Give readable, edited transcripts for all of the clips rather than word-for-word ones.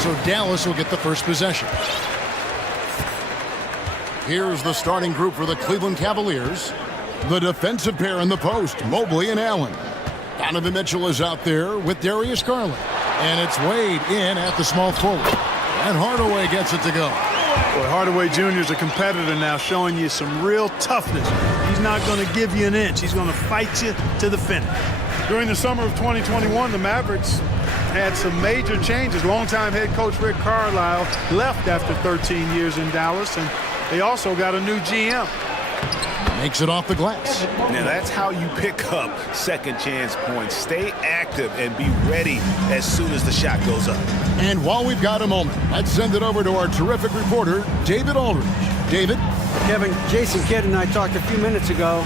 So Dallas will get the first possession. Here's the starting group for the Cleveland Cavaliers. The defensive pair in the post, Mobley and Allen. Donovan Mitchell is out there with Darius Garland. And it's Wade in at the small forward. And Hardaway gets it to go. Boy, Hardaway Jr. is a competitor now, showing you some real toughness. He's not going to give you an inch. He's going to fight you to the finish. During the summer of 2021, the Mavericks had some major changes. Longtime head coach Rick Carlisle left after 13 years in Dallas, and they also got a new GM. Makes it off the glass. Now that's how you pick up second chance points. Stay active and be ready as soon as the shot goes up. And while we've got a moment, let's send it over to our terrific reporter, David Aldridge. David? Kevin, Jason Kidd and I talked a few minutes ago.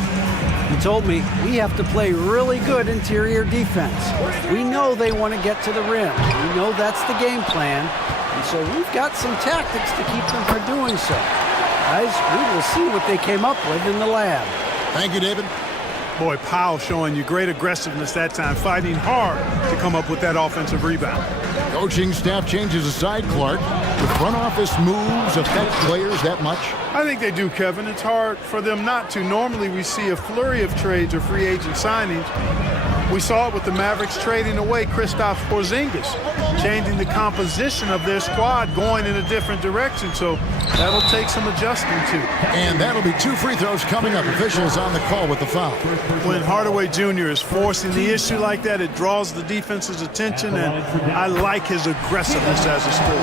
He told me we have to play really good interior defense. We know they want to get to the rim. We know that's the game plan. And so we've got some tactics to keep them from doing so. Guys, we will see what they came up with in the lab. Thank you, David. Boy, Powell showing you great aggressiveness that time, fighting hard to come up with that offensive rebound. Coaching staff changes aside, Clark. The front office moves affect players that much? I think they do, Kevin. It's hard for them not to. Normally we see a flurry of trades or free agent signings. We saw it with the Mavericks trading away Kristaps Porzingis, changing the composition of their squad, going in a different direction. So that'll take some adjusting to. And that'll be 2 free throws coming up. Officials on the call with the foul. When Hardaway Jr. is forcing the issue like that, it draws the defense's attention, and I like his aggressiveness as a scorer.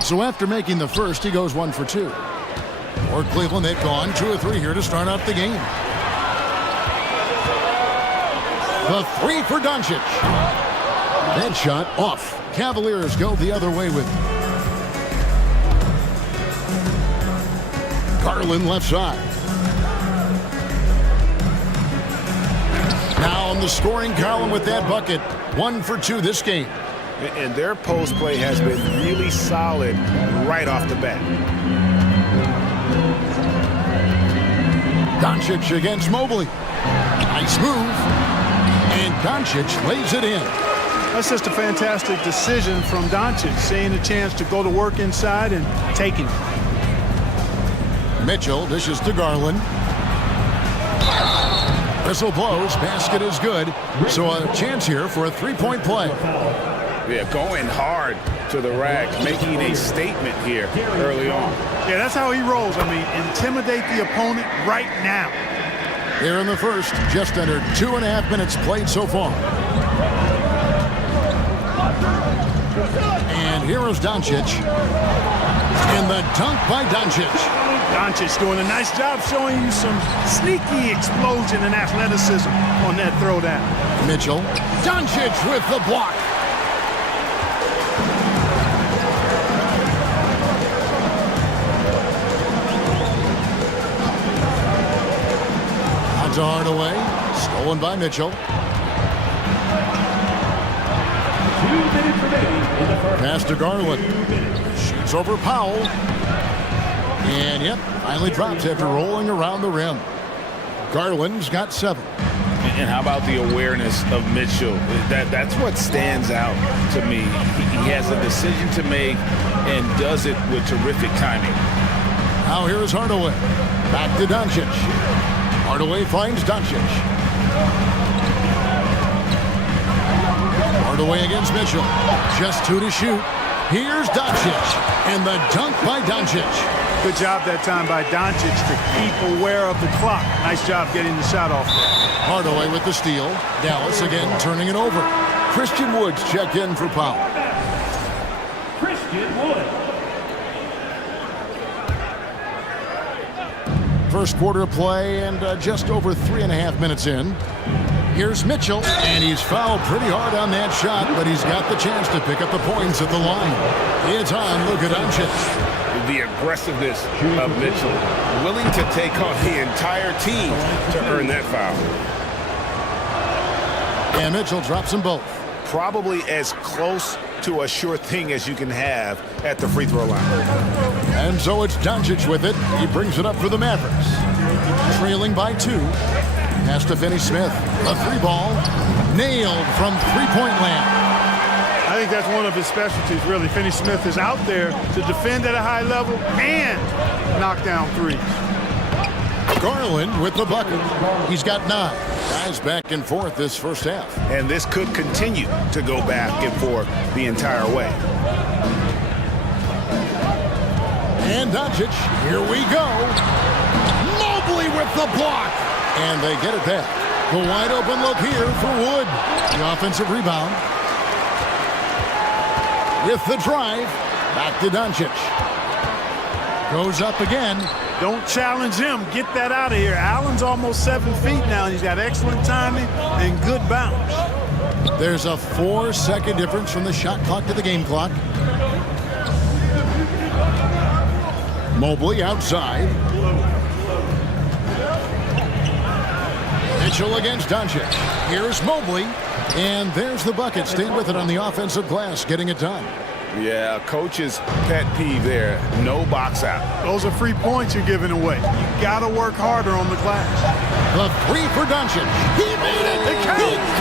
So after making the first, he goes 1 for 2. For Cleveland, they've gone 2 of 3 here to start out the game. The 3 for Doncic. That shot off. Cavaliers go the other way with it. Garland left side. Now on the scoring column with that bucket. 1 for 2 this game. And their post play has been really solid right off the bat. Doncic against Mobley. Nice move. And Doncic lays it in. That's just a fantastic decision from Doncic, seeing a chance to go to work inside and taking it. Mitchell dishes to Garland. Whistle blows. Basket is good. So a chance here for a 3-point play. Yeah, going hard to the rack, making a statement here early on. Yeah, that's how he rolls. I mean, intimidate the opponent right now. Here in the first, just under 2.5 minutes played so far. And here is Doncic. And the dunk by Doncic. Doncic doing a nice job showing you some sneaky explosion and athleticism on that throwdown. Mitchell. Doncic with the block. To Hardaway, stolen by Mitchell. Pass to Garland. Shoots over Powell. And yep, finally drops after rolling around the rim. Garland's got 7. And how about the awareness of Mitchell? That's what stands out to me. He has a decision to make and does it with terrific timing. Now here is Hardaway. Back to Doncic. Hardaway finds Doncic. Hardaway against Mitchell. Just 2 to shoot. Here's Doncic. And the dunk by Doncic. Good job that time by Doncic to keep aware of the clock. Nice job getting the shot off there. Hardaway with the steal. Dallas again turning it over. Christian Woods checked in for foul. Christian Wood. First quarter of play and just over 3.5 minutes in. Here's Mitchell, and he's fouled pretty hard on that shot, but he's got the chance to pick up the points at the line. It's on Luka Doncic. The aggressiveness of Mitchell, willing to take on the entire team to earn that foul. And Mitchell drops them both. Probably as close to a sure thing as you can have at the free throw line. And so it's Doncic with it. He brings it up for the Mavericks. Trailing by 2. Pass to Finney-Smith. A 3-ball. Nailed from three-point land. I think that's one of his specialties, really. Finney-Smith is out there to defend at a high level and knock down threes. Garland with the bucket. He's got 9. Guys back and forth this first half. And this could continue to go back and forth the entire way. And Doncic, here we go. Mobley with the block. And they get it back. The wide open look here for Wood. The offensive rebound. With the drive, back to Doncic. Goes up again. Don't challenge him. Get that out of here. Allen's almost 7 feet now. He's got excellent timing and good bounce. There's a 4-second difference from the shot clock to the game clock. Mobley outside. Mitchell against Doncic. Here's Mobley. And there's the bucket. Stayed with it on the offensive glass, getting it done. Yeah, coach's pet peeve there. No box out. Those are free points you're giving away. You got to work harder on the glass. The 3 for Doncic. He made it. He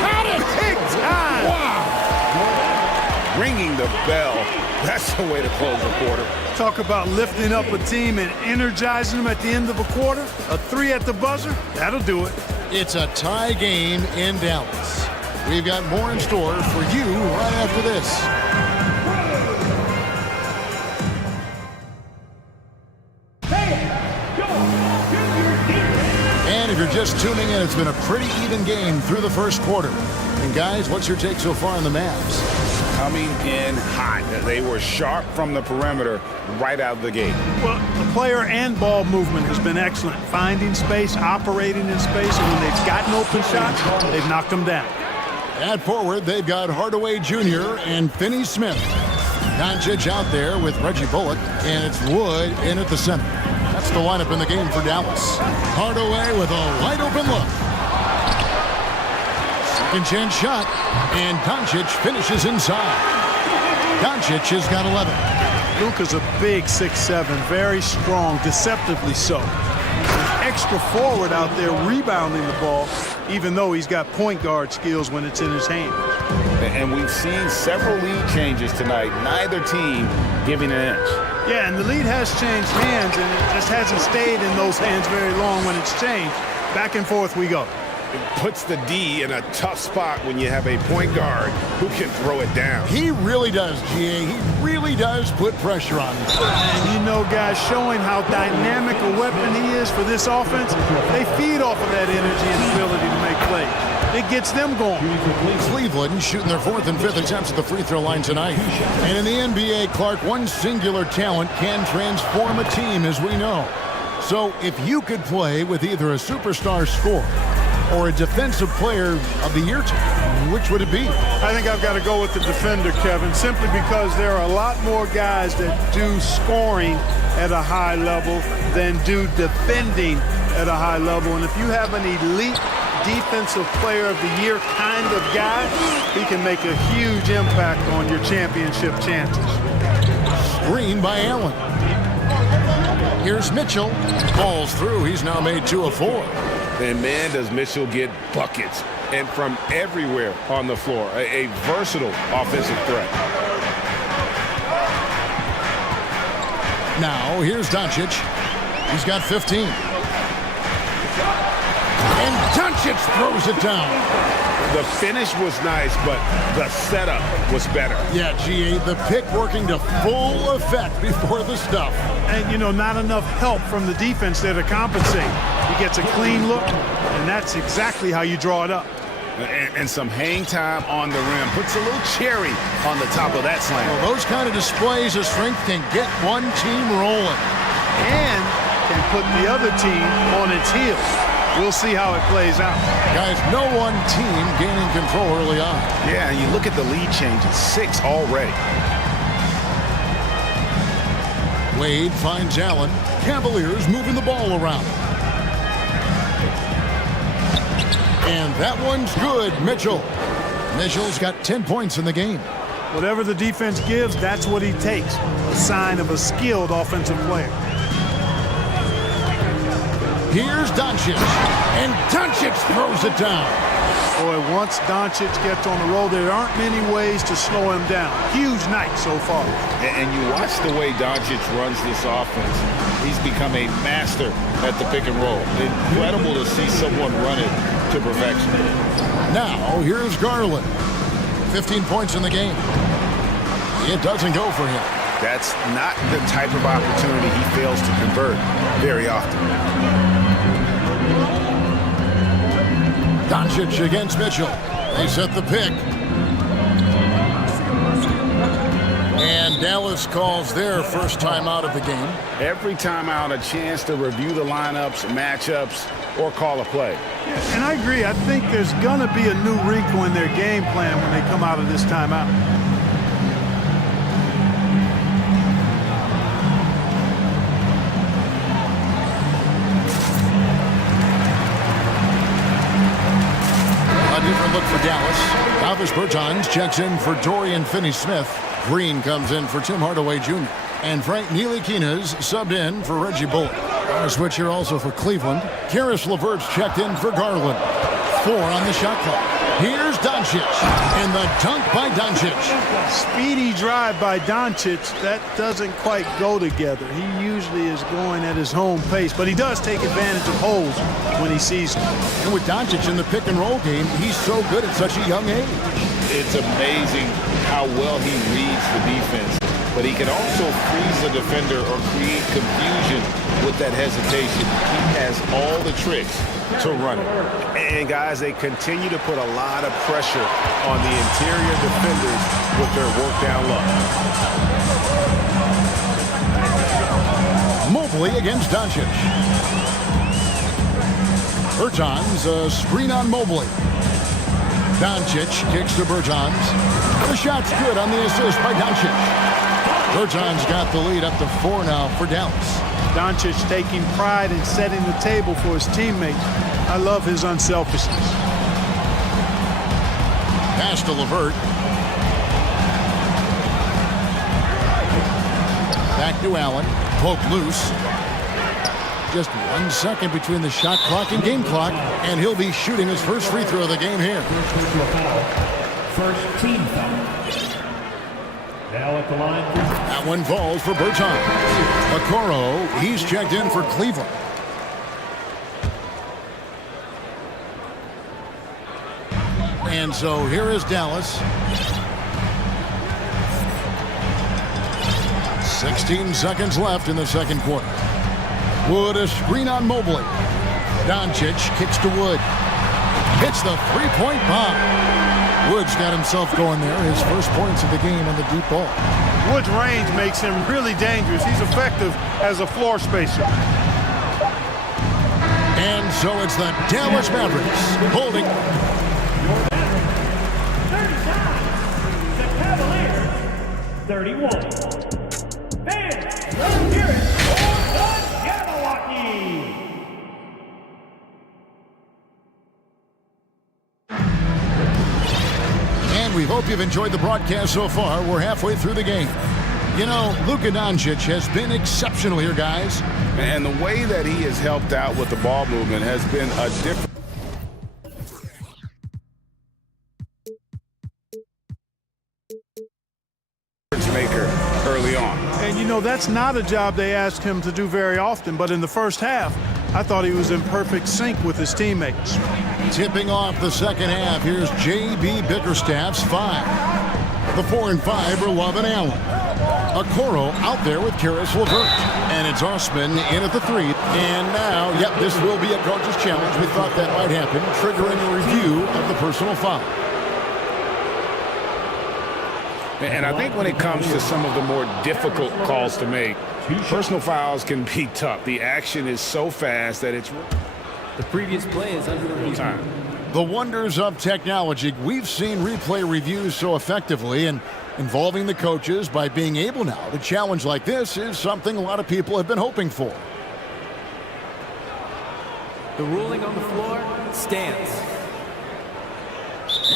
got it. Big time. Wow. Ringing the bell. That's the way to close a quarter. Talk about lifting up a team and energizing them at the end of a quarter. A 3 at the buzzer, that'll do it. It's a tie game in Dallas. We've got more in store for you right after this. And if you're just tuning in, it's been a pretty even game through the first quarter. And guys, what's your take so far on the Mavs? Coming in hot. They were sharp from the perimeter right out of the gate. Well, the player and ball movement has been excellent. Finding space, operating in space, and when they've gotten open shots, they've knocked them down. At forward, they've got Hardaway Jr. and Finney-Smith. Doncic out there with Reggie Bullock, and it's Wood in at the center. That's the lineup in the game for Dallas. Hardaway with a wide open look. Second chance shot, and Doncic finishes inside. Doncic has got 11. Luka's a big 6'7", very strong, deceptively so. An extra forward out there rebounding the ball, even though he's got point guard skills when it's in his hand. And we've seen several lead changes tonight, neither team giving an inch. Yeah, and the lead has changed hands, and it just hasn't stayed in those hands very long when it's changed. Back and forth we go. It puts the D in a tough spot when you have a point guard who can throw it down. He really does, GA. He really does put pressure on him. And you know, guys, showing how dynamic a weapon he is for this offense, they feed off of that energy and ability to make plays. It gets them going. Cleveland shooting their 4th and 5th attempts at the free throw line tonight. And in the NBA, Clark, one singular talent can transform a team, as we know. So if you could play with either a superstar scorer or a defensive player of the year team, which would it be? I think I've got to go with the defender, Kevin, simply because there are a lot more guys that do scoring at a high level than do defending at a high level. And if you have an elite defensive player of the year kind of guy, he can make a huge impact on your championship chances. Screen by Allen. Here's Mitchell. Falls through. He's now made 2 of 4. And man, does Mitchell get buckets, and from everywhere on the floor. A versatile offensive threat. Now, here's Doncic. He's got 15. And Doncic Doncic throws it down. The finish was nice, but the setup was better. Yeah, GA, the pick working to full effect before the stuff. And, you know, not enough help from the defense there to compensate. He gets a clean look, and that's exactly how you draw it up. And some hang time on the rim. Puts a little cherry on the top of that slam. Well, those kind of displays of strength can get one team rolling. And can put the other team on its heels. We'll see how it plays out. Guys, no one team gaining control early on. Yeah, and you look at the lead changes, 6 already. Wade finds Allen. Cavaliers moving the ball around. And that one's good, Mitchell. Mitchell's got 10 points in the game. Whatever the defense gives, that's what he takes. A sign of a skilled offensive player. Here's Doncic, and Doncic throws it down. Boy, once Doncic gets on the roll, there aren't many ways to slow him down. Huge night so far. And you watch the way Doncic runs this offense. He's become a master at the pick and roll. Incredible to see someone run it to perfection. Now, here's Garland. 15 points in the game. It doesn't go for him. That's not the type of opportunity he fails to convert very often. Doncic against Mitchell. They set the pick. And Dallas calls their first time out of the game. Every time out, a chance to review the lineups, matchups, or call a play. And I agree. I think there's going to be a new wrinkle in their game plan when they come out of this timeout. Different look for Dallas. Davis Bertans checks in for Dorian Finney-Smith. Green comes in for Tim Hardaway Jr. And Frank Ntilikina's subbed in for Reggie Bullock. A switch here also for Cleveland. Karis LeVert's checked in for Garland. 4 on the shot clock. Here's Doncic. And the dunk by Doncic. Speedy drive by Doncic. That doesn't quite go together. He usually is going at his home pace, but he does take advantage of holes when he sees them. And with Doncic in the pick and roll game, he's so good at such a young age. It's amazing how well he reads the defense, but he can also freeze the defender or create confusion with that hesitation. He has all the tricks to run it. And guys, they continue to put a lot of pressure on the interior defenders with their work down low. Mobley against Doncic. Bertans, a screen on Mobley. Doncic kicks to Bertans. The shot's good on the assist by Doncic. Bertans got the lead up to 4 now for Dallas. Doncic taking pride in setting the table for his teammates. I love his unselfishness. Pass to LeVert. Back to Allen. Poke loose. Just 1 second between the shot clock and game clock, and he'll be shooting his first free throw of the game here. First team foul. Now at the line. That one falls for Bertans. Okoro, he's checked in for Cleveland. And so here is Dallas. 16 seconds left in the second quarter. Wood a screen on Mobley. Doncic kicks to Wood. Hits the three-point bomb. Wood's got himself going there. His first points of the game on the deep ball. Wood's range makes him really dangerous. He's effective as a floor spacer. And so it's the Dallas Mavericks holding. 39, the Cavaliers, 31. Fans, let's hear it for the Jabberwocky! And we hope you've enjoyed the broadcast so far. We're halfway through the game. You know, Luka Doncic has been exceptional here, guys. And the way that he has helped out with the ball movement has been a different maker early on. And you know, that's not a job they ask him to do very often, but in the first half, I thought he was in perfect sync with his teammates. Tipping off the second half, here's J.B. Bickerstaff's 5. The 4 and 5 are Love and Allen. Okoro out there with Karis LeVert. And it's Osman in at the 3. And now, yep, this will be a coach's challenge. We thought that might happen, triggering a review of the personal foul. And I think when it comes to some of the more difficult calls to make, personal fouls can be tough. The action is so fast that it's... The previous play is under review. Time. The wonders of technology. We've seen replay reviews so effectively, and involving the coaches by being able now to challenge like this is something a lot of people have been hoping for. The ruling on the floor stands.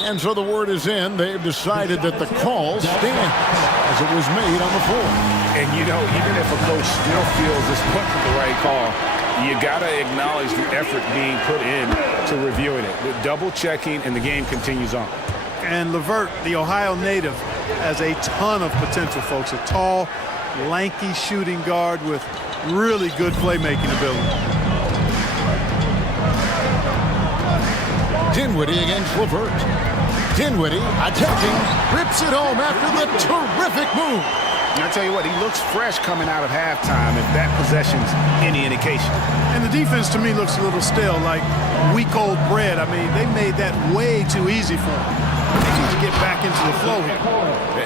And so the word is in. They've decided that the call stands as it was made on the floor. And, you know, even if a coach still feels this wasn't the right call, you got to acknowledge the effort being put in to reviewing it. The double checking, and the game continues on. And LeVert, the Ohio native, has a ton of potential, folks. A tall, lanky shooting guard with really good playmaking ability. Dinwiddie against LeVert. Dinwiddie attacking, rips it home after the terrific move. And I tell you what, he looks fresh coming out of halftime, if that possession's any indication. And the defense, to me, looks a little stale, like week-old bread. I mean, they made that way too easy for him. They need to get back into the flow here.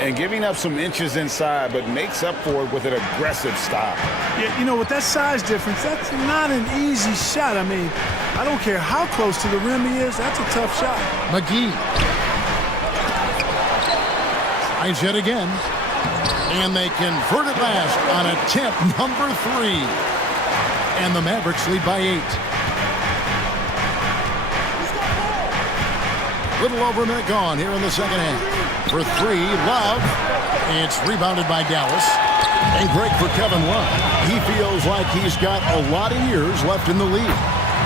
And giving up some inches inside, but makes up for it with an aggressive stop. Yeah, you know, with that size difference, that's not an easy shot. I mean, I don't care how close to the rim he is, that's a tough shot. McGee. Tries yet again. And they convert it last on attempt number 3. And the Mavericks lead by 8. Little over a minute gone here in the second half. For 3, Love. It's rebounded by Dallas. And great for Kevin Love. He feels like he's got a lot of years left in the league.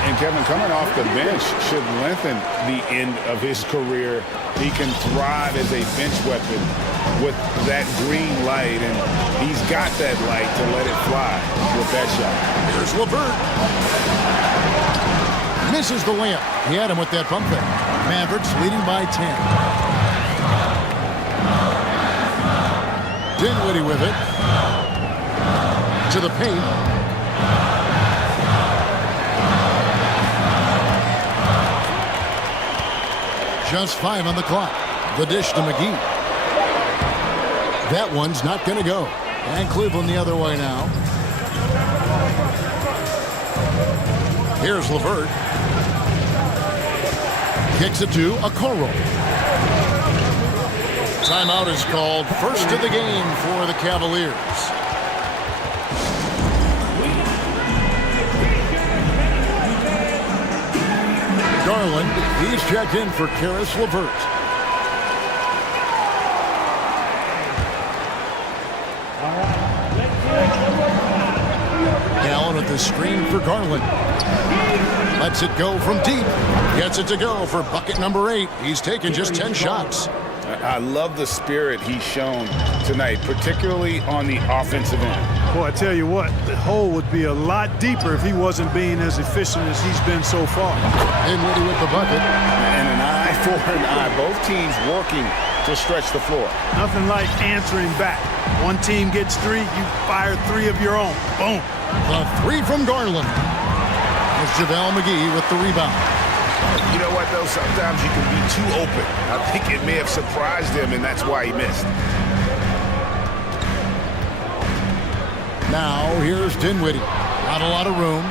And Kevin, coming off the bench should lengthen the end of his career. He can thrive as a bench weapon with that green light, and he's got that light to let it fly with that shot. Here's LeVert. Misses the layup. He had him with that pump fake. Mavericks leading by 10. Dinwiddie with it. To the paint. Just 5 on the clock. The dish to McGee. That one's not going to go. And Cleveland the other way now. Here's LeVert. Kicks it to Okoro. Timeout is called. First of the game for the Cavaliers. Garland, he's checked in for Karis LeVert. Allen with the screen for Garland. Lets it go from deep. Gets it to go for bucket number 8. He's taken just 10 shots. I love the spirit he's shown tonight, particularly on the offensive end. Boy, I tell you what, the hole would be a lot deeper if he wasn't being as efficient as he's been so far. Dinwiddie with the bucket. And an eye for an eye. Both teams working to stretch the floor. Nothing like answering back. One team gets 3, you fire 3 of your own. Boom. The 3 from Garland. It's JaVale McGee with the rebound. You know what, though? Sometimes you can be too open. I think it may have surprised him, and that's why he missed. Now, here's Dinwiddie. Not a lot of room.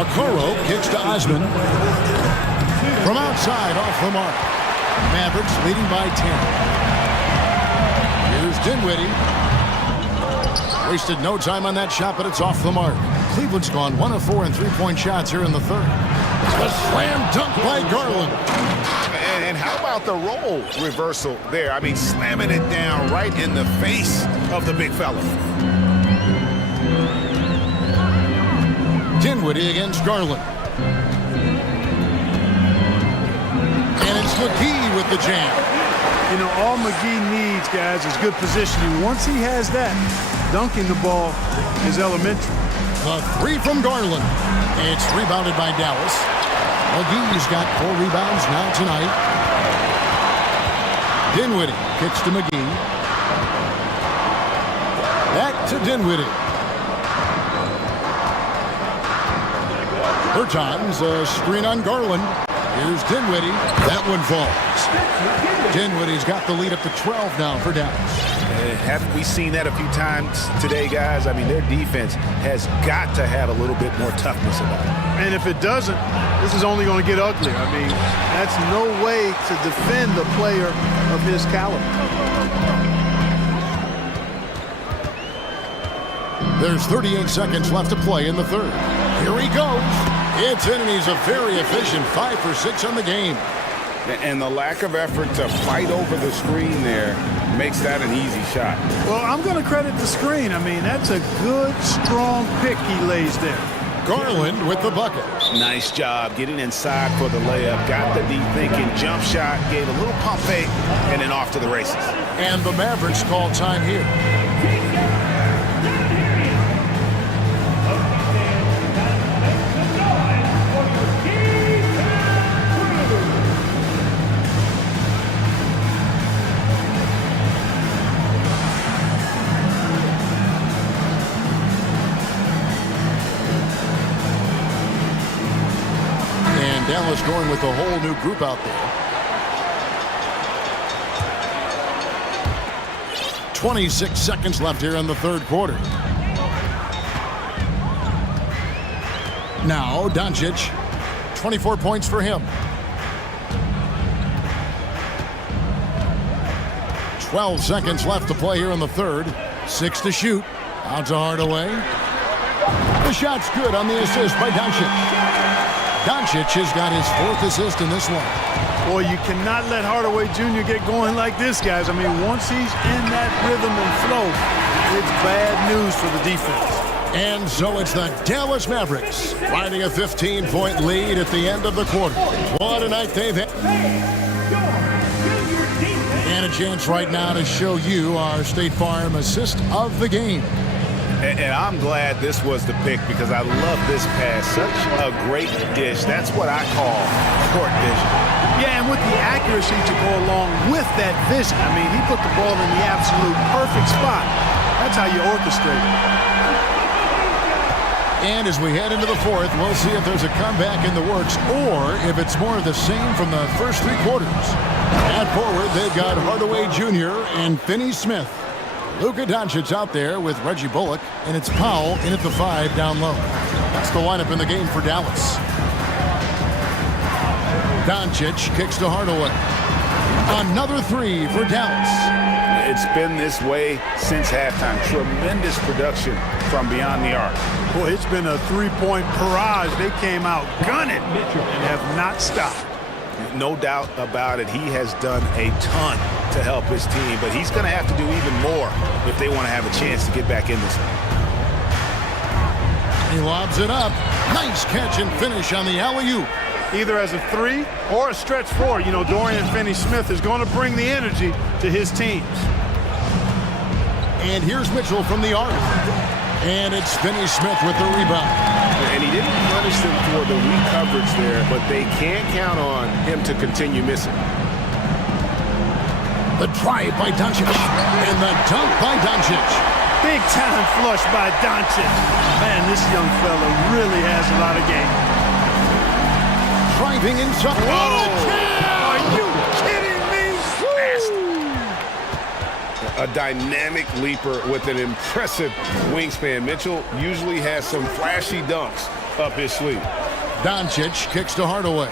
Okoro kicks to Osman. From outside, off the mark. Mavericks leading by 10. Here's Dinwiddie. Wasted no time on that shot, but it's off the mark. Cleveland's gone 1 of 4 in three-point shots here in the third. A slam dunk by Garland. And how about the role reversal there? I mean, slamming it down right in the face of the big fella. Dinwiddie against Garland. And it's McGee with the jam. You know, all McGee needs, guys, is good positioning. Once he has that, dunking the ball is elementary. The three from Garland. It's rebounded by Dallas. McGee's got 4 rebounds now tonight. Dinwiddie kicks to McGee. Back to Dinwiddie. Bertans, a screen on Garland. Here's Dinwiddie. That one falls. Dinwiddie's got the lead up to 12 now for Dallas. Haven't we seen that a few times today, guys? I mean, their defense has got to have a little bit more toughness about it. And if it doesn't, this is only going to get uglier. I mean, that's no way to defend a player of his caliber. There's 38 seconds left to play in the third. Here he goes. It's in, and he's a very efficient 5 for 6 on the game. And the lack of effort to fight over the screen there makes that an easy shot. Well, I'm going to credit the screen. I mean, that's a good, strong pick he lays there. Garland with the bucket. Nice job getting inside for the layup. Got the deep thinking jump shot, gave a little pump fake, and then off to the races. And the Mavericks call time here. Dallas going with a whole new group out there. 26 seconds left here in the third quarter. Now Doncic, 24 points for him. 12 seconds left to play here in the third. 6 to shoot. Out to Hardaway. The shot's good on the assist by Doncic. Doncic has got his 4th assist in this one. Boy, you cannot let Hardaway Jr. get going like this, guys. I mean, once he's in that rhythm and flow, it's bad news for the defense. And so it's the Dallas Mavericks finding a 15-point lead at the end of the quarter. What a night they've had. And a chance right now to show you our State Farm assist of the game. And I'm glad this was the pick because I love this pass. Such a great dish. That's what I call court vision. Yeah, and with the accuracy to go along with that vision. I mean, he put the ball in the absolute perfect spot. That's how you orchestrate it. And as we head into the fourth, we'll see if there's a comeback in the works or if it's more of the same from the first 3 quarters. At forward, they've got Hardaway Jr. and Finney Smith. Luka Doncic out there with Reggie Bullock, and it's Powell in at the 5 down low. That's the lineup in the game for Dallas. Doncic kicks to Hardaway. Another 3 for Dallas. It's been this way since halftime. Tremendous production from beyond the arc. Boy, it's been a 3-point barrage. They came out gunning and have not stopped. No doubt about it. He has done a ton to help his team, but he's going to have to do even more if they want to have a chance to get back in this one. He lobs it up. Nice catch and finish on the alley-oop. Either as a 3 or a stretch 4. You know, Dorian Finney-Smith is going to bring the energy to his teams. And here's Mitchell from the arc. And it's Finney-Smith with the rebound. And he didn't punish them for the weak coverage there, but they can't count on him to continue missing. The drive by Doncic. And the dunk by Doncic. Big time flush by Doncic. Man, this young fella really has a lot of game. Driving inside. Are you kidding me? A dynamic leaper with an impressive wingspan. Mitchell usually has some flashy dunks up his sleeve. Doncic kicks to Hardaway.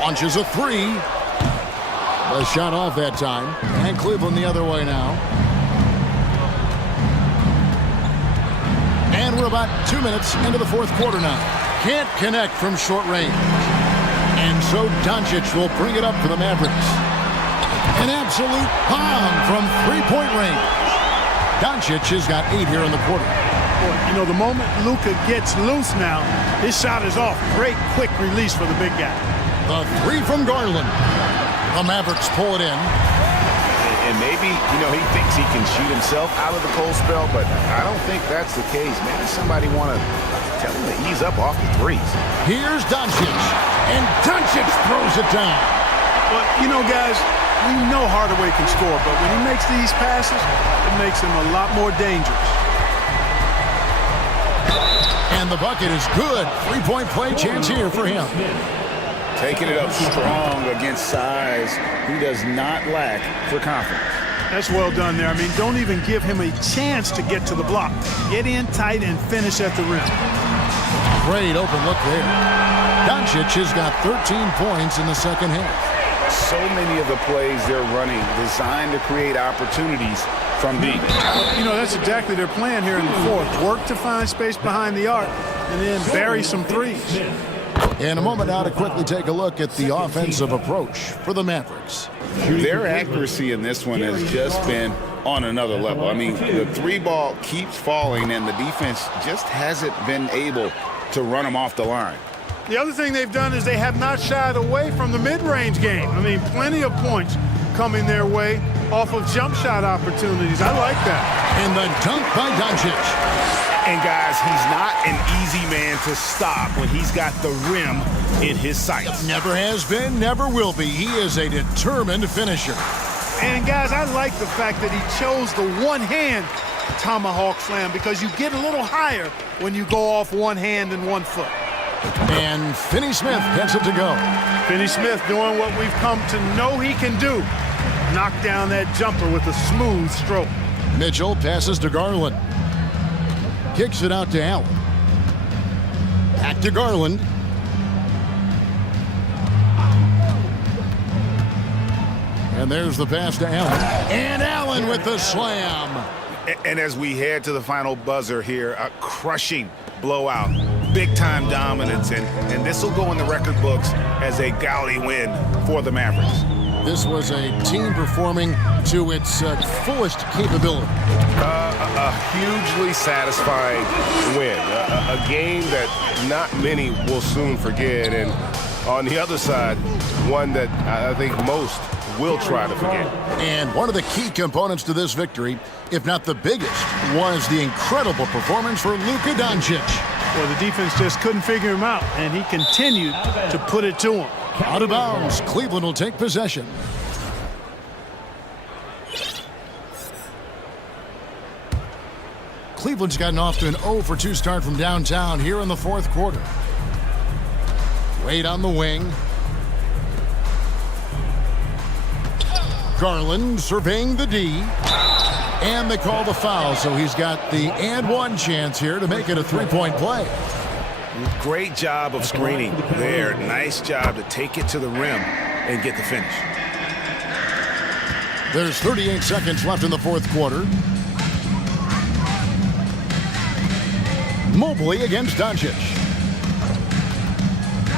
Launches a 3. A shot off that time. And Cleveland the other way now. And we're about 2 minutes into the fourth quarter now. Can't connect from short range. And so Doncic will bring it up for the Mavericks. An absolute bomb from 3-point range. Doncic has got 8 here in the quarter. You know, the moment Luka gets loose now, his shot is off. Great quick release for the big guy. The 3 from Garland. The Mavericks pull it in. And And maybe, he thinks he can shoot himself out of the cold spell, but I don't think that's the case. Maybe somebody want to tell him to ease up off the threes. Here's Doncic, and Doncic throws it down. But, guys, we know Hardaway can score, but when he makes these passes, it makes him a lot more dangerous. And the bucket is good. Three-point play chance here for him. Taking it up strong against size. He does not lack for confidence. That's well done there. I mean, don't even give him a chance to get to the block. Get in tight and finish at the rim. Great open look there. Doncic has got 13 points in the second half. So many of the plays they're running designed to create opportunities from deep. That's exactly their plan here in the fourth. Work to find space behind the arc and then bury some threes. In a moment now to quickly take a look at the offensive approach for the Mavericks. Their accuracy in this one has just been on another level. I mean, the three ball keeps falling and the defense just hasn't been able to run them off the line. The other thing they've done is they have not shied away from the mid-range game. I mean, plenty of points coming their way off of jump shot opportunities. I like that. And the dunk by Doncic. And guys, he's not an easy man to stop when he's got the rim in his sights. Never has been, never will be. He is a determined finisher. And guys, I like the fact that he chose the one-hand tomahawk slam because you get a little higher when you go off one hand and 1 foot. And Finney Smith gets it to go. Finney Smith doing what we've come to know he can do. Knock down that jumper with a smooth stroke. Mitchell passes to Garland. Kicks it out to Allen. Back to Garland. And there's the pass to Allen. And Allen with the slam. And as we head to the final buzzer here, a crushing blowout. Big-time dominance, and this will go in the record books as a gaudy win for the Mavericks. This was a team performing to its fullest capability. A hugely satisfying win. A game that not many will soon forget. And on the other side, one that I think most will try to forget. And one of the key components to this victory, if not the biggest, was the incredible performance for Luka Doncic. Well, the defense just couldn't figure him out, and he continued to put it to him. Out of bounds, Cleveland will take possession. Cleveland's gotten off to an 0 for 2 start from downtown here in the fourth quarter. Wade on the wing. Garland surveying the D. And they call the foul, so he's got the and one chance here to make it a three-point play. Great job of screening there. Nice job to take it to the rim and get the finish. There's 38 seconds left in the fourth quarter. Mobley against Doncic.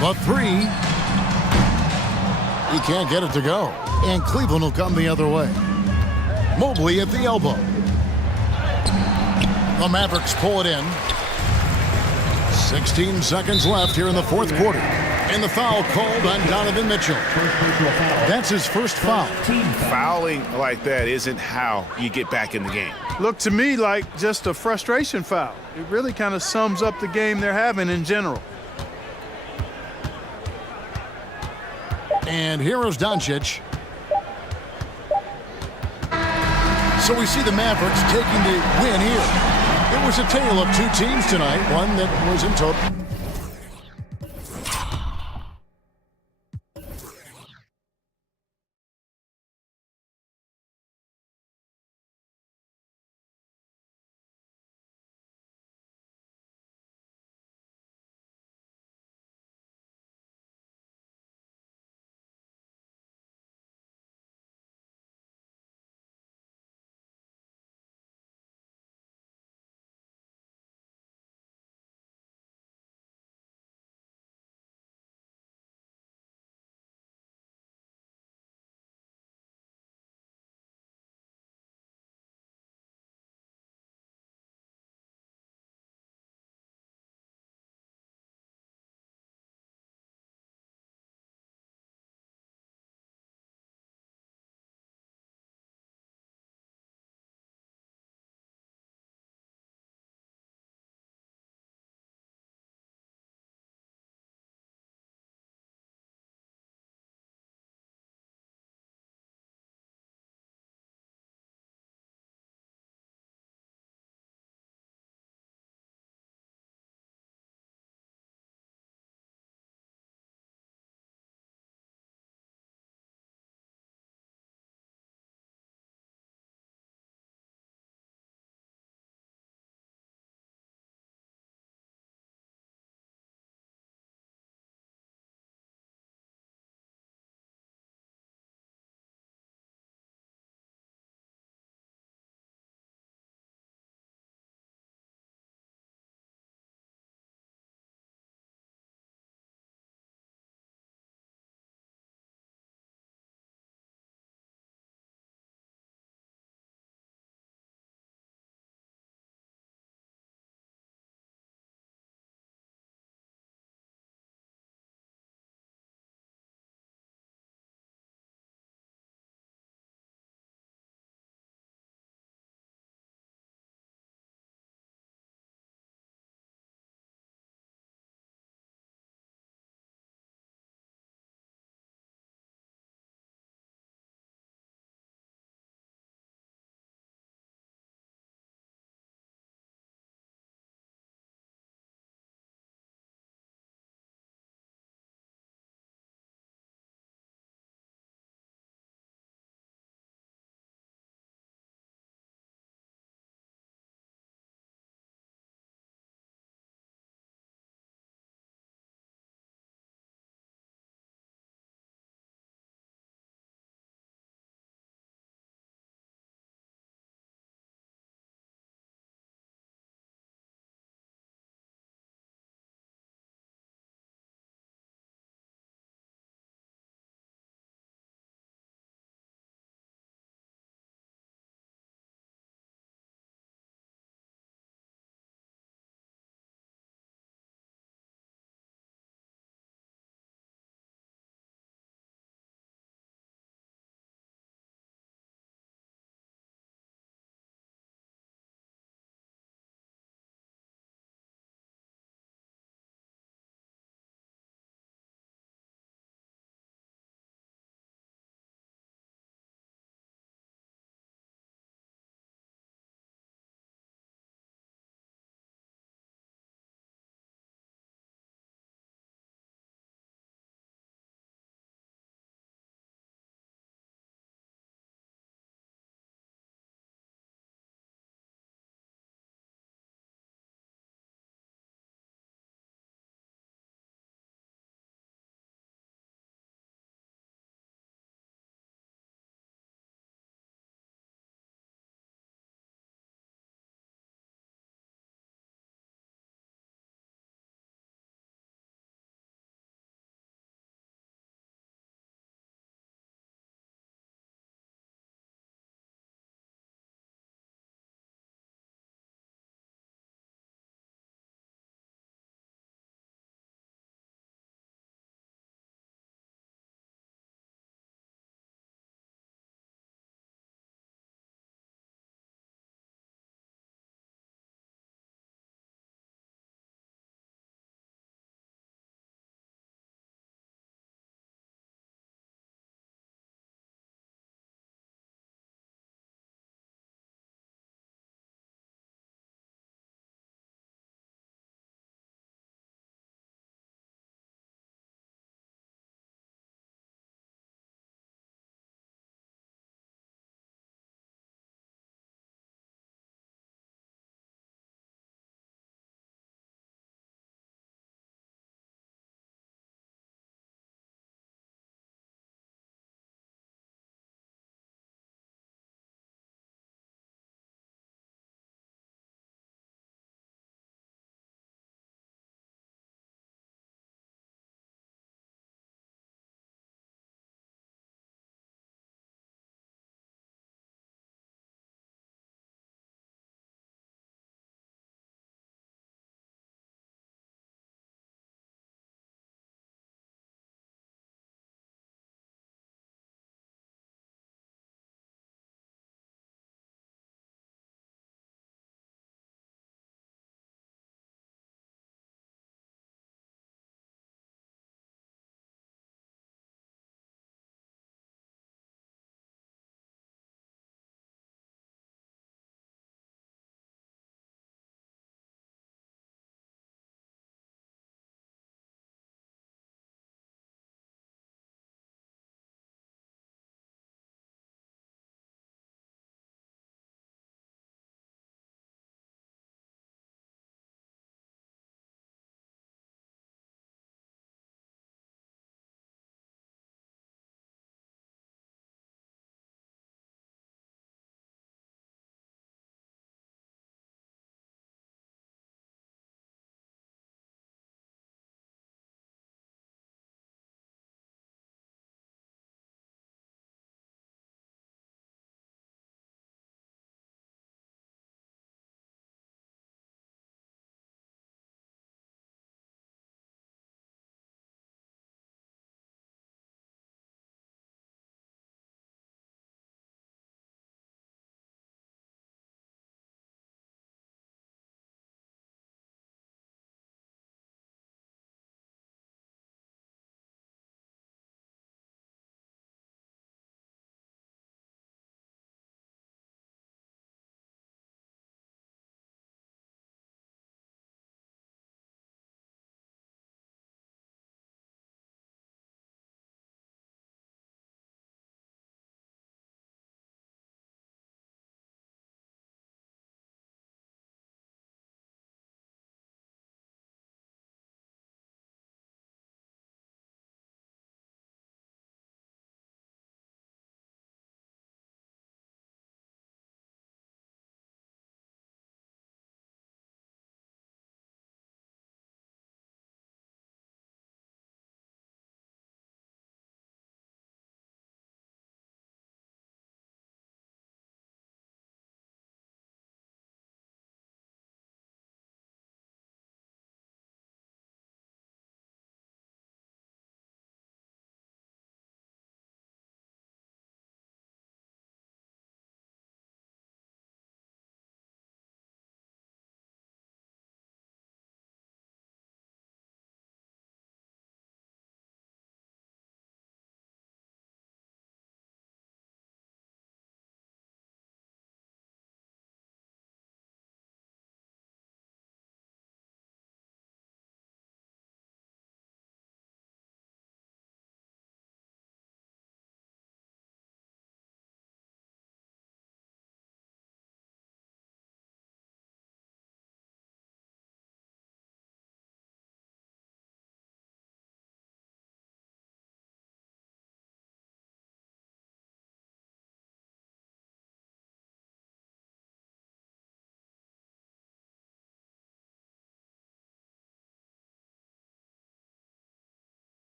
The three. He can't get it to go. And Cleveland will come the other way. Mobley at the elbow. The Mavericks pull it in. 16 seconds left here in the fourth quarter. And the foul called on Donovan Mitchell. That's his first foul. Fouling like that isn't how you get back in the game. Looked to me like just a frustration foul. It really kind of sums up the game they're having in general. And here is Doncic. So we see the Mavericks taking the win here. It was a tale of two teams tonight, one that was in total.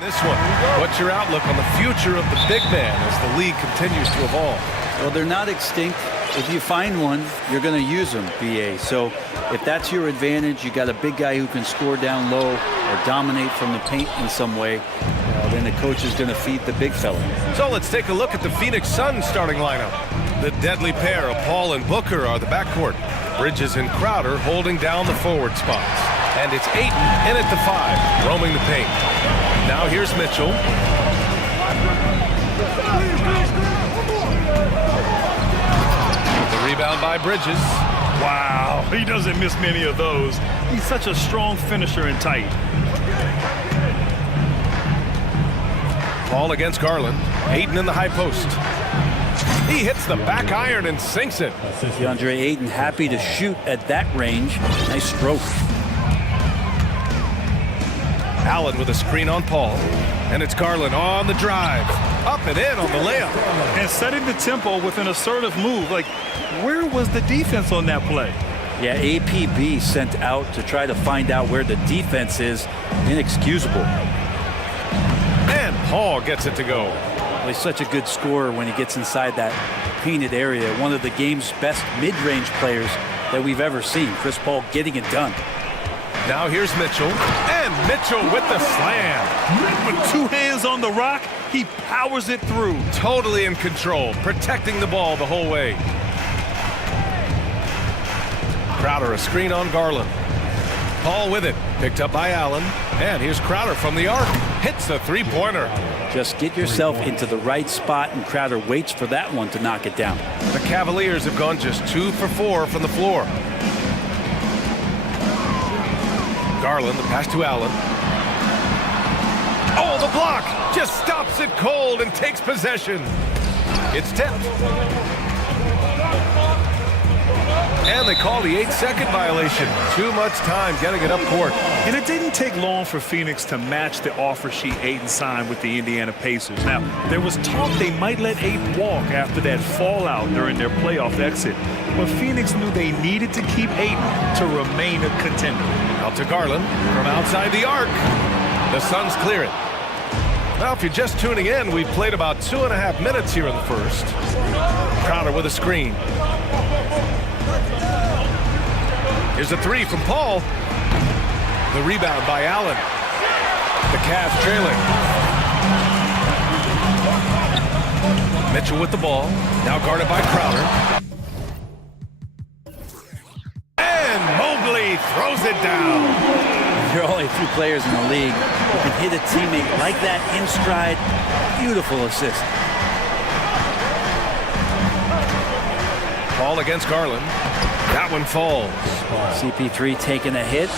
This one, what's your outlook on the future of the big man as the league continues to evolve? Well, they're not extinct. If you find one, you're going to use them, BA. So if that's your advantage, you got a big guy who can score down low or dominate from the paint in some way, then the coach is going to feed the big fella. So let's take a look at the Phoenix Suns starting lineup. The deadly pair of Paul and Booker are the backcourt. Bridges and Crowder holding down the forward spots. And it's Ayton in at the 5, roaming the paint. Now here's Mitchell. The rebound by Bridges. Wow, he doesn't miss many of those. He's such a strong finisher and tight. Paul against Garland. Ayton in the high post. He hits the back iron and sinks it. DeAndre Ayton happy to shoot at that range. Nice stroke. Allen with a screen on Paul. And it's Garland on the drive. Up and in on the layup. And setting the tempo with an assertive move. Like, where was the defense on that play? Yeah, APB sent out to try to find out where the defense is. Inexcusable. And Paul gets it to go. Well, he's such a good scorer when he gets inside that painted area. One of the game's best mid-range players that we've ever seen. Chris Paul getting it done. Now here's Mitchell. And Mitchell with the slam. With 2 hands on the rock, he powers it through. Totally in control, protecting the ball the whole way. Crowder a screen on Garland. Paul with it, picked up by Allen. And here's Crowder from the arc. Hits the three-pointer. Just get yourself into the right spot, and Crowder waits for that one to knock it down. The Cavaliers have gone just 2 for 4 from the floor. Garland, the pass to Allen. Oh, the block! Just stops it cold and takes possession. It's tipped. And they call the 8-second violation. Too much time getting it up court. And it didn't take long for Phoenix to match the offer sheet Ayton signed with the Indiana Pacers. Now, there was talk they might let Ayton walk after that fallout during their playoff exit. But Phoenix knew they needed to keep Ayton to remain a contender. Out to Garland from outside the arc. The Suns clear it. Well, if you're just tuning in, we've played about 2.5 minutes here in the first. Crowder with a screen. Here's a 3 from Paul. The rebound by Allen. The Cavs trailing. Mitchell with the ball. Now guarded by Crowder. And Mobley throws it down. There are only a few players in the league who can hit a teammate like that in stride. Beautiful assist. Paul against Garland. That one falls. CP3 taking a hit,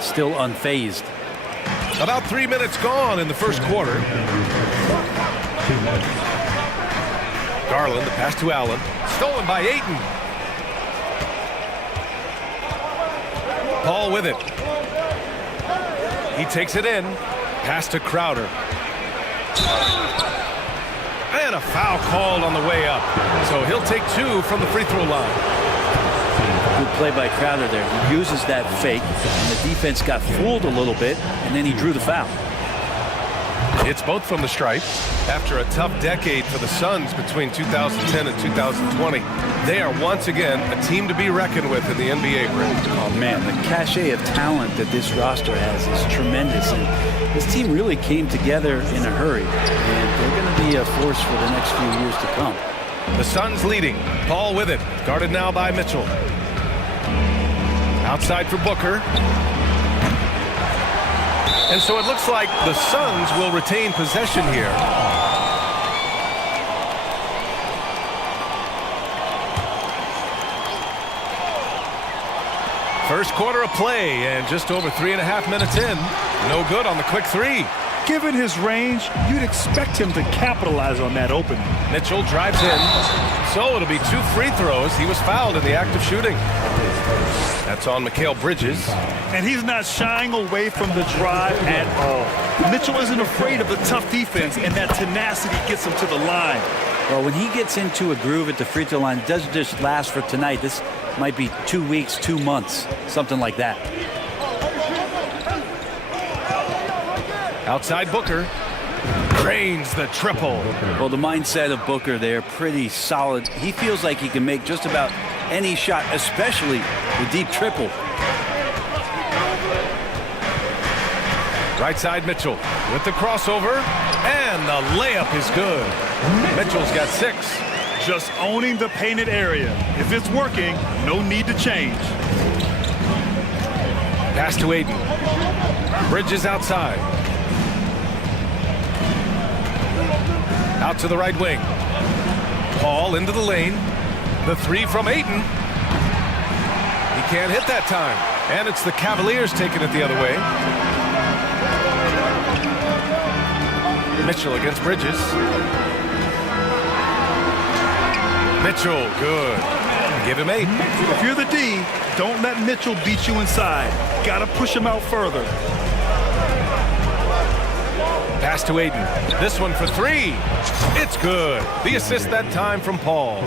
still unfazed. About 3 minutes gone in the first quarter. Garland, the pass to Allen. Stolen by Ayton. Paul with it. He takes it in. Pass to Crowder. And a foul called on the way up. So he'll take 2 from the free throw line. Good play by Crowder there. He uses that fake, and the defense got fooled a little bit, and then he drew the foul. It's both from the stripe. After a tough decade for the Suns between 2010 and 2020, they are once again a team to be reckoned with in the NBA, Brent. Oh, man, the cachet of talent that this roster has is tremendous, and this team really came together in a hurry, and they're going to be a force for the next few years to come. The Suns leading. Paul with it. Guarded now by Mitchell. Outside for Booker. And so it looks like the Suns will retain possession here. First quarter of play, and just over 3.5 minutes in. No good on the quick 3. Given his range, you'd expect him to capitalize on that opening. Mitchell drives in. So it'll be 2 free throws. He was fouled in the act of shooting. That's on Mikal Bridges. And he's not shying away from the drive at all. Mitchell isn't afraid of the tough defense, and that tenacity gets him to the line. Well, when he gets into a groove at the free throw line, it doesn't just last for tonight. This might be 2 weeks, 2 months, something like that. Outside Booker. Drains the triple. Well, the mindset of Booker there, pretty solid. He feels like he can make just about any shot, especially the deep triple. Right side Mitchell with the crossover, and the layup is good. Mitchell's got 6. Just owning the painted area. If it's working, no need to change. Pass to Aiden. Bridges outside. Out to the right wing. Paul into the lane. The 3 from Aiden. He can't hit that time. And it's the Cavaliers taking it the other way. Mitchell against Bridges. Mitchell, good. Give him 8. If you're the D, don't let Mitchell beat you inside. Gotta push him out further. Pass to Aiden. This one for 3. It's good. The assist that time from Paul.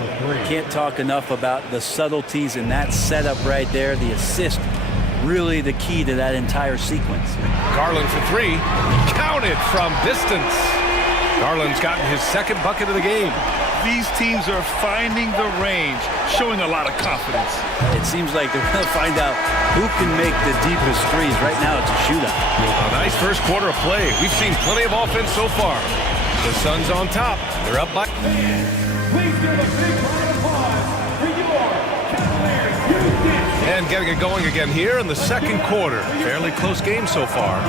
Can't talk enough about the subtleties in that setup right there. The assist, really the key to that entire sequence. Garland for 3. Counted from distance. Garland's gotten his 2nd bucket of the game. These teams are finding the range, showing a lot of confidence. It seems like they're going to find out who can make the deepest threes. Right now, it's a shootout. A nice first quarter of play. We've seen plenty of offense so far. The Suns on top. They're up by... Please give a big round of applause for your Cavaliers Houston. And getting it going again here in the second quarter. Fairly close game so far.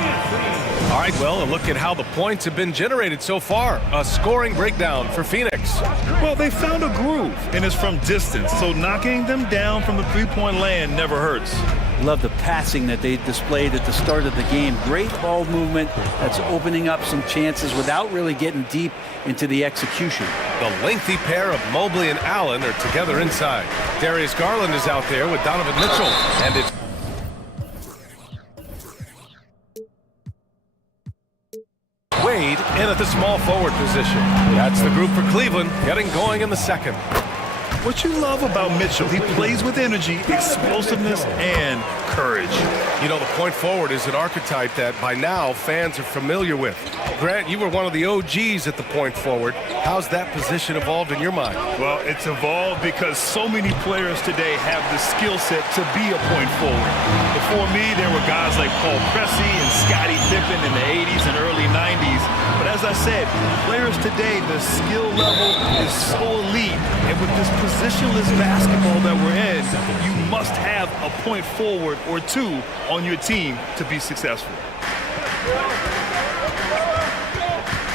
All right, well, a look at how the points have been generated so far. A scoring breakdown for Phoenix. Well, they found a groove, and it's from distance, so knocking them down from the three-point land never hurts. Love the passing that they displayed at the start of the game. Great ball movement that's opening up some chances without really getting deep into the execution. The lengthy pair of Mobley and Allen are together inside. Darius Garland is out there with Donovan Mitchell, and it's Wade in at the small forward position. That's the group for Cleveland, getting going in the second. What you love about Mitchell, he plays with energy, explosiveness, and courage. You know, the point forward is an archetype that by now fans are familiar with. Grant, you were one of the OGs at the point forward. How's that position evolved in your mind? Well, it's evolved because so many players today have the skill set to be a point forward. Before me, there were guys like Paul Pressey and Scottie Pippen in the 80s and early 90s. But as I said, players today, the skill level is so elite. And with this positionless basketball that we're in, you must have a point forward or 2 on your team to be successful.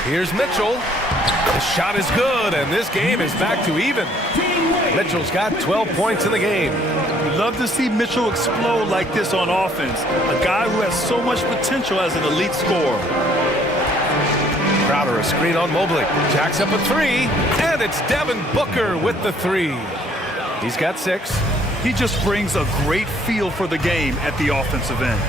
Here's Mitchell. The shot is good, and this game is back to even. Mitchell's got 12 points in the game. We love to see Mitchell explode like this on offense. A guy who has so much potential as an elite scorer. Crowder, a screen on Mobley. Jacks up a 3, and it's Devin Booker with the 3. He's got 6. He just brings a great feel for the game at the offensive end.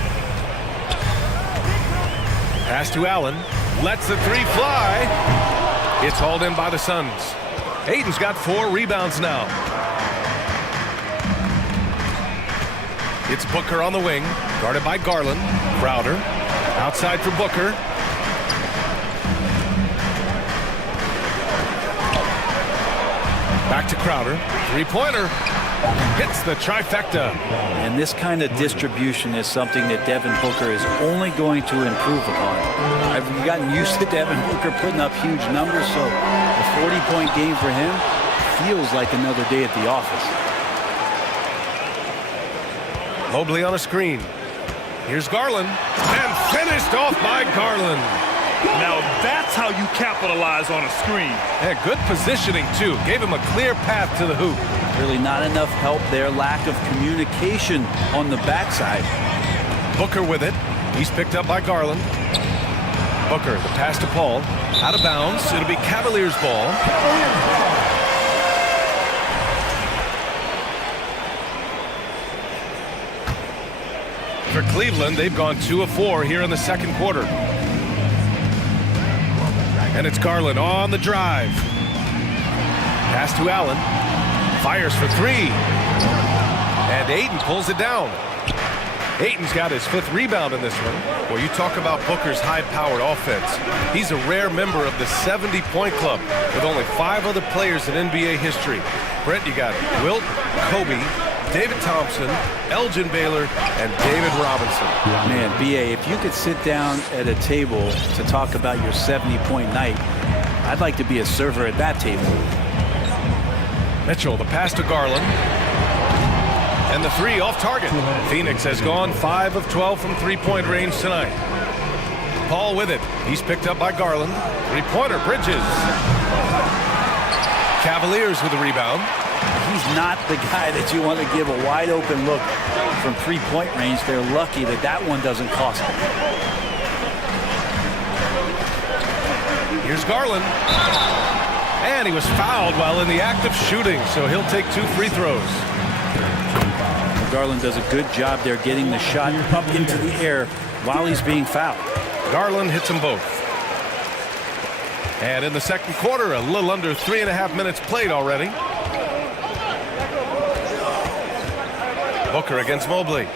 Pass to Allen. Lets the 3 fly. It's hauled in by the Suns. Aiden's got 4 rebounds now. It's Booker on the wing, guarded by Garland. Crowder outside for Booker. Back to Crowder. 3-pointer. Hits the trifecta. And this kind of distribution is something that Devin Booker is only going to improve upon. I've gotten used to Devin Booker putting up huge numbers, so a 40-point game for him feels like another day at the office. Mobley on a screen. Here's Garland. And finished off by Garland. Now that's how you capitalize on a screen. Yeah, good positioning, too. Gave him a clear path to the hoop. Really not enough help there. Lack of communication on the backside. Booker with it. He's picked up by Garland. Booker, the pass to Paul. Out of bounds. It'll be Cavaliers ball. For Cleveland, they've gone 2 of 4 here in the second quarter. And it's Garland on the drive. Pass to Allen. Fires for 3. And Aiden pulls it down. Ayton's got his 5th rebound in this one. Well, you talk about Booker's high-powered offense. He's a rare member of the 70-point club with only 5 other players in NBA history. Brent, you got Wilt, Kobe, David Thompson, Elgin Baylor, and David Robinson. Man, B.A., if you could sit down at a table to talk about your 70-point night, I'd like to be a server at that table. Mitchell, the pass to Garland. And the 3 off target. Phoenix has gone 5 of 12 from three-point range tonight. Paul with it. He's picked up by Garland. Three-pointer, Bridges. Cavaliers with the rebound. He's not the guy that you want to give a wide-open look from three-point range. They're lucky that that one doesn't cost them. Here's Garland. And he was fouled while in the act of shooting, so he'll take 2 free throws. Garland does a good job there getting the shot up into the air while he's being fouled. Garland hits them both. And in the second quarter, a little under 3.5 minutes played already. Booker against Mobley.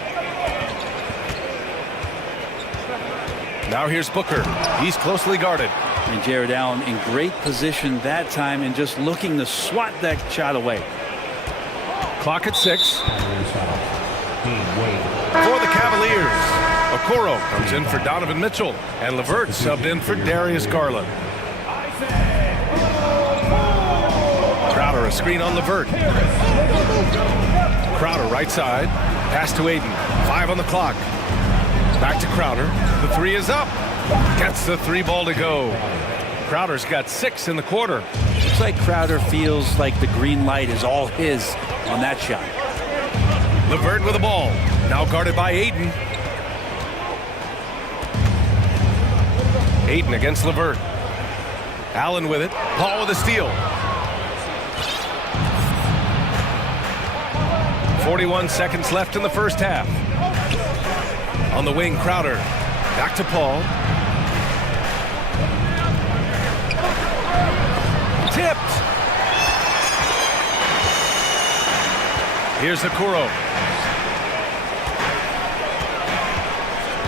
Now here's Booker. He's closely guarded. And Jared Allen in great position that time and just looking to swat that shot away. Clock at 6. For the Cavaliers, Okoro comes in for Donovan Mitchell, and LeVert subbed in for Darius Garland. Crowder, a screen on LeVert. Crowder, right side. Pass to Ayton. 5 on the clock. Back to Crowder. The 3 is up. Gets the 3 ball to go. Crowder's got 6 in the quarter. Looks like Crowder feels like the green light is all his on that shot. LeVert with the ball. Now guarded by Ayton. Ayton against LeVert. Allen with it. Paul with a steal. 41 seconds left in the first half. On the wing, Crowder. Back to Paul. Tipped. Here's Okoro.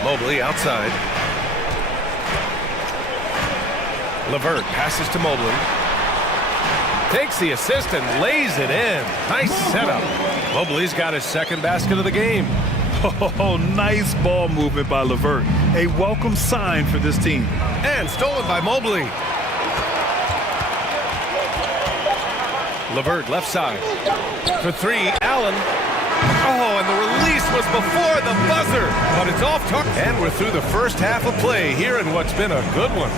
Mobley outside. LeVert passes to Mobley. Takes the assist and lays it in. Nice setup. Mobley's got his 2nd basket of the game. Oh, nice ball movement by LeVert. A welcome sign for this team. And stolen by Mobley. LeVert left side. For 3, Allen. Oh, and the release was before the buzzer. But it's off target. And we're through the first half of play here in what's been a good one.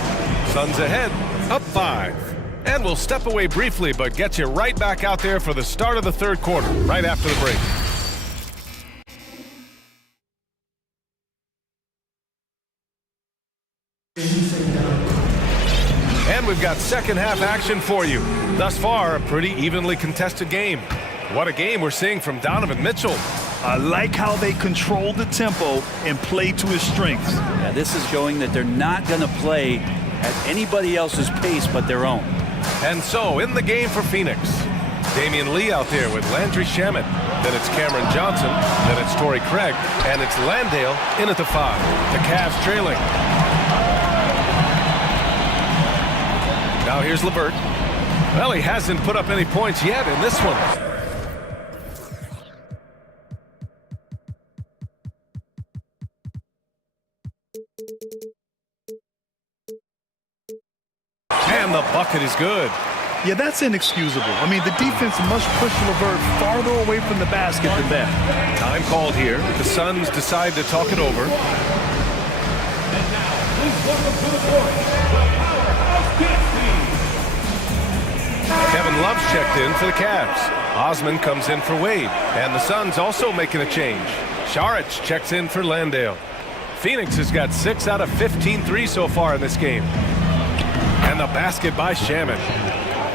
Suns ahead, up 5. And we'll step away briefly, but get you right back out there for the start of the 3rd quarter, right after the break. And we've got second half action for you. Thus far, a pretty evenly contested game. What a game we're seeing from Donovan Mitchell. I like how they control the tempo and play to his strengths. Yeah, this is showing that they're not going to play at anybody else's pace but their own. And so, in the game for Phoenix, Damian Lee out there with Landry Shamet. Then it's Cameron Johnson. Then it's Torrey Craig. And it's Landale in at the 5. The Cavs trailing. Now here's LeVert. Well, he hasn't put up any points yet in this one. And the bucket is good. Yeah, that's inexcusable. I mean, the defense must push LeVert farther away from the basket than that. Time called here. The Suns decide to talk it over. And now, please welcome to the court, the powerhouse dance team. Kevin Love's checked in for the Cavs. Osman comes in for Wade. And the Suns also making a change. Šarić checks in for Landale. Phoenix has got 6 out of 15 threes so far in this game. And the basket by Shamet.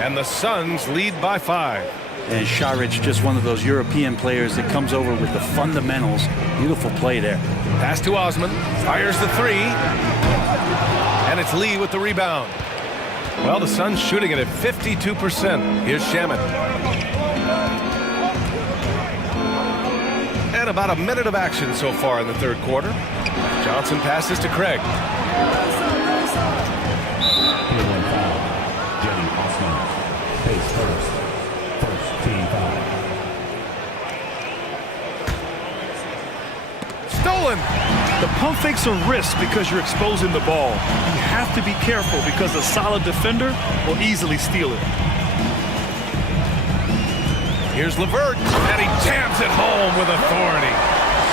And the Suns lead by 5. And Šarić, just one of those European players that comes over with the fundamentals. Beautiful play there. Pass to Osman. Fires the 3. And it's Lee with the rebound. Well, the Suns shooting it at 52%. Here's Shamet. been about a minute of action so far in the third quarter. Johnson passes to Craig. Stolen! The pump fakes a risk because you're exposing the ball. You have to be careful because a solid defender will easily steal it. Here's LeVert, and he jams it home with authority.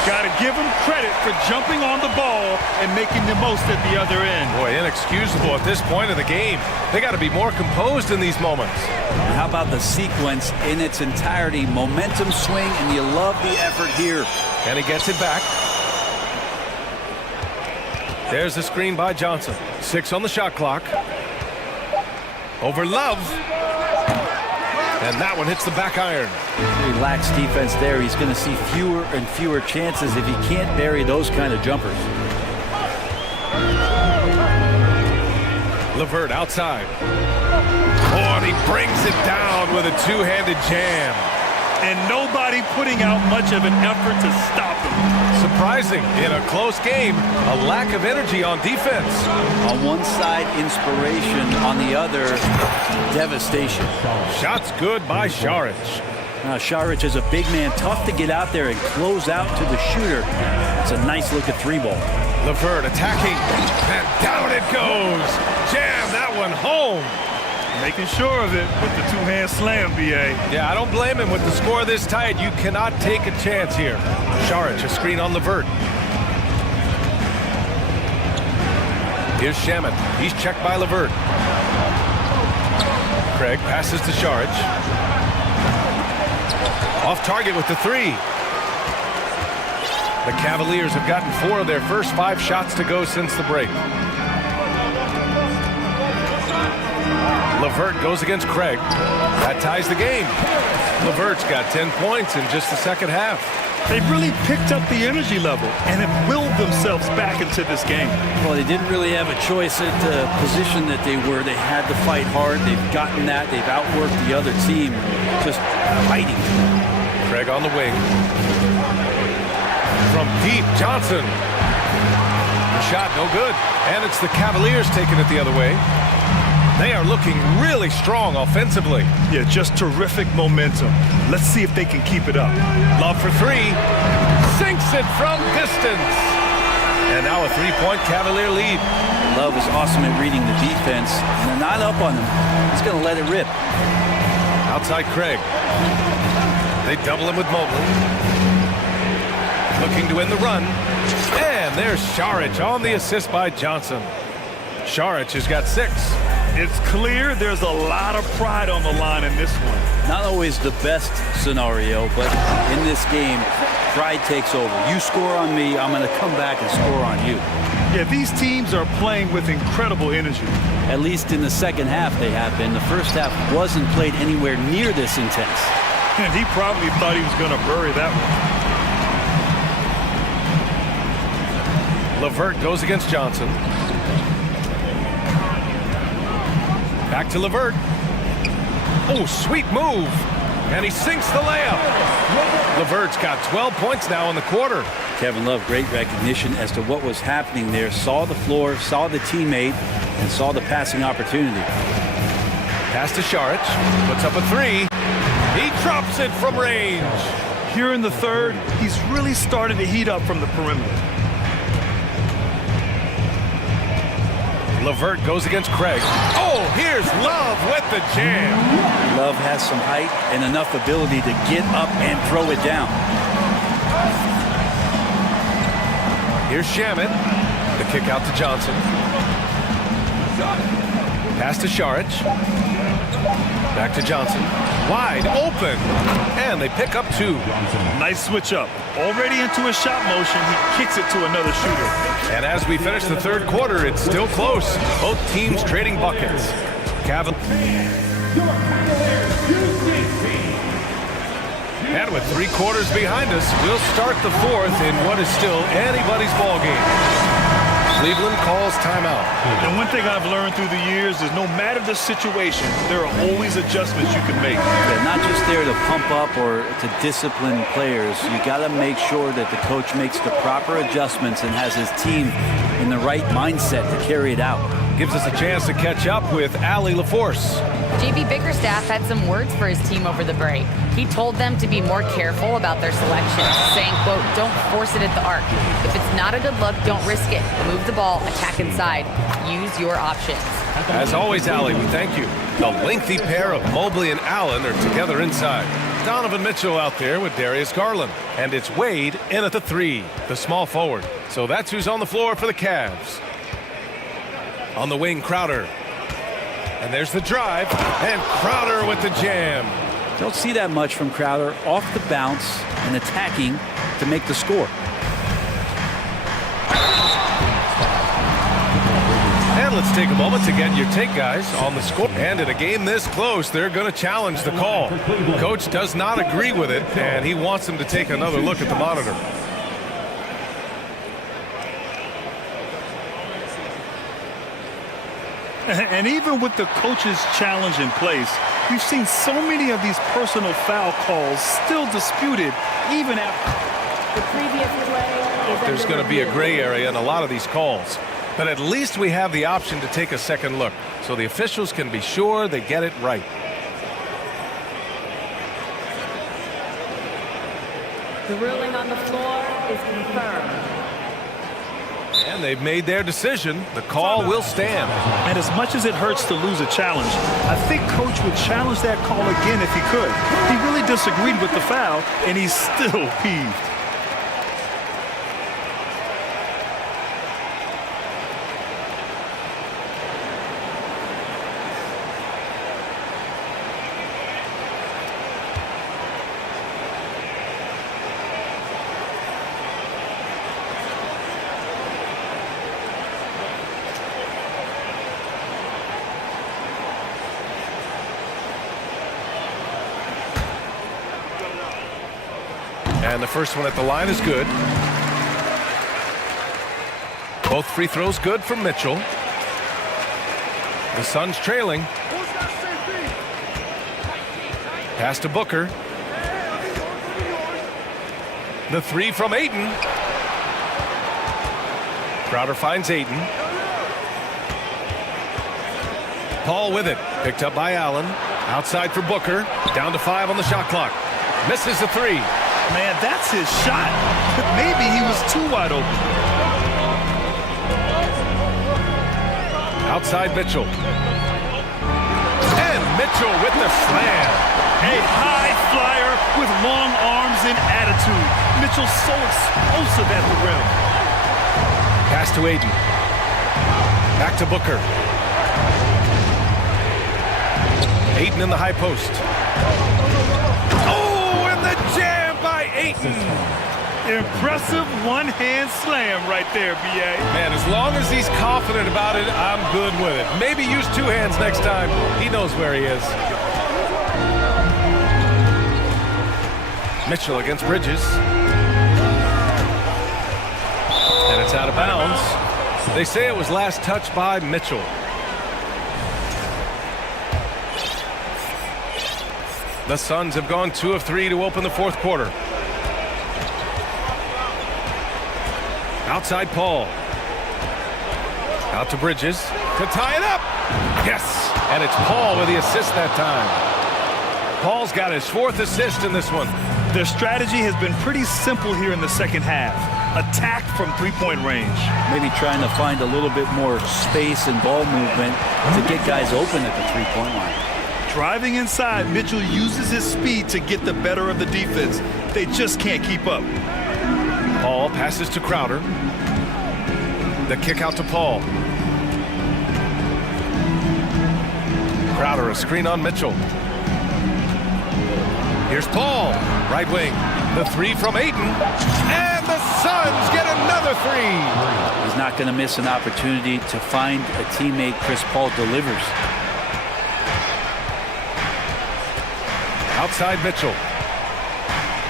Got to give him credit for jumping on the ball and making the most at the other end. Boy, inexcusable at this point of the game. They got to be more composed in these moments. And how about the sequence in its entirety? Momentum swing, and you love the effort here. And he gets it back. There's the screen by Johnson. 6 on the shot clock. Over Love. And that one hits the back iron. Relaxed defense there. He's going to see fewer and fewer chances if he can't bury those kind of jumpers. LeVert outside. Oh, and he brings it down with a two-handed jam. And nobody putting out much of an effort to stop him. Surprising, in a close game, a lack of energy on defense. On one side, inspiration. On the other, devastation. Shots good by Šarić. Now, Šarić is a big man, tough to get out there and close out to the shooter. It's a nice look at three ball. LeVert attacking, and down it goes. Jam that one home. Making sure of it with the two-hand slam, B.A. Yeah, I don't blame him with the score this tight. You cannot take a chance here. Šarić, a screen on LeVert. Here's Shaman. He's checked by LeVert. Craig passes to Šarić. Off target with the three. The Cavaliers have gotten 4 of their first 5 shots to go since the break. LeVert goes against Craig. That ties the game. LeVert's got 10 points in just the second half. They've really picked up the energy level and have willed themselves back into this game. Well, they didn't really have a choice at the position that they were. They had to fight hard. They've gotten that. They've outworked the other team. Just fighting. Craig on the wing. From deep, Johnson. The shot, no good. And it's the Cavaliers taking it the other way. They are looking really strong offensively. Yeah, just terrific momentum. Let's see if they can keep it up. Love for 3. Sinks it from distance. And now a 3-point Cavalier lead. Love is awesome at reading the defense. And they're not up on him. He's going to let it rip. Outside Craig. They double him with Mobley. Looking to win the run. And there's Šarić on the assist by Johnson. Šarić has got 6. It's clear there's a lot of pride on the line in this one. Not always the best scenario, but in this game, pride takes over. You score on me, I'm going to come back and score on you. Yeah, these teams are playing with incredible energy. At least in the second half they have been. The first half wasn't played anywhere near this intense. And he probably thought he was going to bury that one. LeVert goes against Johnson. Back to LeVert. Oh, sweet move. And he sinks the layup. LeVert's got 12 points now in the quarter. Kevin Love, great recognition as to what was happening there. Saw the floor, saw the teammate, and saw the passing opportunity. Pass to Šarić. Puts up a 3. He drops it from range. Here in the third, he's really started to heat up from the perimeter. LeVert goes against Craig. Oh, here's Love with the jam. Love has some height and enough ability to get up and throw it down. Here's Shaman. The kick out to Johnson. Pass to Šarić. Back to Johnson. Wide open. And they pick up 2. Nice switch up. Already into a shot motion, he kicks it to another shooter. And as we finish the third quarter, it's still close. Both teams trading buckets. And with 3 quarters behind us, we'll start the fourth in what is still anybody's ball game. Cleveland calls timeout. And one thing I've learned through the years is no matter the situation, there are always adjustments you can make. Yeah, not just there to pump up or to discipline players. You got to make sure that the coach makes the proper adjustments and has his team in the right mindset to carry it out. Gives us a chance to catch up with Allie LaForce. JB Bickerstaff had some words for his team over the break. He told them to be more careful about their selections, saying, quote, don't force it at the arc. If it's not a good look, don't risk it. Move the ball, attack inside. Use your options. As always, Allie, we thank you. The lengthy pair of Mobley and Allen are together inside. Donovan Mitchell out there with Darius Garland. And it's Wade in at the 3, the small forward. So that's who's on the floor for the Cavs. On the wing, Crowder. And there's the drive, and Crowder with the jam. Don't see that much from Crowder off the bounce and attacking to make the score. And let's take a moment to get your take, guys, on the score. And in a game this close, they're going to challenge the call. Coach does not agree with it, and he wants them to take another look at the monitor. And even with the coach's challenge in place, we've seen so many of these personal foul calls still disputed even after The previous play is There's going to be a gray area in a lot of these calls. But at least we have the option to take a second look, so the officials can be sure they get it right. The ruling on the floor is confirmed. And they've made their decision. The call will stand. And as much as it hurts to lose a challenge, I think Coach would challenge that call again if he could. He really disagreed with the foul, and he's still peeved. And the first one at the line is good. Both free throws good from Mitchell. The Suns trailing. Pass to Booker. The 3 from Ayton. Crowder finds Ayton. Paul with it. Picked up by Allen. Outside for Booker. Down to 5 on the shot clock. Misses the 3. Man, that's his shot. Maybe he was too wide open. Outside Mitchell. And Mitchell with the slam. A high flyer with long arms and attitude. Mitchell's so explosive at the rim. Pass to Ayton. Back to Booker. Ayton in the high post. Oh, and the jam by Ayton. Impressive one-hand slam right there, B.A. Man, as long as he's confident about it, I'm good with it. Maybe use 2 hands next time. He knows where he is. Mitchell against Bridges. And it's out of bounds. They say it was last touched by Mitchell. The Suns have gone 2 of 3 to open the 4th quarter. Outside Paul. Out to Bridges to tie it up. Yes, and it's Paul with the assist that time. Paul's got his 4th assist in this one. Their strategy has been pretty simple here in the second half. Attack from three-point range. Maybe trying to find a little bit more space and ball movement to get guys open at the three-point line. Driving inside, Mitchell uses his speed to get the better of the defense. They just can't keep up. Paul passes to Crowder. The kick out to Paul. Crowder, a screen on Mitchell. Here's Paul, right wing. The 3 from Ayton. And the Suns get another 3. He's not going to miss an opportunity to find a teammate. Chris Paul delivers. Outside Mitchell.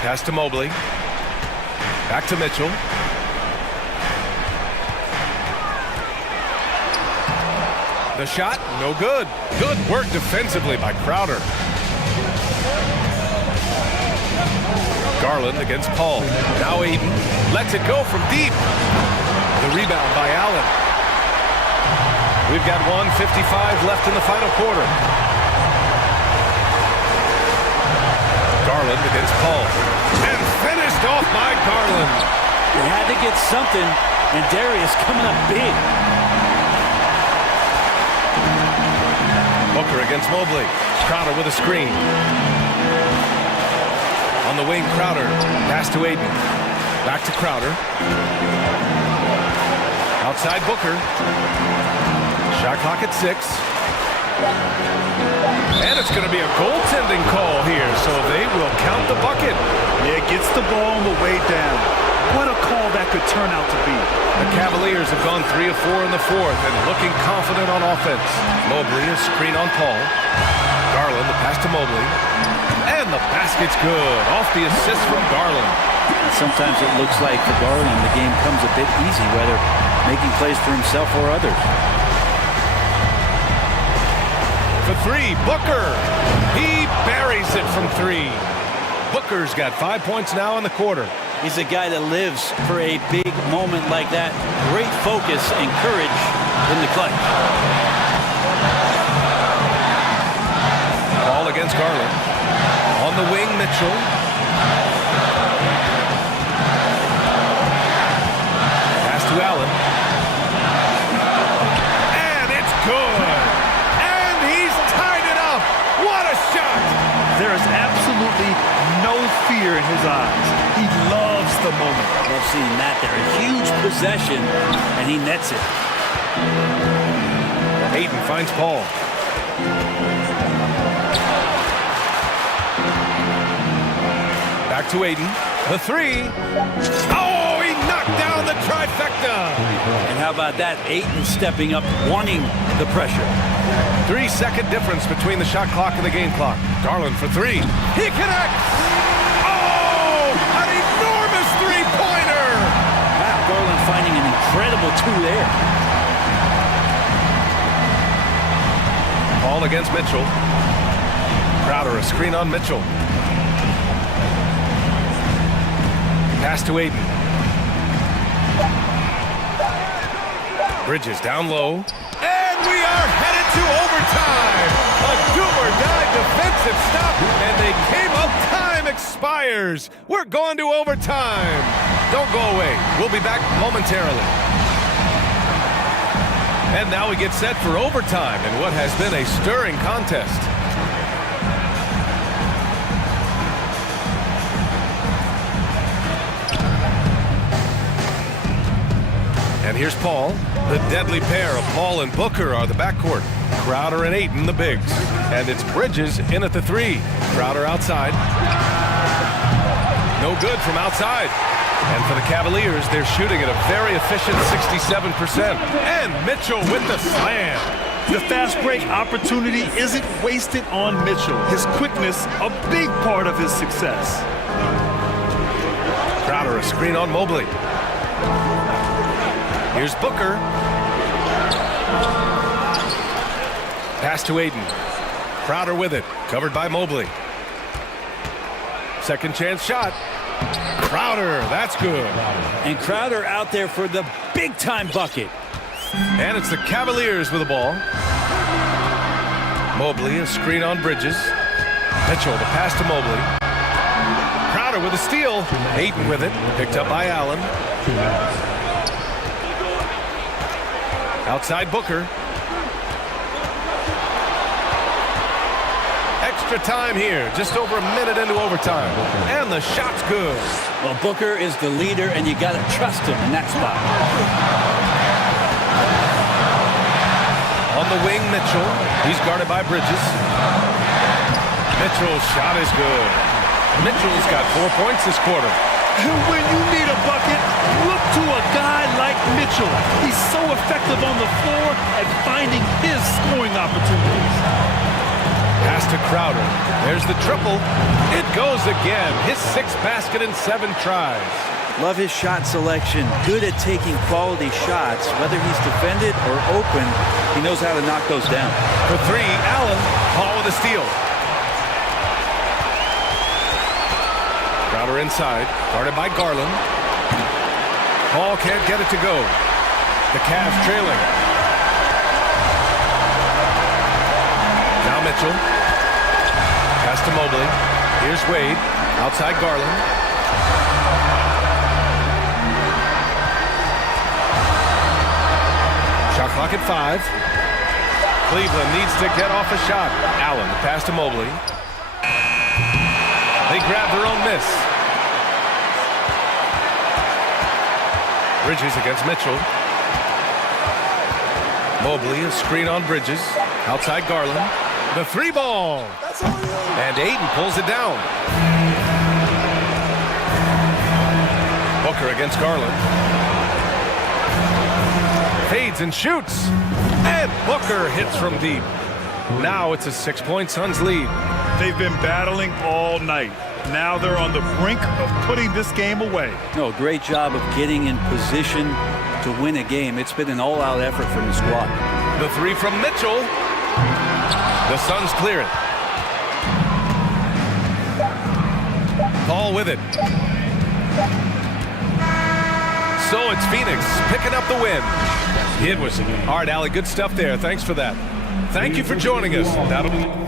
Pass to Mobley. Back to Mitchell. The shot, no good. Good work defensively by Crowder. Garland against Paul. Now Aiden lets it go from deep. The rebound by Allen. We've got 1:55 left in the final quarter. Garland against Paul. And finished off by Garland. They had to get something, and Darius coming up big. Booker against Mobley. Crowder with a screen. On the wing, Crowder. Pass to Aiden. Back to Crowder. Outside Booker. Shot clock at 6. And it's going to be a goaltending call here, so they will count the bucket. Yeah, gets the ball on the way down. What a call that could turn out to be. The Cavaliers have gone 3 of 4 in the fourth and looking confident on offense. Mobley, a screen on Paul. Garland, the pass to Mobley. And the basket's good. Off the assist from Garland. And sometimes it looks like for Garland, the game comes a bit easy, whether making plays for himself or others. For 3, Booker. He buries it from 3. Booker's got 5 points now in the quarter. He's a guy that lives for a big moment like that. Great focus and courage in the clutch. Ball against Garland. On the wing, Mitchell. Pass to Allen. And it's good. And he's tied it up. What a shot. There is absolutely no fear in his eyes. He loves the moment. Love seeing that there. A huge possession, and he nets it. Aiden finds Paul. Back to Aiden. The 3. Oh, he knocked down the trifecta. And how about that? Aiden stepping up, wanting the pressure. 3-second difference between the shot clock and the game clock. Garland for 3. He connects. Oh, an enormous three-pointer. Wow, Garland finding an incredible 2 there. Ball against Mitchell. Crowder, a screen on Mitchell. Pass to Aiden. Bridges down low. And we are headed to overtime. A do-or-die defensive stop, and they came up. Time expires. We're going to overtime. Don't go away. We'll be back momentarily. And now we get set for overtime in what has been a stirring contest. And here's Paul. The deadly pair of Paul and Booker are the backcourt. Crowder and Aiden, the bigs. And it's Bridges in at the 3. Crowder outside. No good from outside. And for the Cavaliers, they're shooting at a very efficient 67%. And Mitchell with the slam. The fast break opportunity isn't wasted on Mitchell. His quickness, a big part of his success. Crowder, a screen on Mobley. Here's Booker. Pass to Aiden. Crowder with it. Covered by Mobley. Second chance shot. Crowder, that's good. And Crowder out there for the big-time bucket. And it's the Cavaliers with the ball. Mobley, a screen on Bridges. Mitchell, the pass to Mobley. Crowder with a steal. Aiden with it. Picked up by Allen. Outside Booker. Extra time here, just over a minute into overtime. And the shot's good. Well, Booker is the leader, and you got to trust him in that spot. On the wing, Mitchell. He's guarded by Bridges. Mitchell's shot is good. Mitchell's got 4 points this quarter. And when you need a bucket, look to a guy like Mitchell. He's so effective on the floor at finding his scoring opportunities. Pass to Crowder. There's the triple. It goes again. His 6th basket in 7 tries. Love his shot selection. Good at taking quality shots. Whether he's defended or open, he knows how to knock those down. For three, Allen. Paul with a steal. Crowder inside, guarded by Garland. Paul can't get it to go. The Cavs trailing. Now Mitchell. Pass to Mobley. Here's Wade. Outside Garland. Shot clock at 5. Cleveland needs to get off a shot. Allen, the pass to Mobley. They grab their own miss. Bridges against Mitchell. Mobley, a screen on Bridges. Outside Garland. The three ball. And Ayton pulls it down. Booker against Garland. Fades and shoots. And Booker hits from deep. Now it's a 6-point Suns lead. They've been battling all night. Now they're on the brink of putting this game away. No, great job of getting in position to win a game. It's been an all-out effort from the squad. The three from Mitchell. The Suns clear it. Paul with it. So it's Phoenix picking up the win. It was all right, Allie. Good stuff there. Thanks for that. Thank you for joining us. That'll be.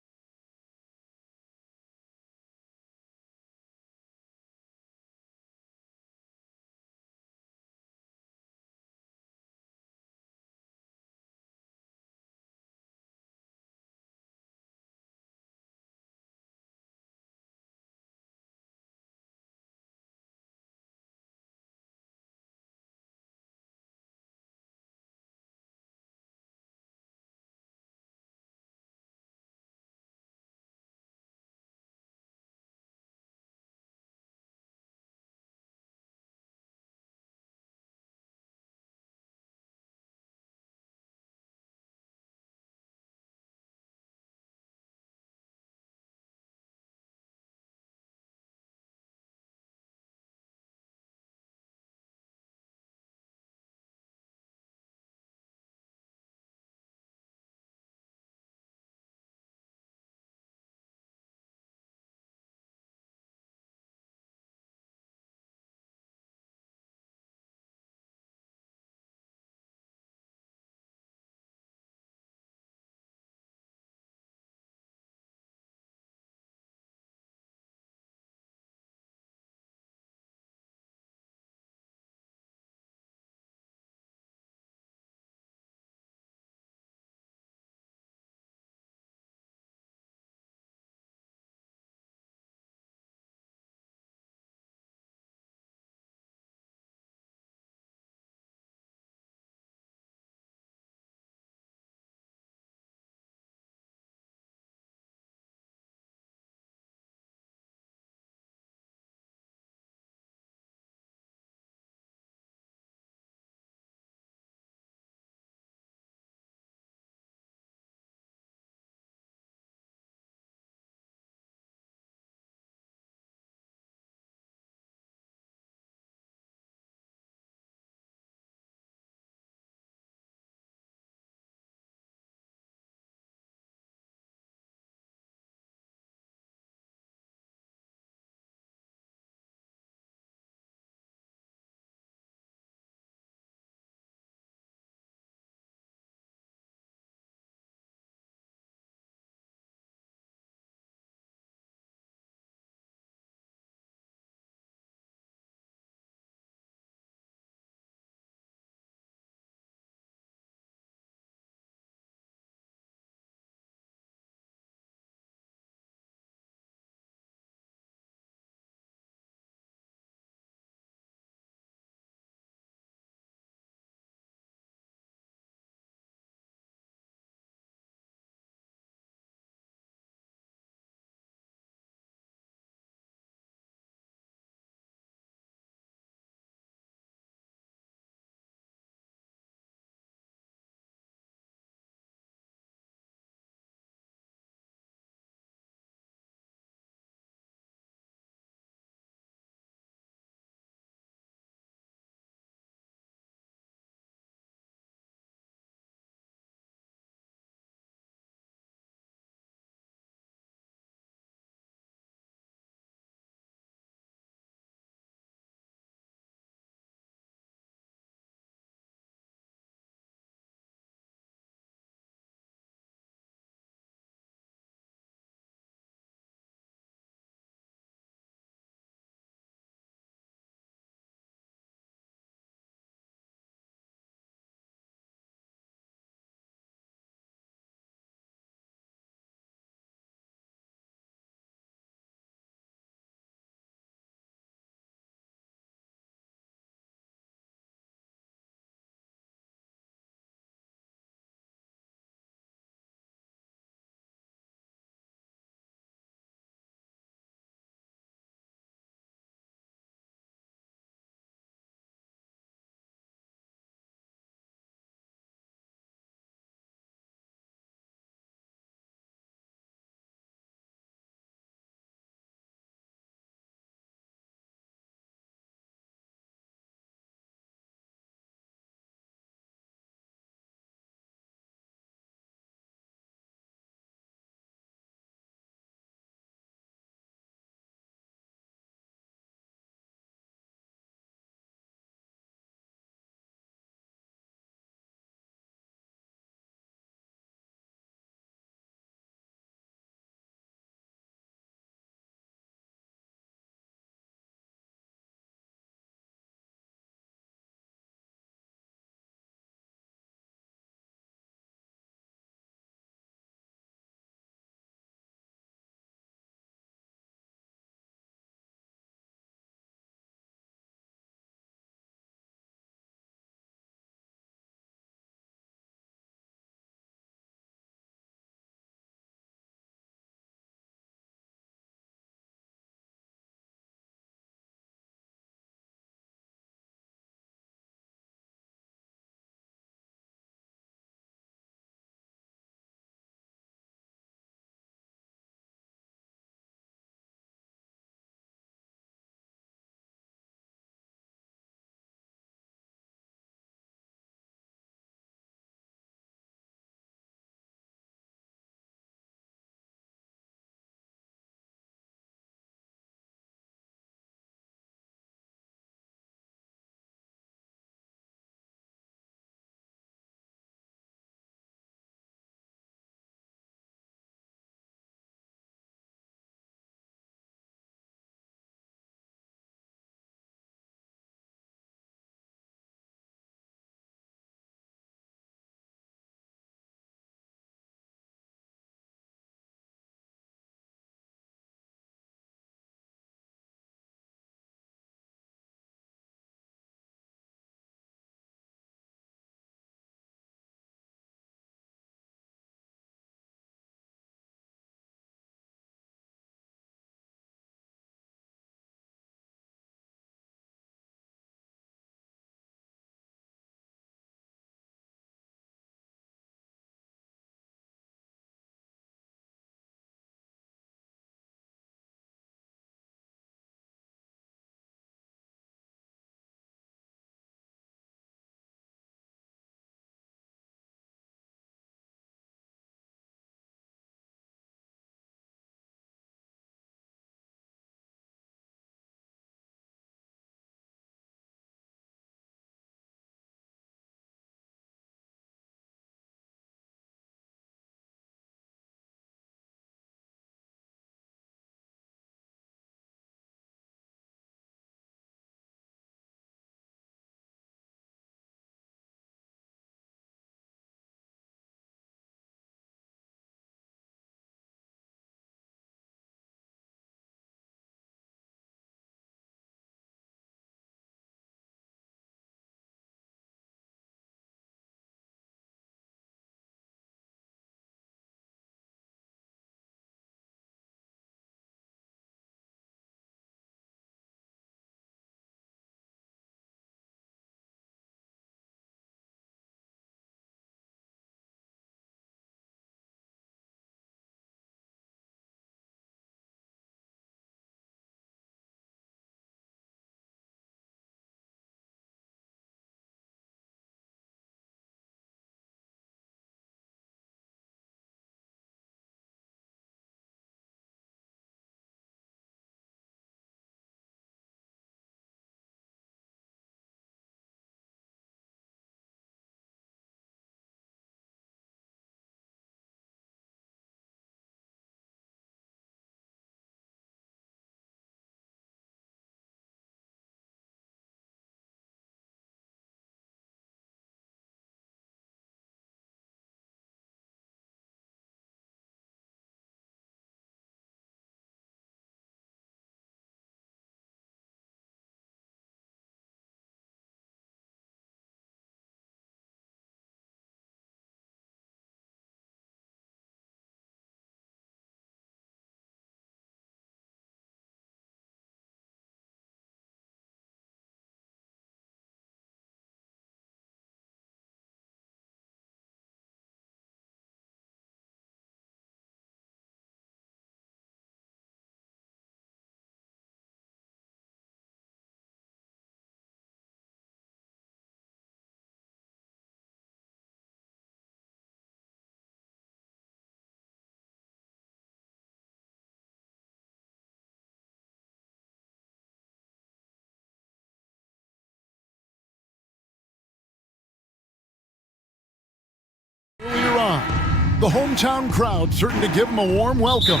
The hometown crowd certain to give him a warm welcome.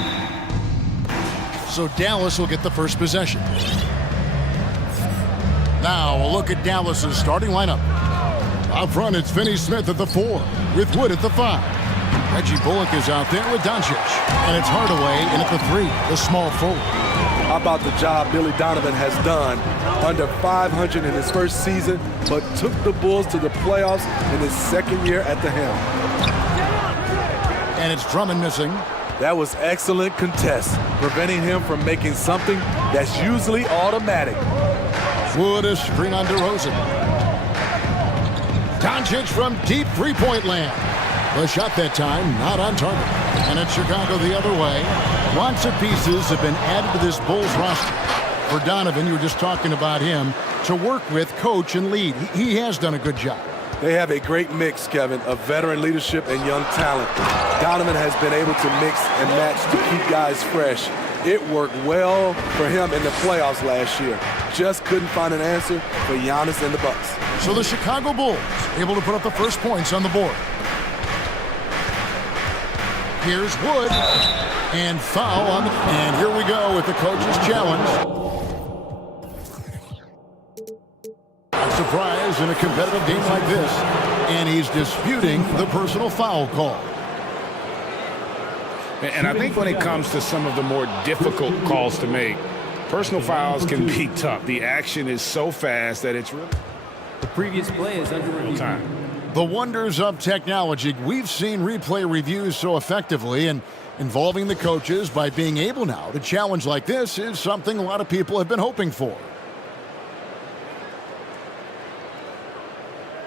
So Dallas will get the first possession. Now a look at Dallas's starting lineup. Up front, it's Finney Smith at the 4, with Wood at the 5. Reggie Bullock is out there with Doncic. And it's Hardaway in at the 3, the small forward. How about the job Billy Donovan has done? Under 500 in his first season, but took the Bulls to the playoffs in his second year at the helm. And it's Drummond missing. That was excellent contest, preventing him from making something that's usually automatic. Wood a screen on DeRozan. Doncic from deep three-point land. The shot that time not on target. And it's Chicago the other way. Lots of pieces have been added to this Bulls roster. For Donovan, you were just talking about him, to work with, coach, and lead. He has done a good job. They have a great mix, Kevin, of veteran leadership and young talent. Donovan has been able to mix and match to keep guys fresh. It worked well for him in the playoffs last year. Just couldn't find an answer for Giannis and the Bucks. So the Chicago Bulls able to put up the first points on the board. Here's Wood, and foul on the... And here we go with the coach's challenge. A surprise in a competitive game like this, and he's disputing the personal foul call. And I think when it comes to some of the more difficult calls to make, personal fouls can be tough. The action is so fast that it's really... The previous play is under review. The wonders of technology. We've seen replay reviews so effectively, and involving the coaches by being able now to challenge like this is something a lot of people have been hoping for.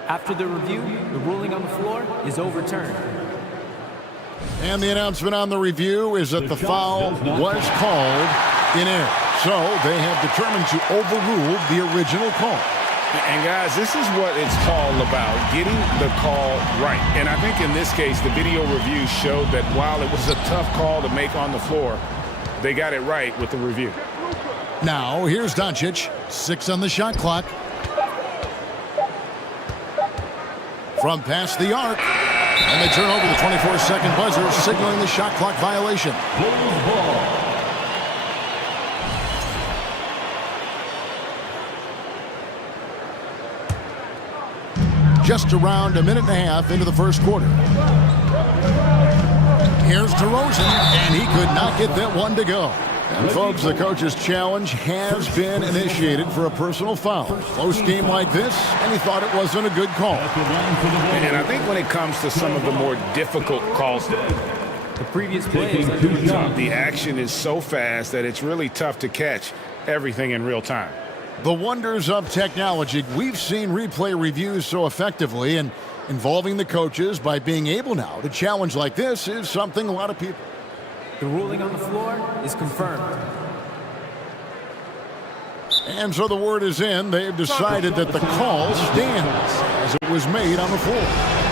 After the review, the ruling on the floor is overturned. And the announcement on the review is that the foul was called in error. So they have determined to overrule the original call. And guys, this is what it's all about, getting the call right. And I think in this case, the video review showed that while it was a tough call to make on the floor, they got it right with the review. Now, here's Doncic, 6 on the shot clock. From past the arc, and they turn over the 24-second buzzer, signaling the shot clock violation. Just around a minute and a half into the first quarter. Here's DeRozan, and he could not get that one to go. And folks, the coach's challenge has been initiated for a personal foul. Close game like this, and he thought it wasn't a good call. And I think when it comes to some of the more difficult calls, the previous play is under review. The action is so fast that it's really tough to catch everything in real time. The wonders of technology. We've seen replay reviews so effectively, and involving the coaches by being able now to challenge like this is something a lot of people... The ruling on the floor is confirmed. And so the word is in. They've decided that the call stands as it was made on the floor.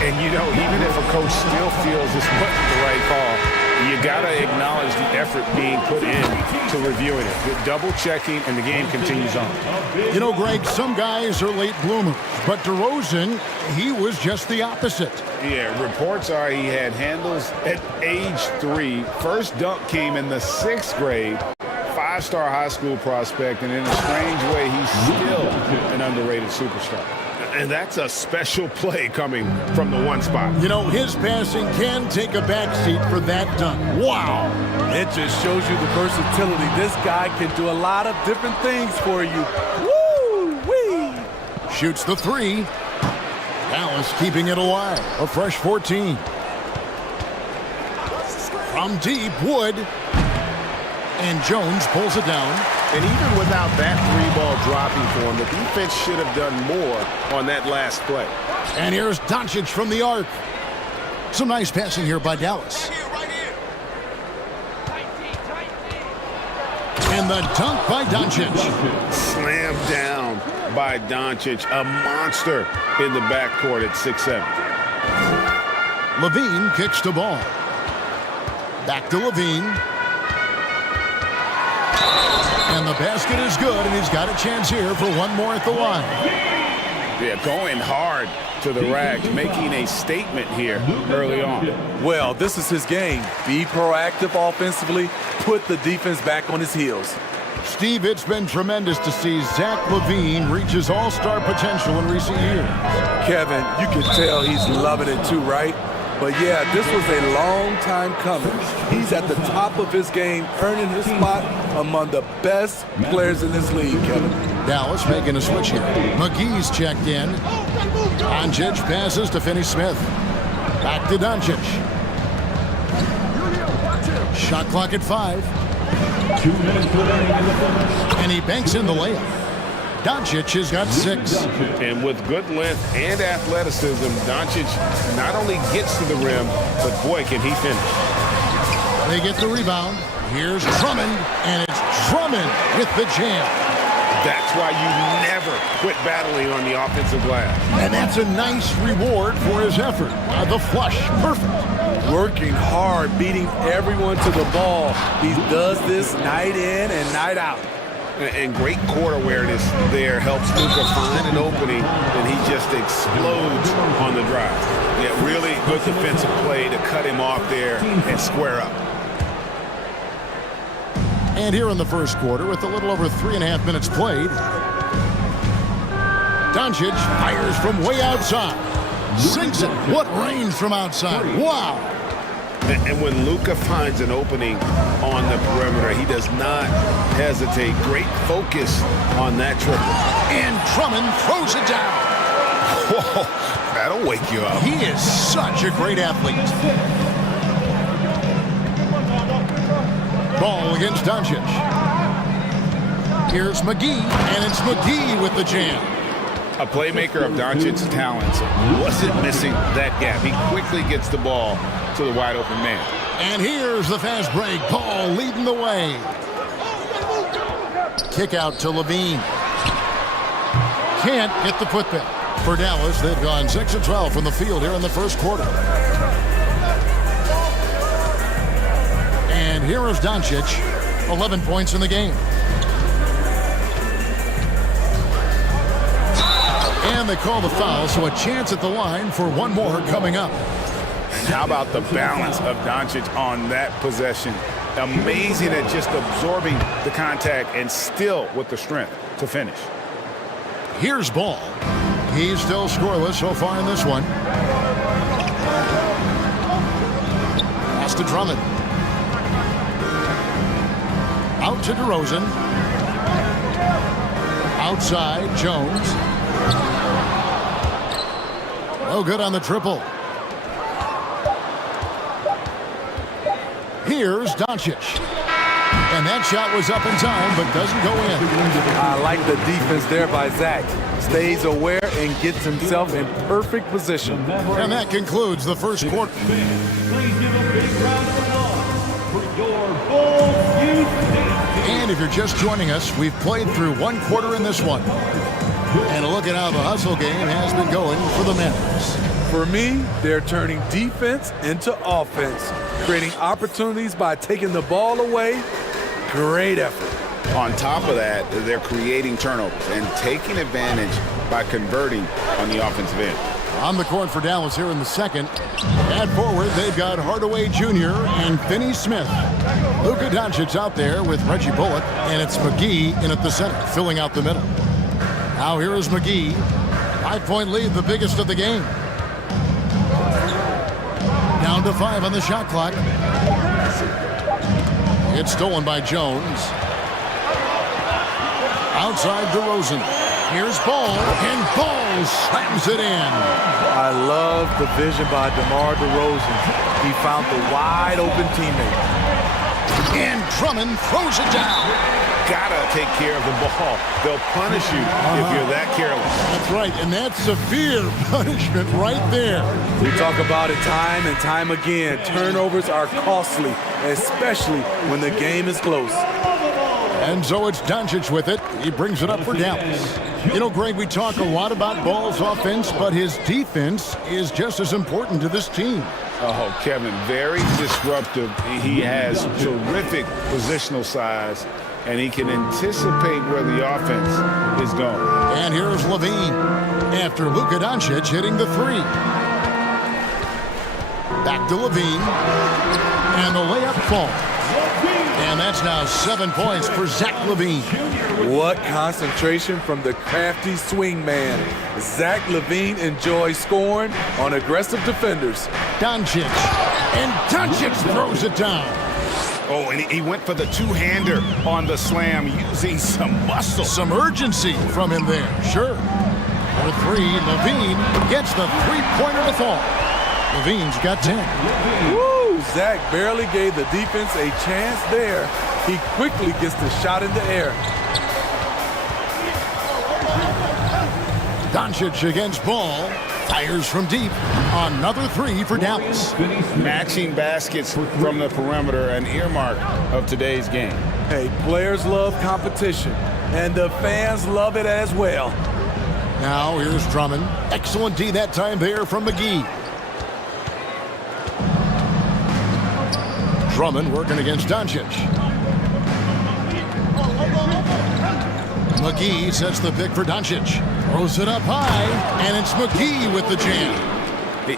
And, you know, even if a coach still feels this wasn't the right call, you got to acknowledge the effort being put in to reviewing it. Double-checking, and the game continues on. You know, Greg, some guys are late bloomers, but DeRozan, he was just the opposite. Yeah, reports are he had handles at age 3. First dunk came in the 6th grade. 5-star high school prospect, and in a strange way, he's still an underrated superstar. And that's a special play coming from the one spot. You know, his passing can take a backseat for that dunk. Wow. It just shows you the versatility. This guy can do a lot of different things for you. Woo-wee! Shoots the 3. Dallas keeping it alive. A fresh 14. From deep, Wood. And Jones pulls it down. And even without that 3-ball dropping for him, the defense should have done more on that last play. And here's Doncic from the arc. Some nice passing here by Dallas. And the dunk by Doncic. Slammed down by Doncic, a monster in the backcourt at 6'7". Levine kicks the ball. Back to Levine. And the basket is good, and he's got a chance here for one more at the line. Yeah, going hard to the rack, making a statement here early on. Well, this is his game. Be proactive offensively, put the defense back on his heels. Steve, it's been tremendous to see Zach LaVine reach his all-star potential in recent years. Kevin, you can tell he's loving it too, right? But yeah, this was a long time coming. He's at the top of his game, earning his spot among the best players in this league, Kevin. Dallas making a switch here. McGee's checked in. Doncic passes to Finney-Smith. Back to Doncic. Shot clock at 5. 2 minutes remaining in the first. And he banks in the layup. Doncic has got 6. And with good length and athleticism, Doncic not only gets to the rim, but boy, can he finish. They get the rebound. Here's Drummond, and it's Drummond with the jam. That's why you never quit battling on the offensive glass. And that's a nice reward for his effort. The flush, perfect. Working hard, beating everyone to the ball. He does this night in and night out. And great court awareness there helps Luka find an opening, and he just explodes on the drive. Yeah, really good defensive play to cut him off there and square up. And here in the first quarter, with a little over 3.5 minutes played, Doncic fires from way outside. Sinks it. What range from outside. Wow. And when Luka finds an opening on the perimeter, he does not hesitate. Great focus on that triple. And Drummond throws it down. Whoa, that'll wake you up. He is such a great athlete. Ball against Doncic. Here's McGee, and it's McGee with the jam. A playmaker of Doncic's talents wasn't missing that gap. He quickly gets the ball to the wide open man. And here's the fast break. Ball leading the way. Kick out to LaVine. Can't get the putback. For Dallas, they've gone 6 of 12 from the field here in the first quarter. And here is Doncic, 11 points in the game. And they call the foul, so a chance at the line for one more coming up. How about the balance of Doncic on that possession? Amazing at just absorbing the contact and still with the strength to finish. Here's Ball. He's still scoreless so far in this one. Pass to Drummond. Out to DeRozan. Outside, Jones. No good on the triple. Here's Doncic. And that shot was up in time, but doesn't go in. I like the defense there by Zach. Stays aware and gets himself in perfect position. And that concludes the first quarter. Please give a big round of applause for your Bulls Youth Team. And if you're just joining us, we've played through one quarter in this one. And a look at how the hustle game has been going for the Mavericks. For me, they're turning defense into offense, creating opportunities by taking the ball away. Great effort. On top of that, they're creating turnovers and taking advantage by converting on the offensive end. On the court for Dallas here in the second. At forward, they've got Hardaway Jr. and Finney-Smith. Luka Doncic out there with Reggie Bullock, and it's McGee in at the center, filling out the middle. Now here is McGee. 5-point lead, the biggest of the game. Down to 5 on the shot clock. It's stolen by Jones. Outside DeRozan. Here's Ball, and Ball slams it in. I love the vision by DeMar DeRozan. He found the wide open teammate. And Drummond throws it down. Gotta take care of the ball. They'll punish you if you're that careless. That's right, and that's severe punishment right there. We talk about it time and time again. Turnovers are costly, especially when the game is close. And so it's Doncic with it. He brings it up for Dallas. You know, Greg, we talk a lot about Ball's offense, but his defense is just as important to this team. Oh, Kevin, very disruptive. He has terrific positional size, and he can anticipate where the offense is going. And here's LaVine. after Luka Doncic hitting the three. Back to Levine. And the layup falls. And that's now 7 points for Zach Levine. What concentration from the crafty swing man. Zach Levine enjoys scoring on aggressive defenders. Doncic. And Doncic throws it down. Oh, and he went for the two-hander on the slam, using some muscle. Some urgency from him there, sure. For three, Levine gets the three-pointer to fall. Levine's got 10. Woo! Zach barely gave the defense a chance there. He quickly gets the shot in the air. Doncic against Ball. Fires from deep. Another three for Dallas. Matching baskets from the perimeter, an earmark of today's game. Hey, players love competition, and the fans love it as well. Now here's Drummond. Excellent D that time there from McGee. Drummond working against Doncic. McGee sets the pick for Doncic. Throws it up high, and it's McGee with the jam.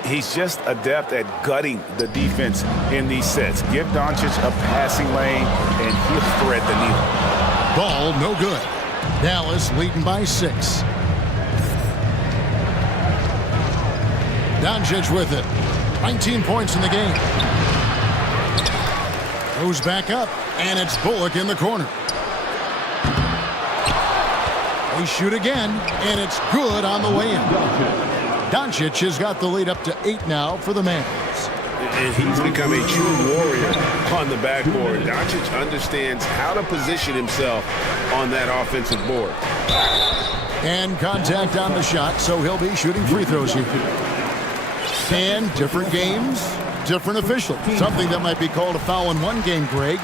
He's just adept at gutting the defense in these sets. Give Doncic a passing lane, and he'll thread the needle. Ball no good. Dallas leading by 6. Doncic with it. 19 points in the game. Goes back up, and it's Bullock in the corner. They shoot again, and it's good on the way in. Doncic has got the lead up to 8 now for the Mavericks. And he's become a true warrior on the backboard. Doncic understands how to position himself on that offensive board. And contact on the shot, so he'll be shooting free throws here. And different games, different officials. Something that might be called a foul in one game, Greg,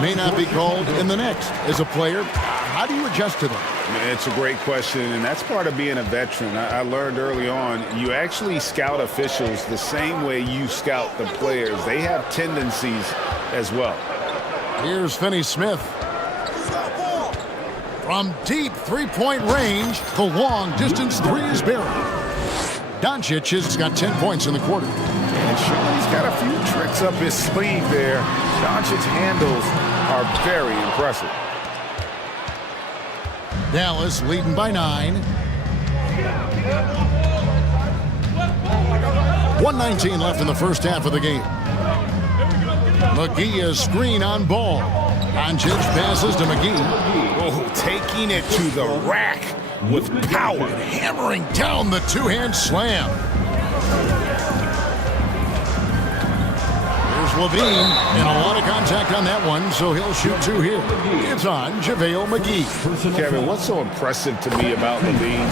may not be called in the next. As a player, how do you adjust to that? It's a great question, and that's part of being a veteran. I learned early on, you actually scout officials the same way you scout the players. They have tendencies as well. Here's Finney-Smith. From deep three-point range, the long-distance three is buried. Doncic has got 10 points in the quarter. And sure, he's got a few tricks up his sleeve there. Doncic's handles are very impressive. Dallas leading by 9. 1:19 left in the first half of the game. McGee is screen on Ball. Doncic passes to McGee. Oh, taking it to the rack with power. Hammering down the two-hand slam. Levine, and a lot of contact on that one, so he'll shoot 2 here. It's on JaVale McGee. Kevin, what's so impressive to me about Levine?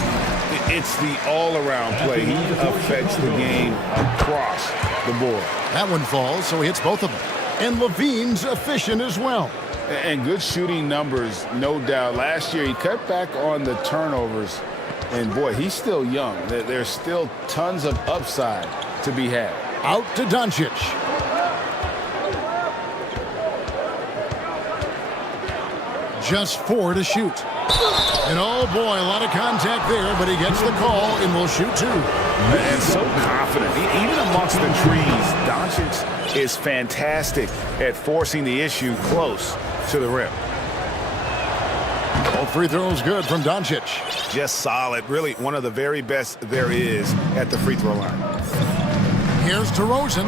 It's the all-around play. He affects the game across the board. That one falls, so he hits both of them. And Levine's efficient as well. And good shooting numbers, no doubt. Last year, he cut back on the turnovers. And, boy, he's still young. There's still tons of upside to be had. Out to Doncic. Just 4 to shoot. And oh boy, a lot of contact there, but he gets the call and will shoot 2. And so confident. Even amongst the trees, Doncic is fantastic at forcing the issue close to the rim. All free throws good from Doncic. Just solid. Really one of the very best there is at the free throw line. Here's DeRozan.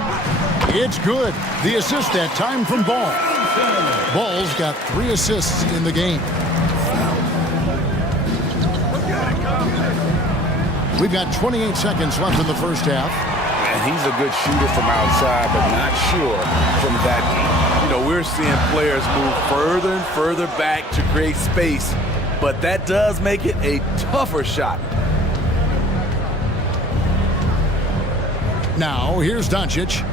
It's good. The assist that time from Ball. Ball's got 3 assists in the game. We've got 28 seconds left in the first half. And he's a good shooter from outside, but not sure from that deep. You know, we're seeing players move further and further back to create space, but that does make it a tougher shot. Now, here's Doncic.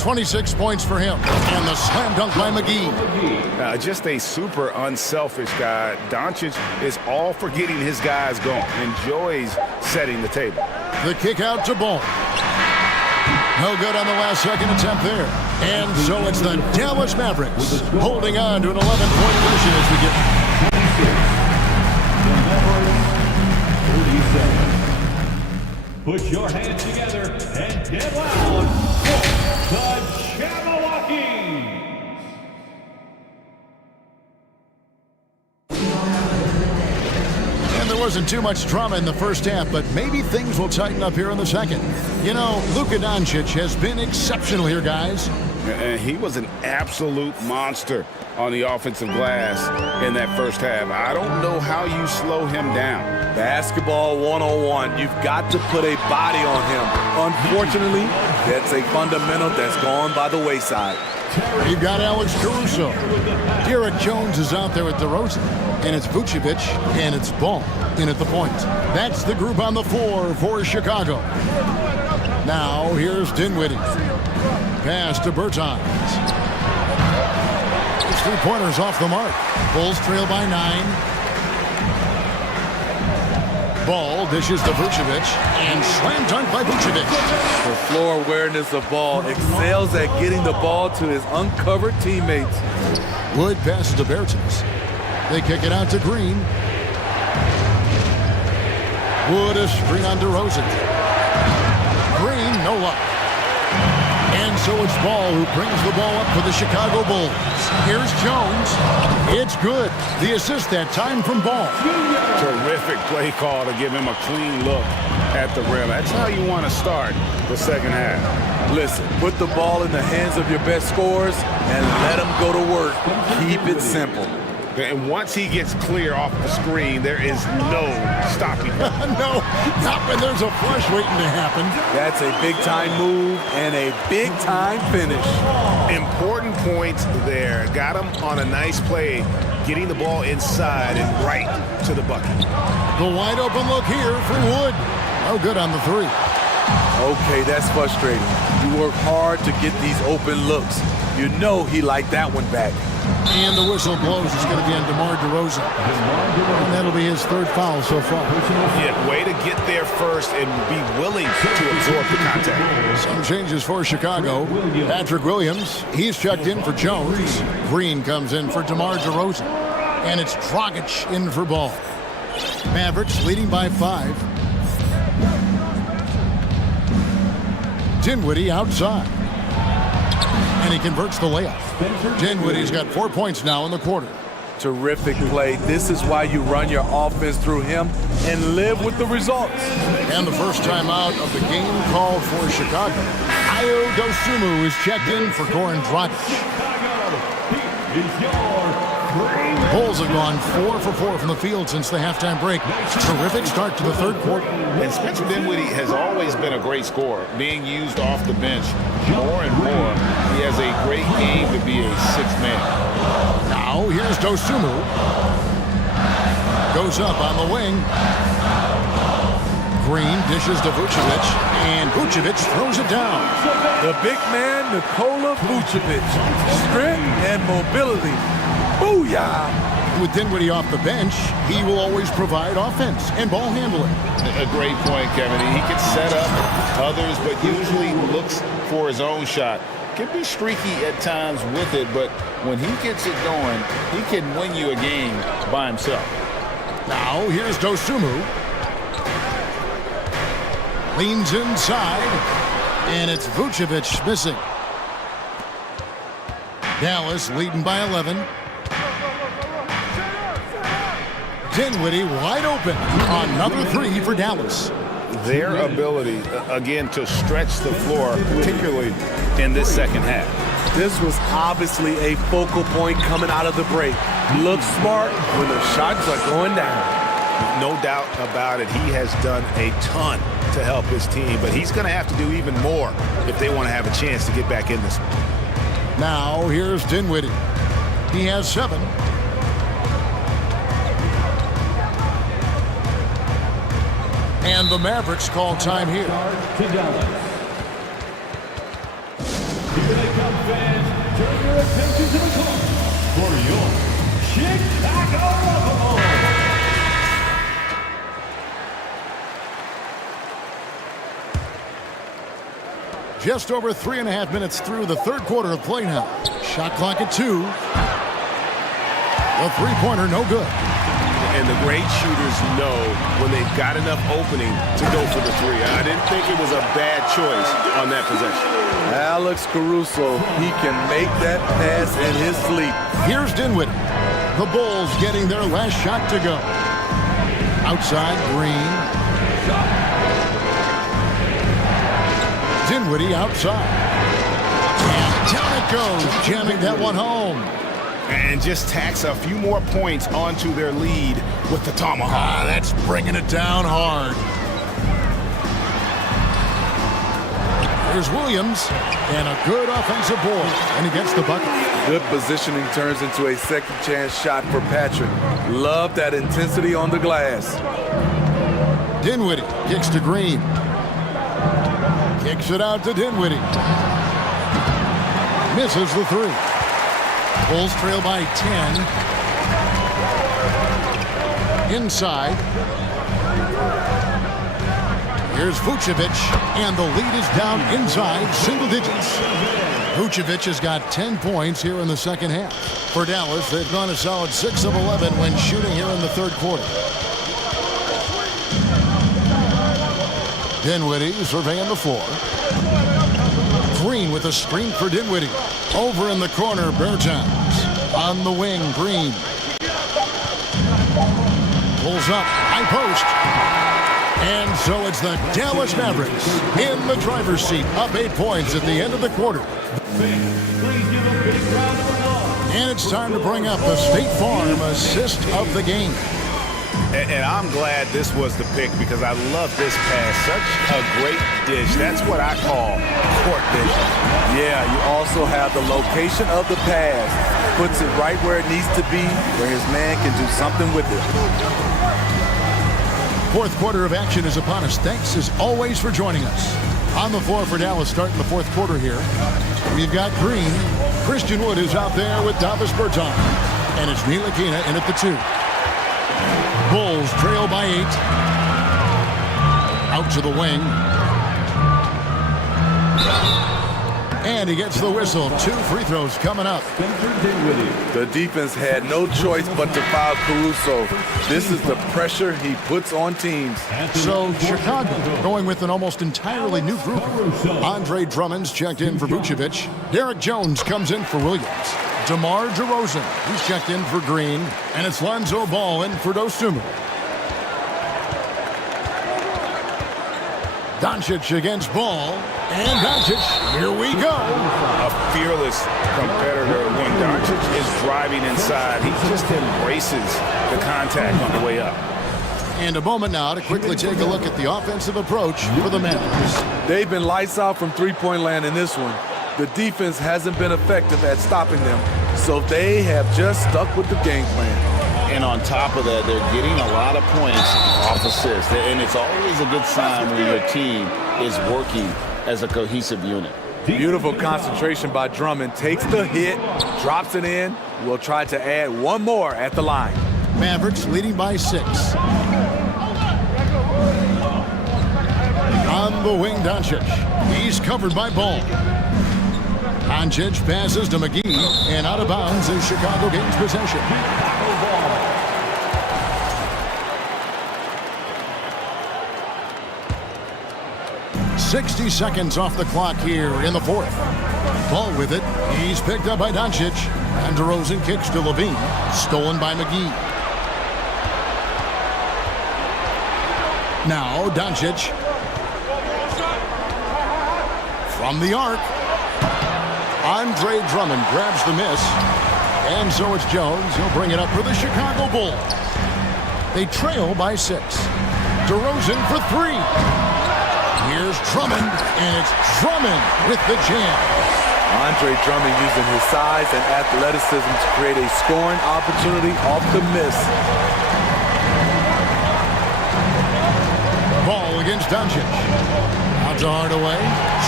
26 points for him. And the slam dunk by McGee. Just a super unselfish guy. Doncic is all for getting his guys going. Enjoys setting the table. The kick out to Ball. No good on the last second attempt there. And so it's the Dallas Mavericks holding on to an 11-point lead as we get. Put your hands together and get loud for the Jabberwockies! And there wasn't too much drama in the first half, but maybe things will tighten up here in the second. You know, Luka Doncic has been exceptional here, guys. And he was an absolute monster on the offensive glass in that first half. I don't know how you slow him down. Basketball 101. You've got to put a body on him. Unfortunately, that's a fundamental that's gone by the wayside. You've got Alex Caruso. Derek Jones is out there with DeRozan. And it's Vucevic, and it's Ball in at the point. That's the group on the floor for Chicago. Now, here's Dinwiddie. Pass to Bertans. His three-pointers off the mark. Bulls trail by 9. Ball dishes to Vucevic, and slam dunk by Vucevic. The floor awareness of Ball excels at getting the ball to his uncovered teammates. Wood passes to Bertans. They kick it out to Green. Wood a screen on DeRozan. Green, no luck. And so it's Ball who brings the ball up for the Chicago Bulls. Here's Jones. It's good. The assist that time from Ball. Terrific play call to give him a clean look at the rim. That's how you want to start the second half. Listen, put the ball in the hands of your best scorers and let them go to work. Keep it simple. And once he gets clear off the screen, there is no stopping him. No, not when there's a flush waiting to happen. That's a big-time move and a big-time finish. Important points there. Got him on a nice play, getting the ball inside and right to the bucket. The wide-open look here for Wood. Oh, good on the three. Okay, that's frustrating. You work hard to get these open looks. You know he liked that one back. And the whistle blows. It's going to be on DeMar DeRozan. And that'll be his third foul so far. Yeah, way to get there first and be willing to absorb the contact. Some changes for Chicago. Patrick Williams, he's checked in for Jones. Green comes in for DeMar DeRozan. And it's Dragic in for Ball. Mavericks leading by 5. Dinwiddie outside. And he converts the layup. Dinwiddie's got 4 points now in the quarter. Terrific play. This is why you run your offense through him and live with the results. And the first time out of the game called for Chicago. Ayo Dosunmu is checked in for Goran Dragic. Bulls have gone 4 for 4 from the field since the halftime break. Terrific start to the third quarter. And Spencer Dinwiddie has always been a great scorer, being used off the bench more and more. He has a great game to be a sixth man. Now here's Dosunmu. Goes up on the wing. Green dishes to Vucevic, and Vucevic throws it down. The big man, Nikola Vucevic. Strength and mobility. Booyah! With Dinwiddie off the bench, he will always provide offense and ball handling. A great point, Kevin. He can set up others, but usually looks for his own shot. Can be streaky at times with it, but when he gets it going, he can win you a game by himself. Now here's Dosunmu. Leans inside, and it's Vucevic missing. Dallas leading by 11. Dinwiddie wide open. Another three for Dallas. Their ability, again, to stretch the floor, particularly in this second half. This was obviously a focal point coming out of the break. Look smart when the shots are going down. No doubt about it. He has done a ton to help his team, but he's going to have to do even more if they want to have a chance to get back in this one. Now here's Dinwiddie. He has 7. And the Mavericks call time here. Here they come, fans. Turn your attention to the court for your Chicago Bulls. Just over 3.5 minutes through the third quarter of play now. Shot clock at 2. The three-pointer no good. And the great shooters know when they've got enough opening to go for the three. I didn't think it was a bad choice on that possession. Alex Caruso, he can make that pass in his sleep. Here's Dinwiddie. The Bulls getting their last shot to go. Outside, Green. Dinwiddie outside. And down it goes, jamming that one home. And just tacks a few more points onto their lead with the tomahawk. That's bringing it down hard. Here's Williams, and a good offensive board, and he gets the bucket. Good positioning turns into a second chance shot for Patrick. Love that intensity on the glass. Dinwiddie kicks to Green. Kicks it out to Dinwiddie. Misses the three. Bulls trail by 10. Inside. Here's Vucevic, and the lead is down inside single digits. Vucevic has got 10 points here in the second half. For Dallas, they've gone a solid 6 of 11 when shooting here in the third quarter. Dinwiddie surveying the floor. Green with a screen for Dinwiddie. Over in the corner, Bertans. On the wing, Green. Pulls up, high post. And so it's the Dallas Mavericks in the driver's seat, up 8 points at the end of the quarter. And it's time to bring up the State Farm assist of the game. And I'm glad this was the pick because I love this pass. Such a great dish. That's what I call court vision. Yeah, you also have the location of the pass. Puts it right where it needs to be, where his man can do something with it. Fourth quarter of action is upon us. Thanks as always for joining us. On the floor for Dallas starting the fourth quarter here. We've got Green. Christian Wood is out there with Davis Bertans. And it's Ntilikina in at the 2. Bulls trail by 8. Out to the wing. And he gets the whistle. 2 free throws coming up. The defense had no choice but to foul Caruso. This is the pressure he puts on teams. So Chicago going with an almost entirely new group. Andre Drummond's checked in for Vucevic. Derek Jones comes in for Williams. DeMar DeRozan, he's checked in for Green. And it's Lonzo Ball in for Dosunmu. Doncic against Ball. And Doncic, here we go. A fearless competitor. When Doncic is driving inside, he just embraces the contact on the way up. And a moment now to quickly take a look at the offensive approach for the Mavericks. They've been lights out from three-point land in this one. The defense hasn't been effective at stopping them, so they have just stuck with the game plan. And on top of that, they're getting a lot of points off assists. And it's always a good sign when your team is working as a cohesive unit. Beautiful concentration by Drummond. Takes the hit, drops it in. We'll try to add one more at the line. Mavericks leading by 6. On the wing, Doncic. He's covered by Ball. Doncic passes to McGee, and out of bounds as Chicago gains possession. 60 seconds off the clock here in the fourth. Ball with it. He's picked up by Doncic. And DeRozan kicks to Levine. Stolen by McGee. Now Doncic. From the arc. Andre Drummond grabs the miss. And so it's Jones. He'll bring it up for the Chicago Bulls. They trail by 6. DeRozan for 3. Here's Drummond, and it's Drummond with the jam. Andre Drummond using his size and athleticism to create a scoring opportunity off the miss. Ball against Doncic. Out to Hardaway.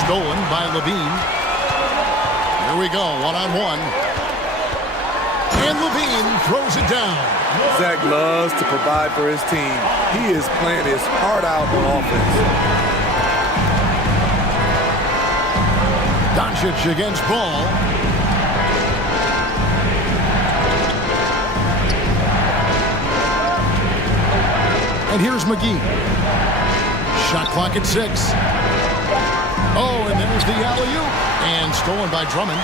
Stolen by Levine. Here we go, one-on-one. And Levine throws it down. Zach loves to provide for his team. He is playing his heart out on offense. Doncic against Ball. And here's McGee. Shot clock at 6. Oh, and there's the alley-oop. And stolen by Drummond.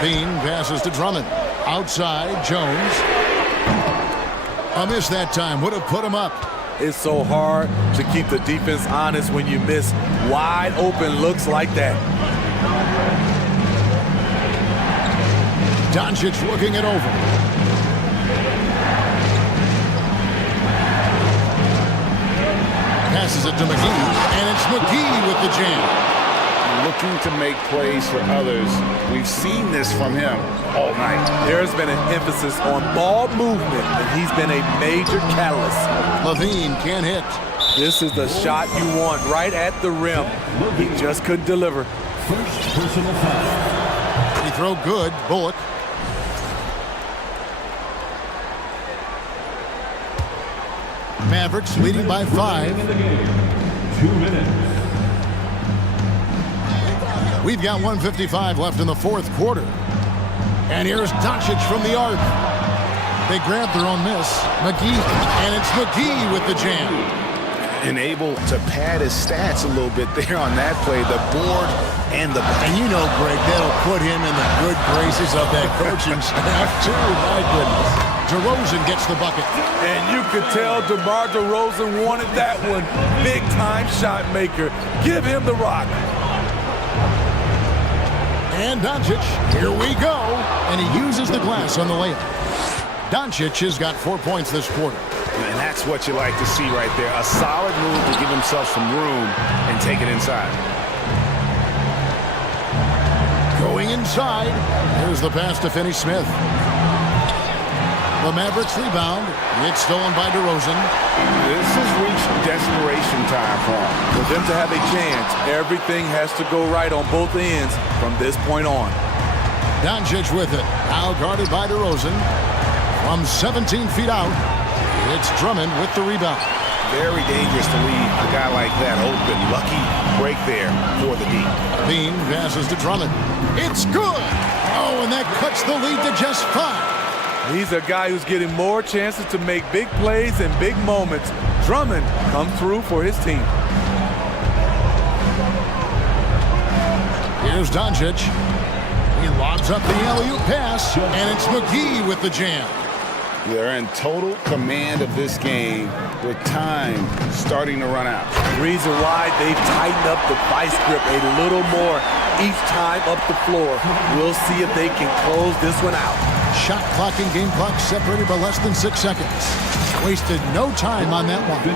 Bean passes to Drummond. Outside, Jones. A miss that time. Would have put him up. It's so hard to keep the defense honest when you miss wide open looks like that. Doncic looking it over. Passes it to McGee, and it's McGee with the jam. Looking to make plays for others. We've seen this from him all night. There's been an emphasis on ball movement, and he's been a major catalyst. Levine can't hit. This is the shot you want right at the rim. He just couldn't deliver. First personal foul. He throw good. Bullock. Mavericks leading by 5. 2 minutes. We've got 1:55 left in the fourth quarter. And here's Doncic from the arc. They grab their own miss. McGee, and it's McGee with the jam. And able to pad his stats a little bit there on that play, the board and the... And you know, Greg, that'll put him in the good graces of that coaching staff, too. My goodness. DeRozan gets the bucket. And you could tell DeMar DeRozan wanted that one. Big-time shot maker. Give him the rock. And Doncic, here we go. And he uses the glass on the layup. Doncic has got 4 points this quarter. And that's what you like to see right there. A solid move to give himself some room and take it inside. Going inside. Here's the pass to Finney-Smith. The Mavericks rebound. It's stolen by DeRozan. This has reached desperation time for him. For them to have a chance, everything has to go right on both ends from this point on. Doncic with it. Now guarded by DeRozan. From 17 feet out, it's Drummond with the rebound. Very dangerous to leave a guy like that open. Lucky break there for the D. Bean passes to Drummond. It's good! Oh, and that cuts the lead to just 5. He's a guy who's getting more chances to make big plays and big moments. Drummond comes through for his team. Here's Doncic. He lobs up the alley-oop pass, and it's McGee with the jam. They're in total command of this game with time starting to run out. Reason why they've tightened up the vice grip a little more each time up the floor. We'll see if they can close this one out. Shot clock and game clock separated by less than 6 seconds. Wasted no time on that one.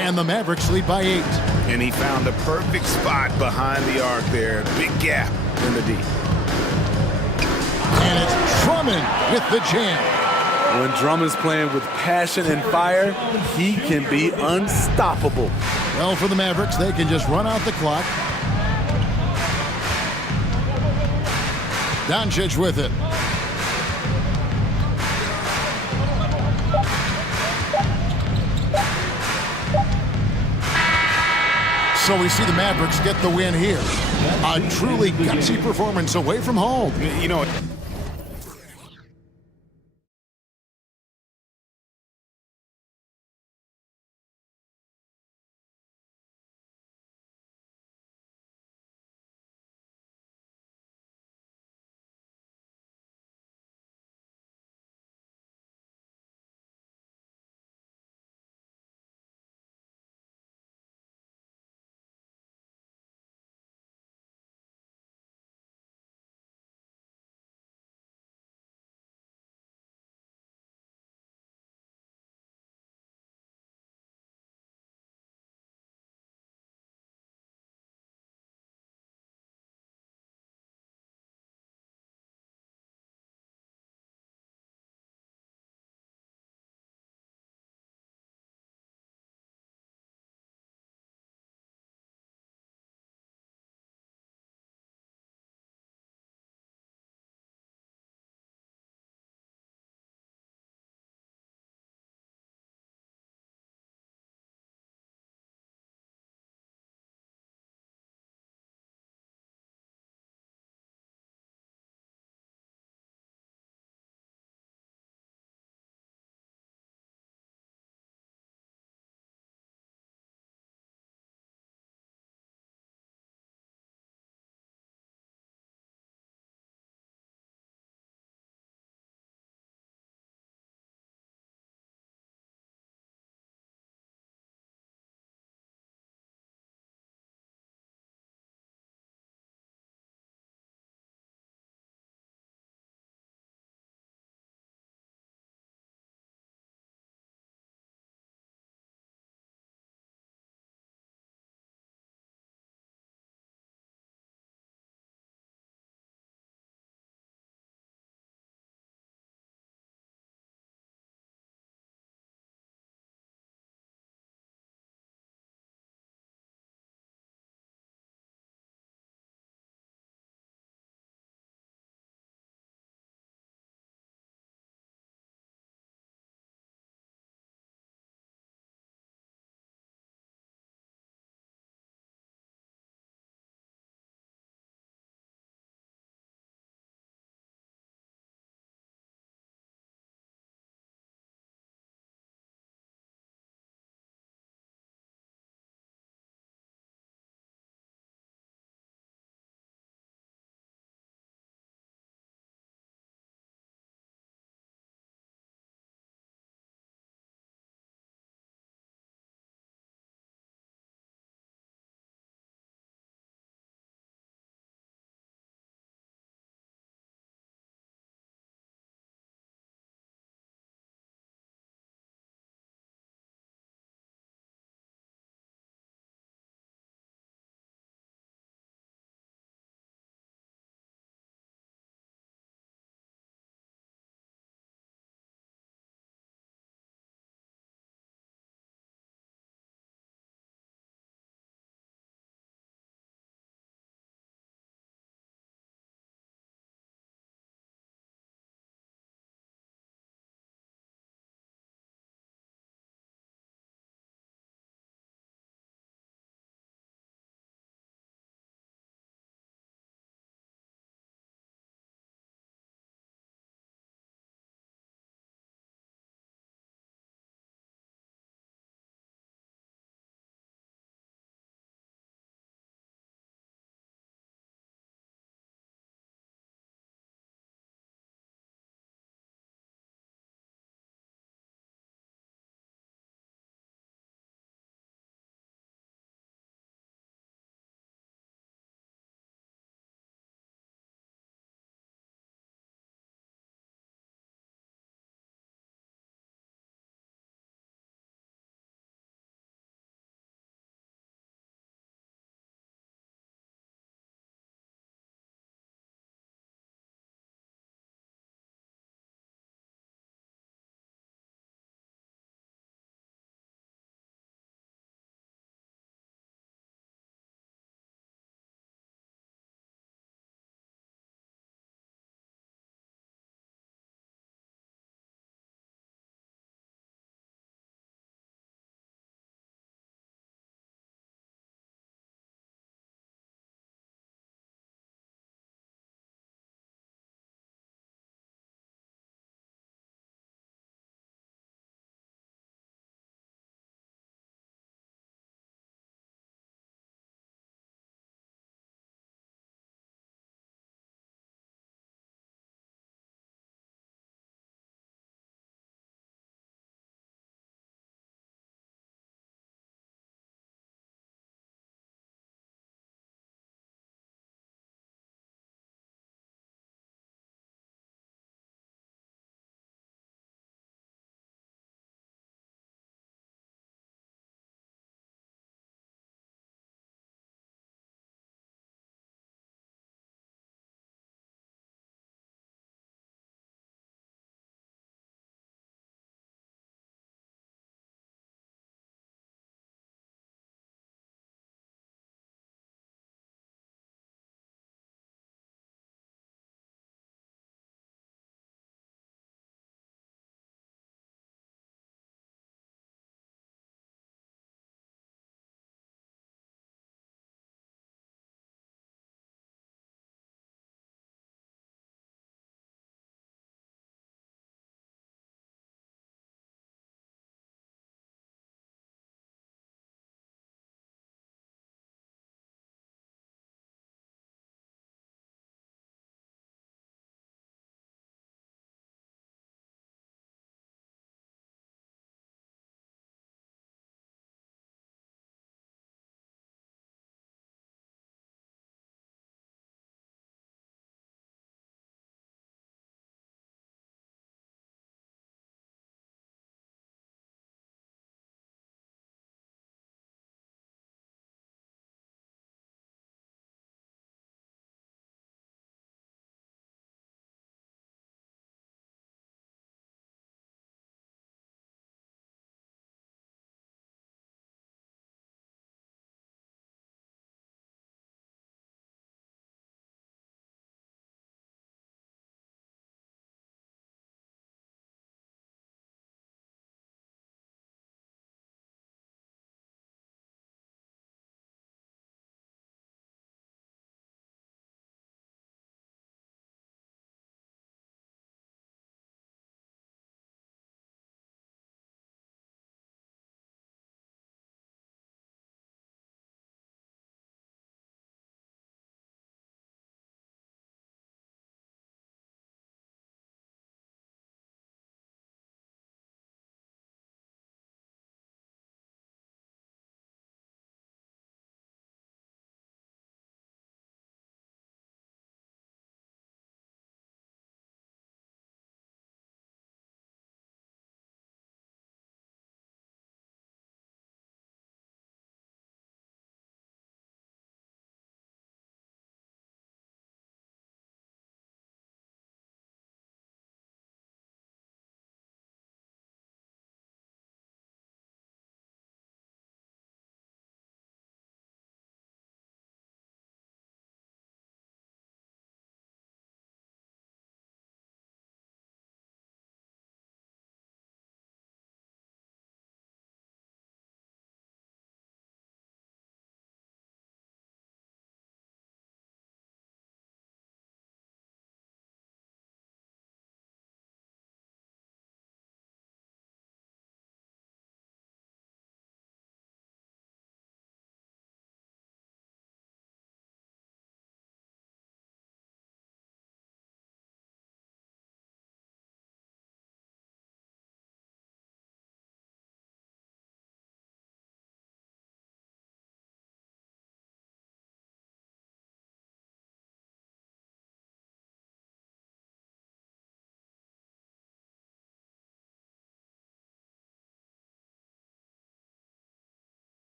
And the Mavericks lead by 8. And he found the perfect spot behind the arc there. Big gap in the D. And it's Drummond with the jam. When Drummond's playing with passion and fire, he can be unstoppable. Well, for the Mavericks, they can just run out the clock. Doncic with it. So we see the Mavericks get the win here. A truly gutsy performance away from home. You know,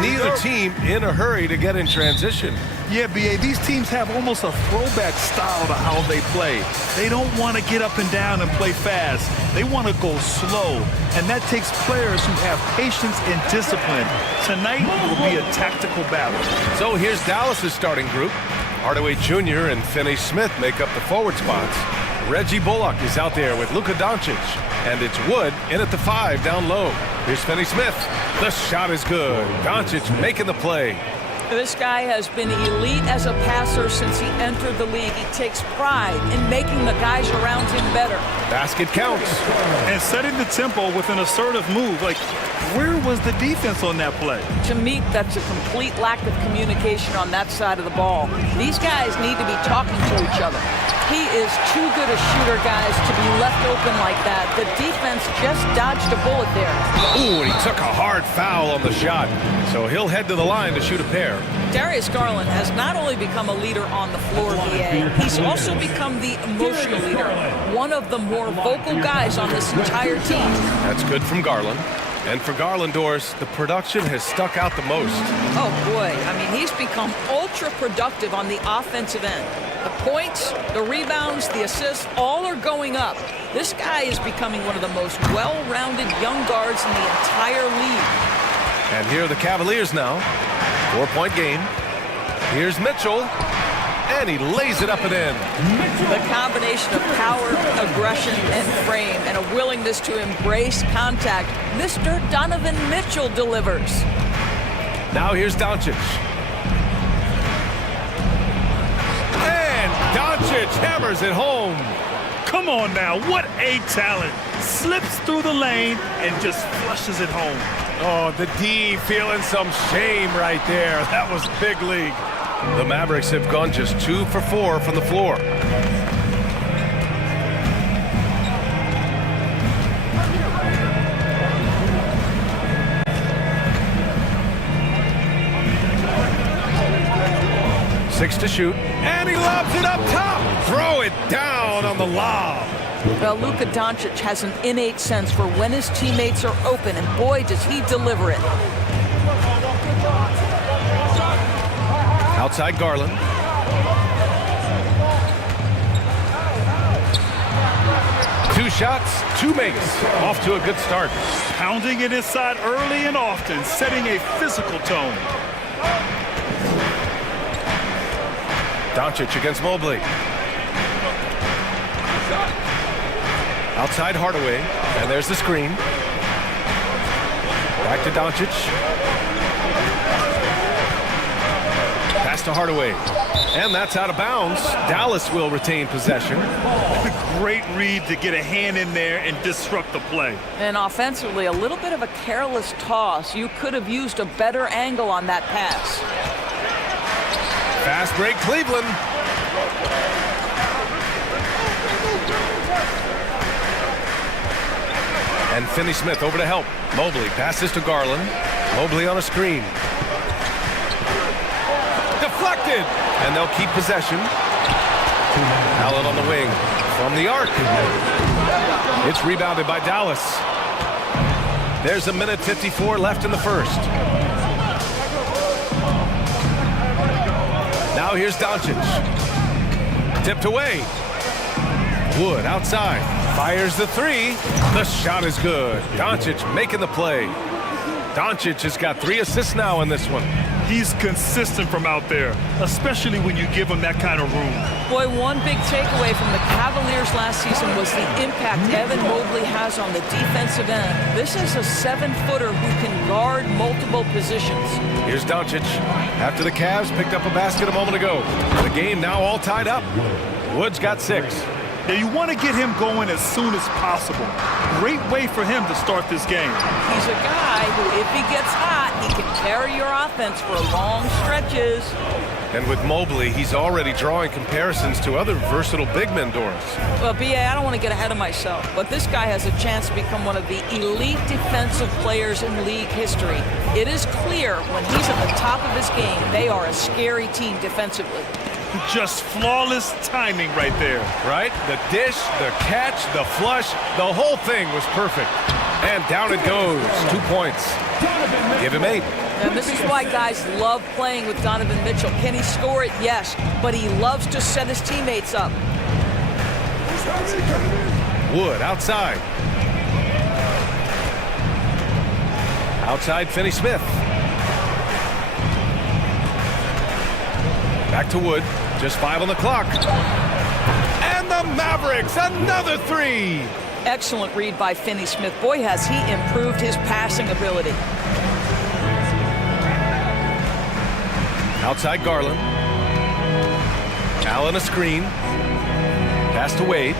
neither team in a hurry to get in transition. Yeah, B.A., these teams have almost a throwback style to how they play. They don't want to get up and down and play fast. They want to go slow, and that takes players who have patience and discipline. Tonight will be a tactical battle. So here's Dallas's starting group. Hardaway Jr. and Finney Smith make up the forward spots. Reggie Bullock is out there with Luka Doncic. And it's Wood in at the 5 down low. Here's Finney Smith. The shot is good. Doncic making the play. This guy has been elite as a passer since he entered the league. He takes pride in making the guys around him better. Basket counts. And setting the tempo with an assertive move. Like, where was the defense on that play? To me, that's a complete lack of communication on that side of the ball. These guys need to be talking to each other. He is too good a shooter, guys, to be left open like that. The defense just dodged a bullet there. Ooh, and he took a hard foul on the shot. So he'll head to the line to shoot a pair. Darius Garland has not only become a leader on the floor, BA, he's also become the emotional leader. One of the more vocal guys on this entire team. That's good from Garland. And for Garland, Doris, the production has stuck out the most. Oh, boy. I mean, he's become ultra productive on the offensive end. The points, the rebounds, the assists, all are going up. This guy is becoming one of the most well-rounded young guards in the entire league. And here are the Cavaliers now. 4-point game. Here's Mitchell. And he lays it up and in. The combination of power, aggression, and frame, and a willingness to embrace contact. Mr. Donovan Mitchell delivers. Now here's Doncic. And Doncic hammers it home. Come on now, what a talent. Slips through the lane and just flushes it home. Oh, the D feeling some shame right there. That was big league. The Mavericks have gone just 2 for 4 from the floor. Six to shoot. And he lobs it up top. Throw it down on the lob. Well, Luka Doncic has an innate sense for when his teammates are open, and boy, does he deliver it. Outside Garland. Two shots, two makes. Off to a good start. Pounding it inside early and often, setting a physical tone. Doncic against Mobley. Outside Hardaway, and there's the screen. Back to Doncic. Pass to Hardaway. And that's out of bounds. Dallas will retain possession. Great read to get a hand in there and disrupt the play. And offensively, a little bit of a careless toss. You could have used a better angle on that pass. Fast break, Cleveland. And Finney Smith over to help. Mobley passes to Garland. Mobley on a screen. Deflected! And they'll keep possession. Allen on the wing. From the arc. It's rebounded by Dallas. There's a minute 54 left in the first. Now here's Doncic. Tipped away. Wood outside. Fires the three. The shot is good. Doncic making the play. Doncic has got 3 assists now in this one. He's consistent from out there, especially when you give him that kind of room. Boy, one big takeaway from the Cavaliers last season was the impact Evan Mobley has on the defensive end. This is a 7-footer who can guard multiple positions. Here's Doncic. After the Cavs picked up a basket a moment ago. The game now all tied up. Wood's got 6. Now you want to get him going as soon as possible. Great way for him to start this game. He's a guy who, if he gets hot, he can carry your offense for long stretches. And with Mobley, he's already drawing comparisons to other versatile big men, Doris. Well, B.A., I don't want to get ahead of myself, but this guy has a chance to become one of the elite defensive players in league history. It is clear when he's at the top of his game, they are a scary team defensively. Just flawless timing right there. Right? The dish, the catch, the flush, the whole thing was perfect. And down it goes. 2 points. Give him 8. And this is why guys love playing with Donovan Mitchell. Can he score it? Yes. But he loves to set his teammates up. Wood outside. Outside Finney-Smith. Back to Wood. Just 5 on the clock. And the Mavericks, another three. Excellent read by Finney-Smith. Boy, has he improved his passing ability. Outside Garland. Allen a screen. Pass to Wade.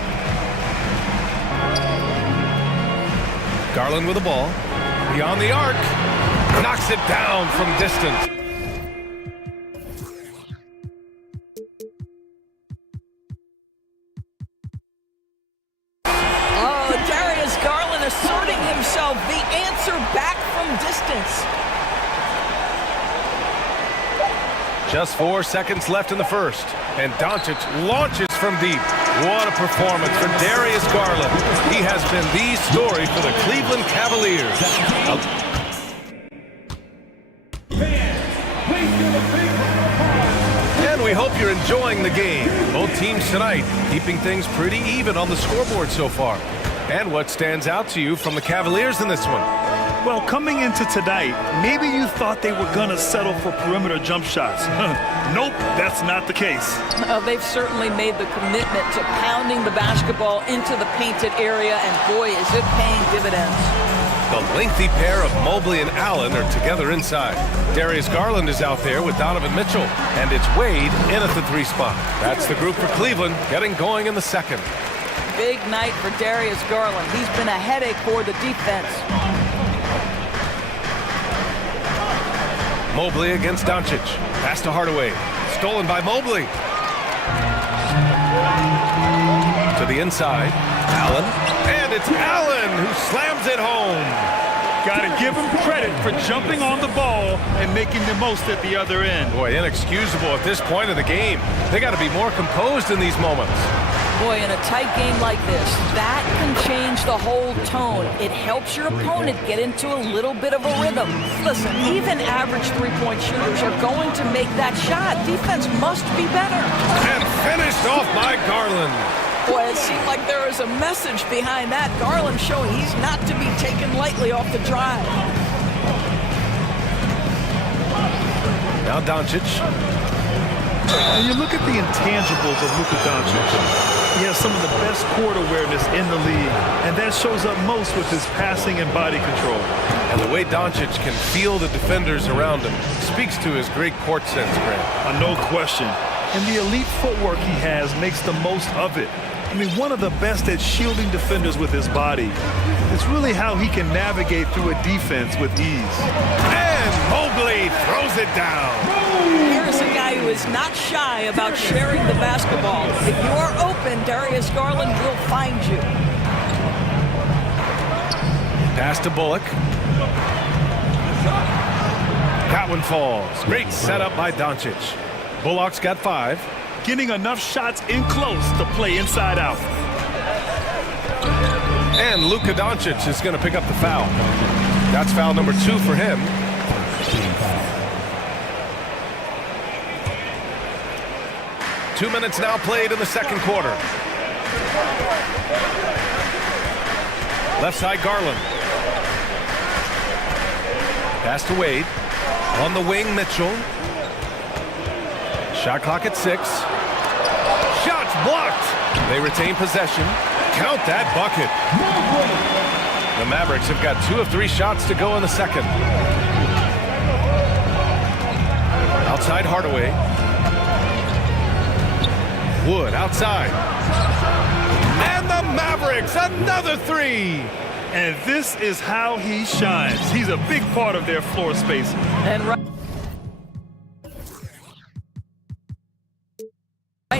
Garland with the ball. Beyond the arc. Knocks it down from distance. Oh, Darius Garland asserting himself. The answer back from distance. Just 4 seconds left in the first. And Doncic launches from deep. What a performance for Darius Garland. He has been the story for the Cleveland Cavaliers. And we hope you're enjoying the game. Both teams tonight keeping things pretty even on the scoreboard so far. And what stands out to you from the Cavaliers in this one? Well, coming into tonight, maybe you thought they were going to settle for perimeter jump shots. Nope, that's not the case. They've certainly made the commitment to pounding the basketball into the painted area, and boy, is it paying dividends. The lengthy pair of Mobley and Allen are together inside. Darius Garland is out there with Donovan Mitchell, and it's Wade in at the 3 spot. That's the group for Cleveland, getting going in the second. Big night for Darius Garland. He's been a headache for the defense. Mobley against Doncic. Pass to Hardaway. Stolen by Mobley. To the inside. Allen. And it's Allen who slams it home. Got to give him credit for jumping on the ball and making the most at the other end. Boy, inexcusable at this point of the game. They got to be more composed in these moments. Boy, in a tight game like this, that can change the whole tone. It helps your opponent get into a little bit of a rhythm. Listen, even average three-point shooters are going to make that shot. Defense must be better. And finished off by Garland. Boy, it seemed like there is a message behind that. Garland showing he's not to be taken lightly off the drive. Now Doncic. And you look at the intangibles of Luka Doncic. He has some of the best court awareness in the league, and that shows up most with his passing and body control. And the way Doncic can feel the defenders around him speaks to his great court sense, Grant. No question. And the elite footwork he has makes the most of it. I mean, one of the best at shielding defenders with his body. It's really how he can navigate through a defense with ease. And Mobley throws it down. Here's a guy who is not shy about sharing the basketball. If you are open, Darius Garland will find you. Pass to Bullock. That one falls. Great setup by Doncic. Bullock's got 5. Getting enough shots in close to play inside out. And Luka Doncic is going to pick up the foul. That's foul number 2 for him. Two minutes now played in the second quarter. Left side Garland. Pass to Wade. On the wing, Mitchell. Shot clock at 6. Shots blocked. They retain possession. Count that bucket. The Mavericks have got 2 of 3 shots to go in the second. Outside Hardaway. Wood outside. And the Mavericks, another 3. And this is how he shines. He's a big part of their floor space. And right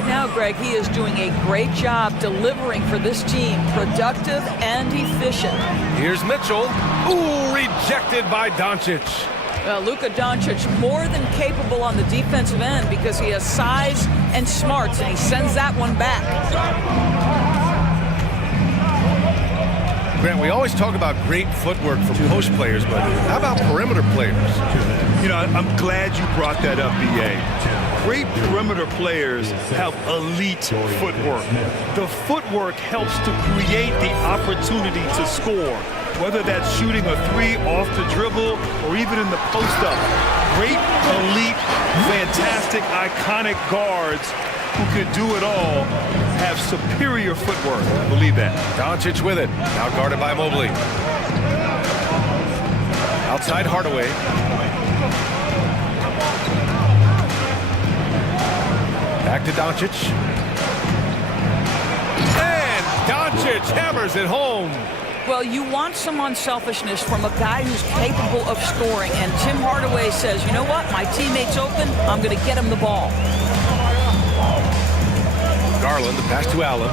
now, Greg, he is doing a great job delivering for this team, productive and efficient. Here's Mitchell. Ooh, rejected by Doncic. Luka Doncic more than capable on the defensive end because he has size and smarts, and he sends that one back. Grant, we always talk about great footwork from post players, but how about perimeter players? You know, I'm glad you brought that up, B.A. Great perimeter players have elite footwork. The footwork helps to create the opportunity to score, whether that's shooting a three off the dribble or even in the post-up. Great, elite, fantastic, iconic guards who can do it all have superior footwork. Believe that. Doncic with it. Now guarded by Mobley. Outside Hardaway. Back to Doncic. And Doncic hammers it home. Well, you want some unselfishness from a guy who's capable of scoring. And Tim Hardaway says, you know what? My teammate's open. I'm going to get him the ball. Garland, the pass to Allen.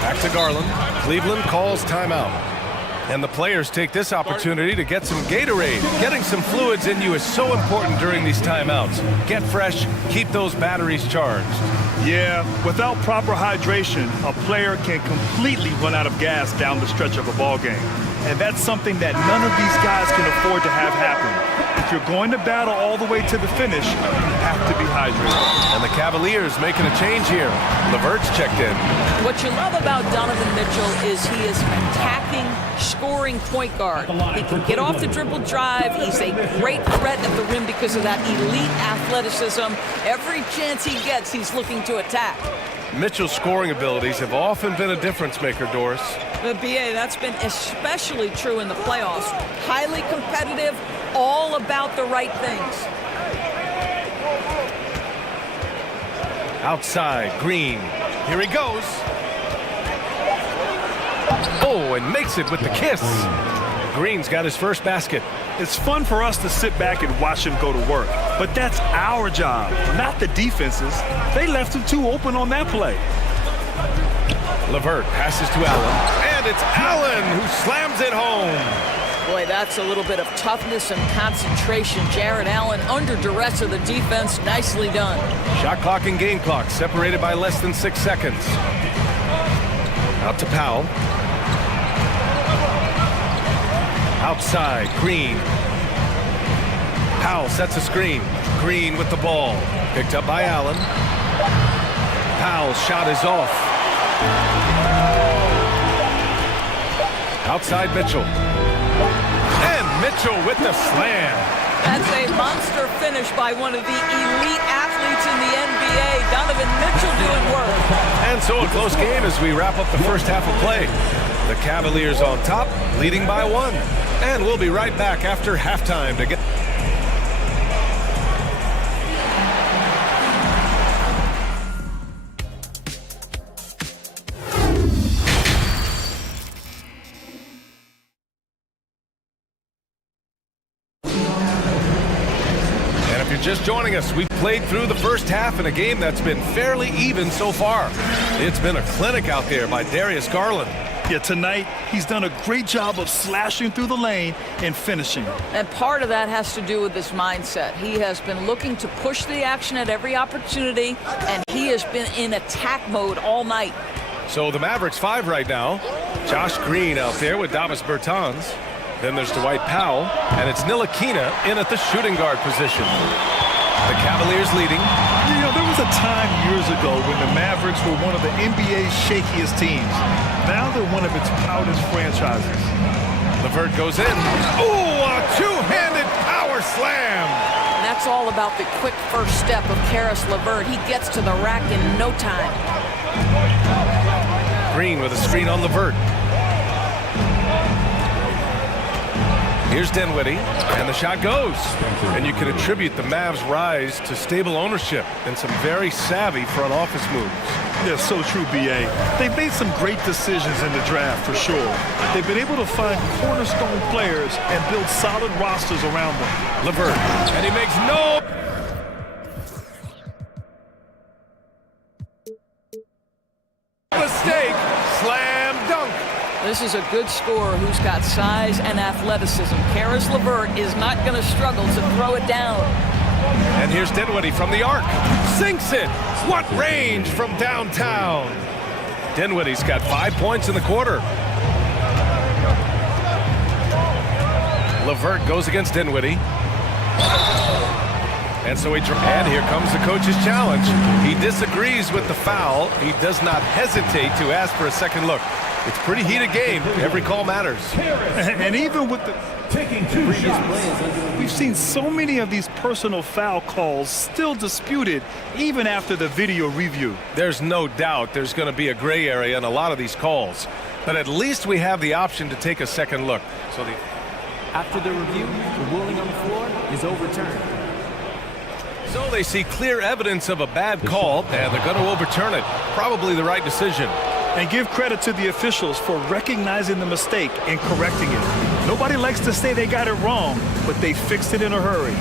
Back to Garland. Cleveland calls timeout. And the players take this opportunity to get some Gatorade. Getting some fluids in you is so important during these timeouts. Get fresh, keep those batteries charged. Yeah, without proper hydration, a player can completely run out of gas down the stretch of a ball game. And that's something that none of these guys can afford to have happen. If you're going to battle all the way to the finish, you have to be hydrated. And the Cavaliers making a change here. LeVert's checked in. What you love about Donovan Mitchell is he is an attacking, scoring point guard. He can get off the dribble drive. He's a great threat at the rim because of that elite athleticism. Every chance he gets, he's looking to attack. Mitchell's scoring abilities have often been a difference maker, Doris. The BA, that's been especially true in the playoffs. Highly competitive, all about the right things. Outside, Green. Here he goes. Oh, and makes it with the kiss. Green's got his first basket. It's fun for us to sit back and watch him go to work, but that's our job, not the defense's. They left him too open on that play. LeVert passes to Allen, and it's Allen who slams it home. Boy, that's a little bit of toughness and concentration. Jared Allen under duress of the defense. Nicely done. Shot clock and game clock separated by less than 6 seconds. Out to Powell. Outside, Green. Powell sets a screen. Green with the ball. Picked up by Allen. Powell's shot is off. Outside Mitchell. And Mitchell with the slam. That's a monster finish by one of the elite athletes in the NBA. Donovan Mitchell doing work. And so a close game as we wrap up the first half of play. The Cavaliers on top, leading by 1. And we'll be right back after halftime to get... Just joining us, we've played through the first half in a game that's been fairly even so far. It's been a clinic out there by Darius Garland. Yeah, tonight, he's done a great job of slashing through the lane and finishing. And part of that has to do with his mindset. He has been looking to push the action at every opportunity, and he has been in attack mode all night. So the Mavericks 5 right now. Josh Green out there with Davis Bertans. Then there's Dwight Powell, and it's Ntilikina in at the shooting guard position. The Cavaliers leading. You know, there was a time years ago when the Mavericks were one of the NBA's shakiest teams. Now they're one of its proudest franchises. LeVert goes in. Ooh, a two-handed power slam. And that's all about the quick first step of Caris LeVert. He gets to the rack in no time. Green with a screen on LeVert. Here's Dinwiddie, and the shot goes. And you can attribute the Mavs' rise to stable ownership and some very savvy front office moves. Yeah, so true, B.A. They've made some great decisions in the draft, for sure. They've been able to find cornerstone players and build solid rosters around them. LeVert, and he makes no... mistake. Slam dunk. This is a good scorer who's got size and athleticism. Caris LeVert is not going to struggle to throw it down. And here's Dinwiddie from the arc. Sinks it. What range from downtown. Dinwiddie's got 5 points in the quarter. LeVert goes against Dinwiddie. And so and here comes the coach's challenge. He disagrees with the foul. He does not hesitate to ask for a second look. It's a pretty heated game. Every call matters. And even with the previous plays, we've seen so many of these personal foul calls still disputed even after the video review. There's no doubt there's going to be a gray area in a lot of these calls. But at least we have the option to take a second look. So After the review, the ruling on the floor is overturned. So they see clear evidence of a bad call, and they're going to overturn it. Probably the right decision. And give credit to the officials for recognizing the mistake and correcting it. Nobody likes to say they got it wrong, but they fixed it in a hurry.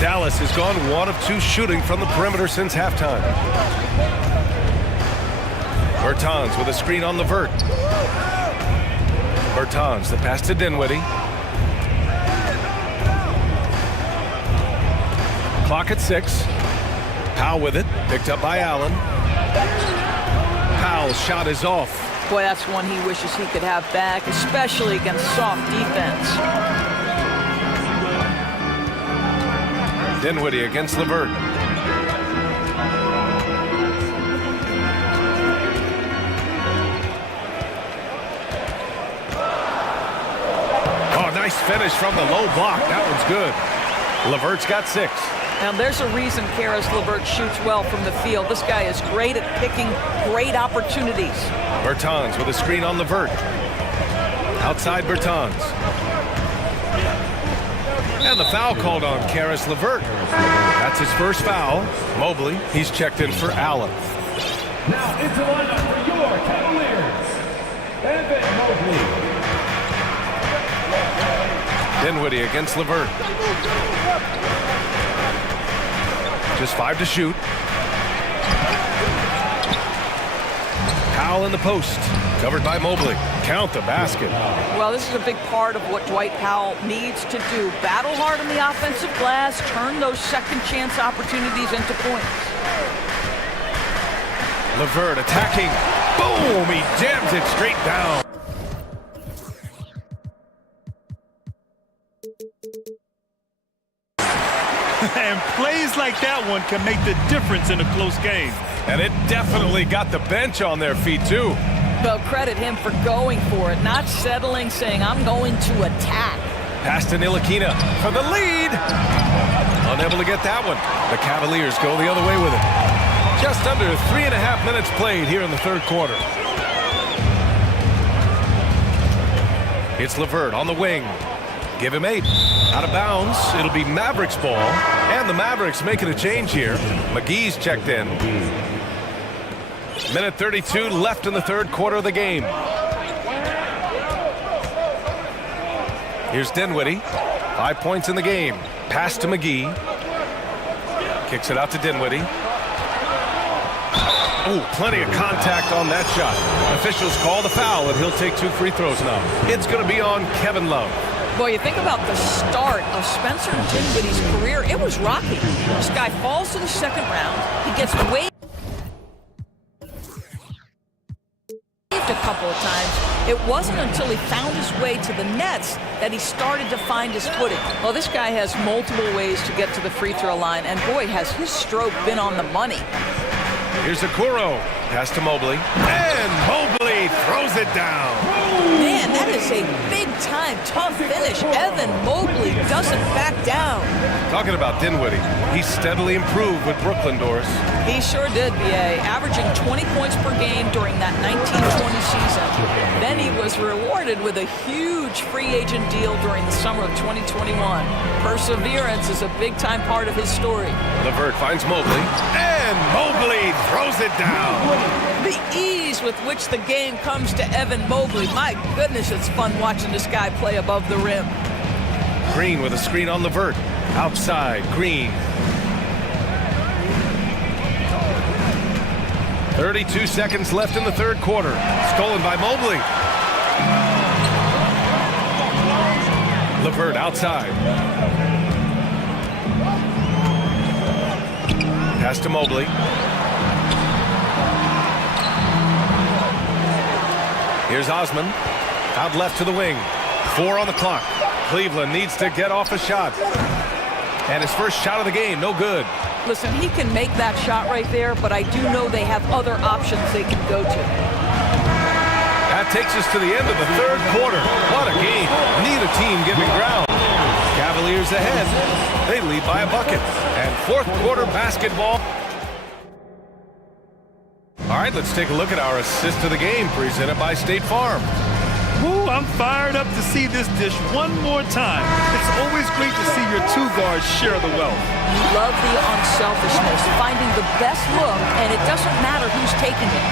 Dallas has gone 1 of 2 shooting from the perimeter since halftime. Bertans with a screen on the vert. Bertans, the pass to Dinwiddie. Clock at 6. Powell with it, picked up by Allen. Powell's shot is off. Boy, that's one he wishes he could have back, especially against soft defense. Dinwiddie against LeVert. Oh, nice finish from the low block. That one's good. LeVert's got 6. Now, there's a reason Karis LeVert shoots well from the field. This guy is great at picking great opportunities. Bertans with a screen on the vert. Outside Bertans. And the foul called on Karis LeVert. That's his first foul. Mobley, he's checked in for Allen. Now into lineup for your Cavaliers, Evan Mobley. Dinwiddie against LeVert. Just 5 to shoot. Powell in the post. Covered by Mobley. Count the basket. Well, this is a big part of what Dwight Powell needs to do. Battle hard on the offensive glass, turn those second chance opportunities into points. LeVert attacking. Boom! He jams it straight down. And plays like that one can make the difference in a close game. And it definitely got the bench on their feet, too. Well, credit him for going for it, not settling, saying, I'm going to attack. Pass to Ntilikina for the lead. Unable to get that one. The Cavaliers go the other way with it. Just under 3.5 minutes played here in the third quarter. It's LeVert on the wing. Give him 8. Out of bounds. It'll be Mavericks ball. And the Mavericks making a change here. McGee's checked in. Minute 32 left in the third quarter of the game. Here's Dinwiddie. 5 points in the game. Pass to McGee. Kicks it out to Dinwiddie. Oh, plenty of contact on that shot. Officials call the foul, and he'll take 2 free throws now. It's going to be on Kevin Love. Boy, you think about the start of Spencer Dinwiddie's career, it was rocky. This guy falls to the second round. He gets waived a couple of times. It wasn't until he found his way to the Nets that he started to find his footing. Well, this guy has multiple ways to get to the free throw line, and boy, has his stroke been on the money. Here's Okoro. Pass to Mobley. And Mobley throws it down. Man, that is a big-time, tough finish. Evan Mobley doesn't back down. Talking about Dinwiddie, he steadily improved with Brooklyn, Doris. He sure did, B.A., averaging 20 points per game during that 1920 season. Then he was rewarded with a huge free agent deal during the summer of 2021. Perseverance is a big-time part of his story. LeVert finds Mobley, and Mobley throws it down. The ease with which the game comes to Evan Mobley. My goodness, it's fun watching this guy play above the rim. Green with a screen on LeVert. Outside, Green. 32 seconds left in the third quarter. Stolen by Mobley. LeVert outside. Pass to Mobley. Here's Osman. Out left to the wing. 4 on the clock. Cleveland needs to get off a shot. And his first shot of the game, no good. Listen, he can make that shot right there, but I do know they have other options they can go to. That takes us to the end of the third quarter. What a game. Neither team giving ground. Cavaliers ahead. They lead by a bucket. And fourth quarter basketball. All right, let's take a look at our assist of the game presented by State Farm. Ooh, I'm fired up to see this dish one more time. It's always great to see your two guards share the wealth. You love the unselfishness, finding the best look, and it doesn't matter who's taking it.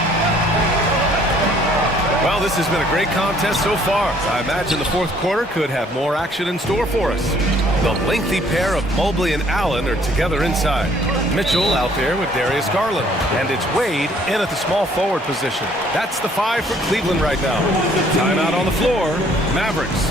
Well, this has been a great contest so far. I imagine the fourth quarter could have more action in store for us. The lengthy pair of Mobley and Allen are together inside. Mitchell out there with Darius Garland. And it's Wade in at the small forward position. That's the 5 for Cleveland right now. Timeout on the floor, Mavericks.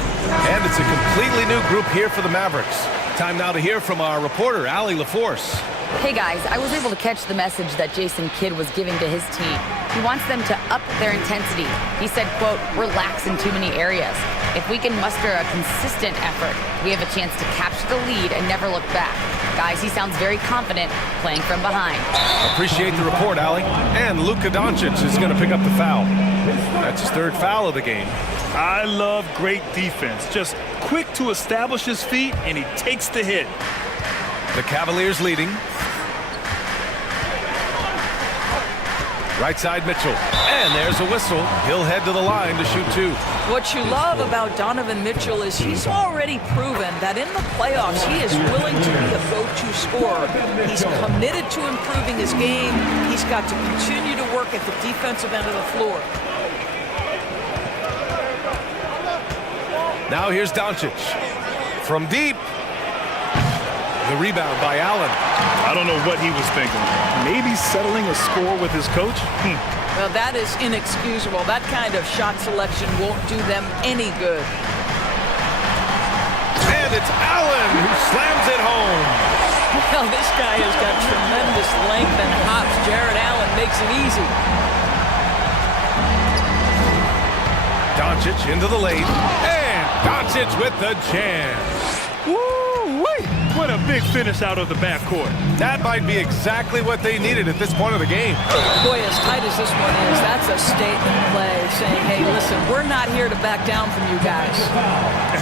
And it's a completely new group here for the Mavericks. Time now to hear from our reporter, Allie LaForce. Hey guys, I was able to catch the message that Jason Kidd was giving to his team. He wants them to up their intensity. He said, quote, relax in too many areas. If we can muster a consistent effort, we have a chance to capture the lead and never look back. Guys, he sounds very confident playing from behind. Appreciate the report, Allie. And Luka Doncic is going to pick up the foul. That's his third foul of the game. I love great defense. Just quick to establish his feet, and he takes the hit. The Cavaliers leading. Right side Mitchell. And there's a whistle. He'll head to the line to shoot 2. What you love about Donovan Mitchell is he's already proven that in the playoffs he is willing to be a go-to scorer. He's committed to improving his game. He's got to continue to work at the defensive end of the floor. Now here's Doncic. From deep. The rebound by Allen. I don't know what he was thinking. Maybe settling a score with his coach? Well, that is inexcusable. That kind of shot selection won't do them any good. And it's Allen who slams it home. Well, this guy has got tremendous length and hops. Jared Allen makes it easy. Doncic into the lane. And Doncic with the jam. Woo-wee! What a big finish out of the backcourt. That might be exactly what they needed at this point of the game. Boy, as tight as this one is, that's a statement play saying, hey, listen, we're not here to back down from you guys.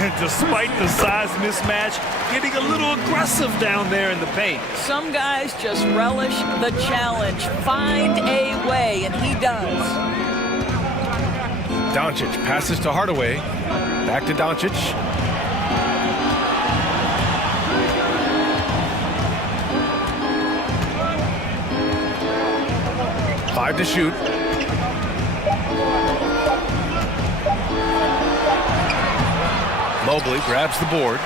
And despite the size mismatch, getting a little aggressive down there in the paint. Some guys just relish the challenge. Find a way, and he does. Doncic passes to Hardaway. Back to Doncic. Five to shoot. Mobley grabs the board.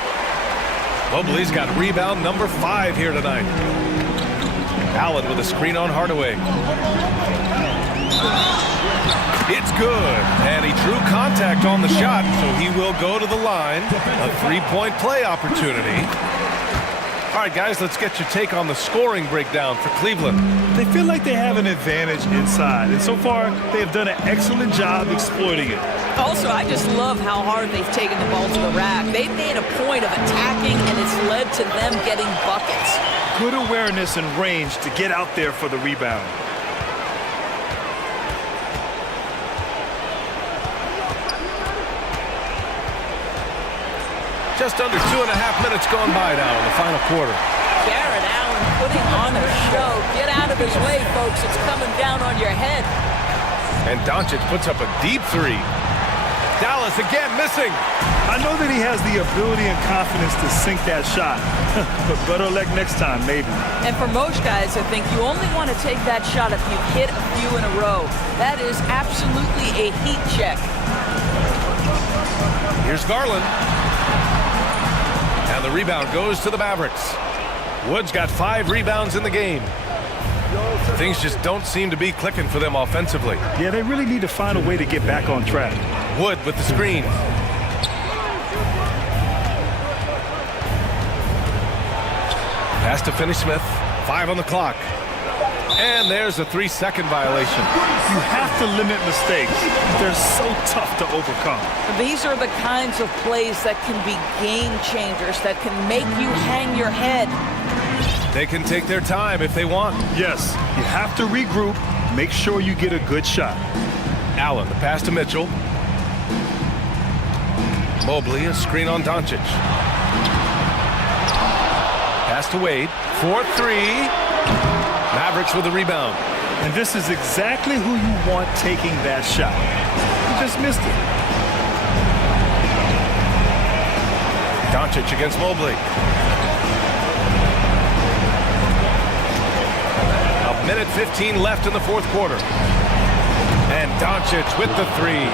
Mobley's got rebound number 5 here tonight. Allen with a screen on Hardaway. It's good. And he drew contact on the shot, so he will go to the line. A 3-point play opportunity. All right, guys, let's get your take on the scoring breakdown for Cleveland. They feel like they have an advantage inside, and so far they have done an excellent job exploiting it. Also, I just love how hard they've taken the ball to the rack. They've made a point of attacking, and it's led to them getting buckets. Good awareness and range to get out there for the rebound. Just under 2.5 minutes gone by now in the final quarter. Jared Allen putting on a show. Get out of his way, folks. It's coming down on your head. And Doncic puts up a deep 3. Dallas again missing. I know that he has the ability and confidence to sink that shot. But better luck next time, maybe. And for most guys, I think you only want to take that shot if you've hit a few in a row. That is absolutely a heat check. Here's Garland. And the rebound goes to the Mavericks. Wood's got 5 rebounds in the game. Things just don't seem to be clicking for them offensively. Yeah, they really need to find a way to get back on track. Wood with the screen. Pass to Finney-Smith. 5 on the clock. And there's a 3-second violation. You have to limit mistakes. They're so tough to overcome. These are the kinds of plays that can be game changers, that can make you hang your head. They can take their time if they want. Yes, you have to regroup. Make sure you get a good shot. Allen, the pass to Mitchell. Mobley, a screen on Doncic. Pass to Wade. 4-3. Mavericks with the rebound. And this is exactly who you want taking that shot. You just missed it. Doncic against Mobley. A minute 15 left in the fourth quarter. And Doncic with the three.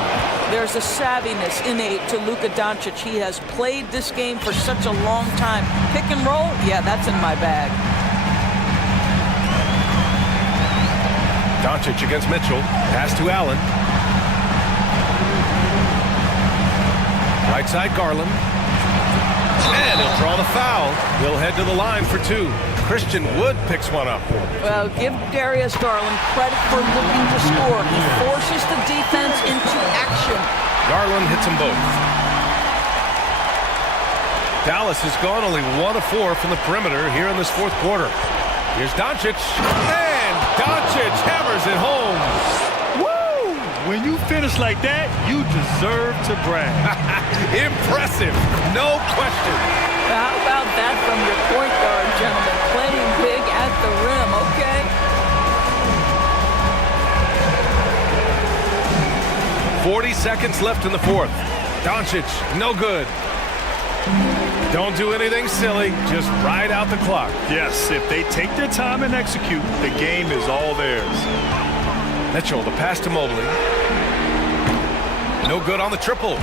There's a savviness innate to Luka Doncic. He has played this game for such a long time. Pick and roll, yeah, that's in my bag. Doncic against Mitchell. Pass to Allen. Right side Garland. And he'll draw the foul. He'll head to the line for two. Christian Wood picks one up. Well, give Darius Garland credit for looking to score. He forces the defense into action. Garland hits them both. Dallas has gone only 1 of 4 from the perimeter here in this fourth quarter. Here's Doncic. And Doncic hammers it home. Woo! When you finish like that, you deserve to brag. Impressive, no question. How about that from your point guard, gentlemen? Playing big at the rim, okay? 40 seconds left in the fourth. Doncic, no good. Don't do anything silly, just ride out the clock. Yes, if they take their time and execute, the game is all theirs. Mitchell, the pass to Mobley. No good on the triple.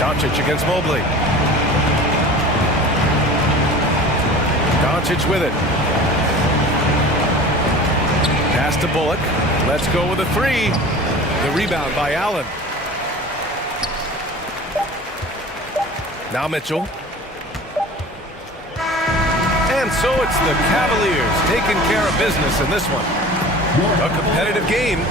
Doncic against Mobley. Doncic with it. Pass to Bullock. Let's go with a three. The rebound by Allen. Now Mitchell. And so it's the Cavaliers taking care of business in this one. A competitive game.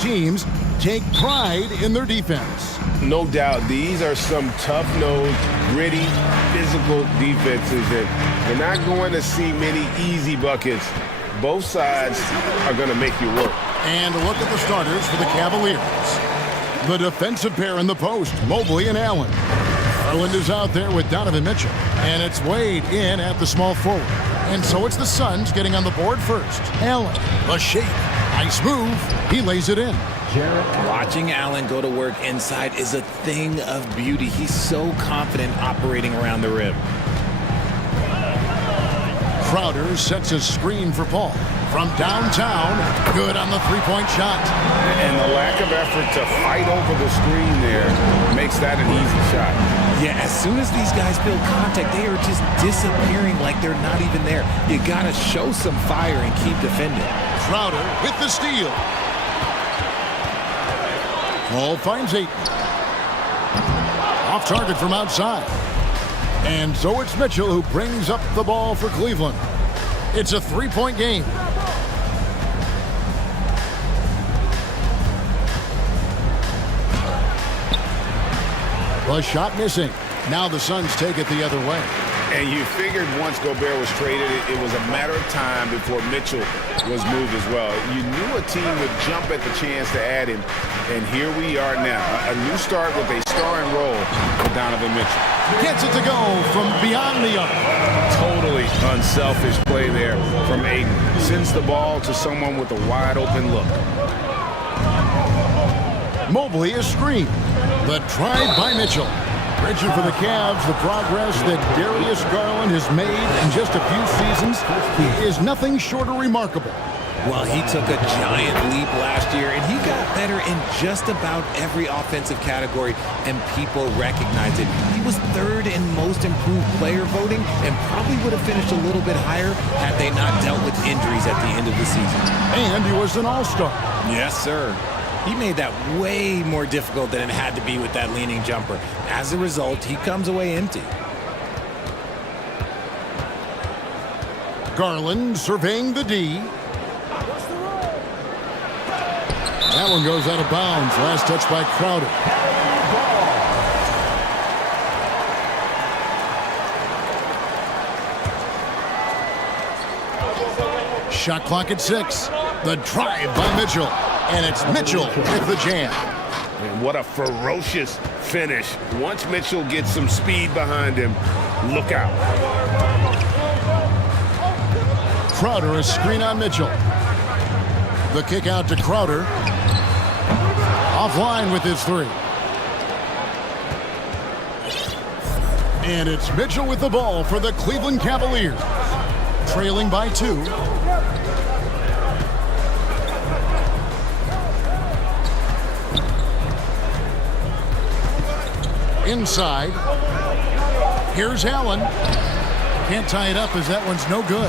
Teams take pride in their defense. No doubt, these are some tough-nosed, gritty, physical defenses, and we're not going to see many easy buckets. Both sides are going to make you work. And look at the starters for the Cavaliers. The defensive pair in the post, Mobley and Allen. Garland is out there with Donovan Mitchell, and it's Wade in at the small forward. And so it's the Suns getting on the board first. Allen, the shake, nice move, he lays it in. Watching Allen go to work inside is a thing of beauty. He's so confident operating around the rim. Crowder sets a screen for Paul. From downtown, good on the three-point shot. And the lack of effort to fight over the screen there makes that an easy shot. Yeah, as soon as these guys build contact, they are just disappearing like they're not even there. You gotta show some fire and keep defending. Crowder with the steal. Paul finds Ayton. Off target from outside. And so it's Mitchell who brings up the ball for Cleveland. It's a three-point game. The shot missing. Now the Suns take it the other way. And you figured once Gobert was traded, it was a matter of time before Mitchell was moved as well. You knew a team would jump at the chance to add him, and here we are now. A new start with a starring role for Donovan Mitchell. Gets it to go from beyond the arc. Totally unselfish play there from Ayton. Sends the ball to someone with a wide-open look. Mobley is screened. The drive by Mitchell. Bridging for the Cavs, the progress that Darius Garland has made in just a few seasons is nothing short of remarkable. Well, he took a giant leap last year, and he got better in just about every offensive category, and people recognized it. He was third in most improved player voting and probably would have finished a little bit higher had they not dealt with injuries at the end of the season. And he was an all-star. Yes, sir. He made that way more difficult than it had to be with that leaning jumper. As a result, he comes away empty. Garland surveying the D. That one goes out of bounds. Last touch by Crowder. Shot clock at 6. The drive by Mitchell. And it's Mitchell with the jam. And what a ferocious finish. Once Mitchell gets some speed behind him, look out. Crowder, a screen on Mitchell. The kick out to Crowder. Offline with his three. And it's Mitchell with the ball for the Cleveland Cavaliers. Trailing by 2. Inside. Here's Allen. Can't tie it up as that one's no good.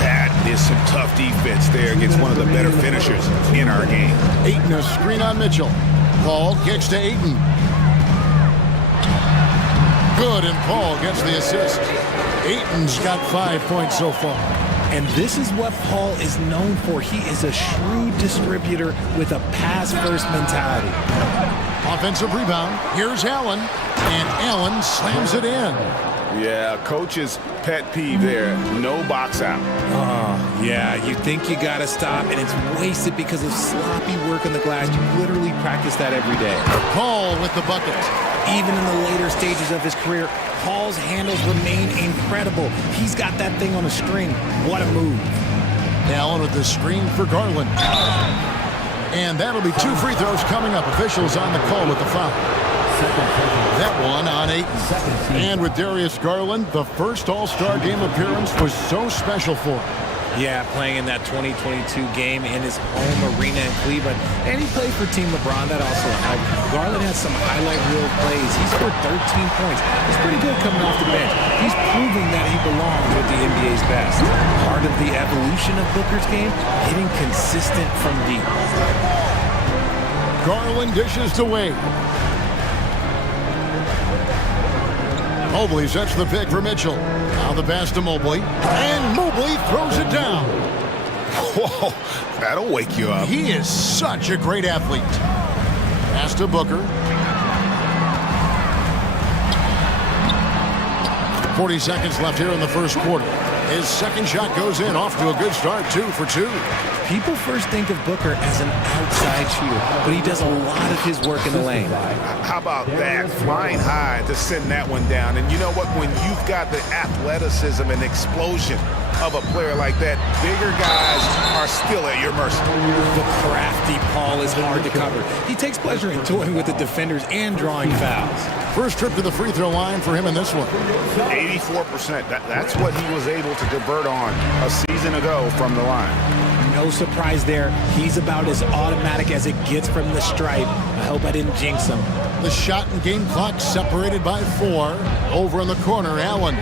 That is some tough defense there against one of the better finishers in our game. Ayton, a screen on Mitchell. Paul kicks to Ayton. Good, and Paul gets the assist. Ayton's got 5 points so far. And this is what Paul is known for. He is a shrewd distributor with a pass-first mentality. Offensive rebound. Here's Allen. And Allen slams it in. Yeah, coach's pet peeve there. No box out. Oh, yeah, you think you got to stop, and it's wasted because of sloppy work on the glass. You literally practice that every day. Paul with the bucket. Even in the later stages of his career, Paul's handles remain incredible. He's got that thing on a string. What a move. Allen with the screen for Garland. And that'll be 2 free throws coming up. Officials on the call with the foul. That one on Ayton. And with Darius Garland, the first All-Star game appearance was so special for him. Yeah, playing in that 2022 game in his home arena in Cleveland. And he played for Team LeBron. That also helped. Garland has some highlight reel plays. He scored 13 points. He's pretty good coming off the bench. He's proving that he belongs with the NBA's best. Part of the evolution of Booker's game, hitting consistent from deep. Garland dishes to Wade. Mobley sets the pick for Mitchell. Now the pass to Mobley. And Mobley throws it down. Whoa, That'll wake you up. He is such a great athlete. Pass to Booker. 40 seconds left here in the first quarter. His second shot goes in, off to a good start, 2 for 2. People first think of Booker as an outside shooter, but he does a lot of his work in the lane. How about that? Flying high to send that one down. And you know what? When you've got the athleticism and explosion of a player like that, bigger guys are still at your mercy. The crafty Paul is hard to cover. He takes pleasure in toying with the defenders and drawing fouls. First trip to the free throw line for him in this one. 84%. That's what he was able to convert on a season ago from the line. No surprise there. He's about as automatic as it gets from the stripe. I hope I didn't jinx him. The shot and game clock separated by 4. Over in the corner, Allen.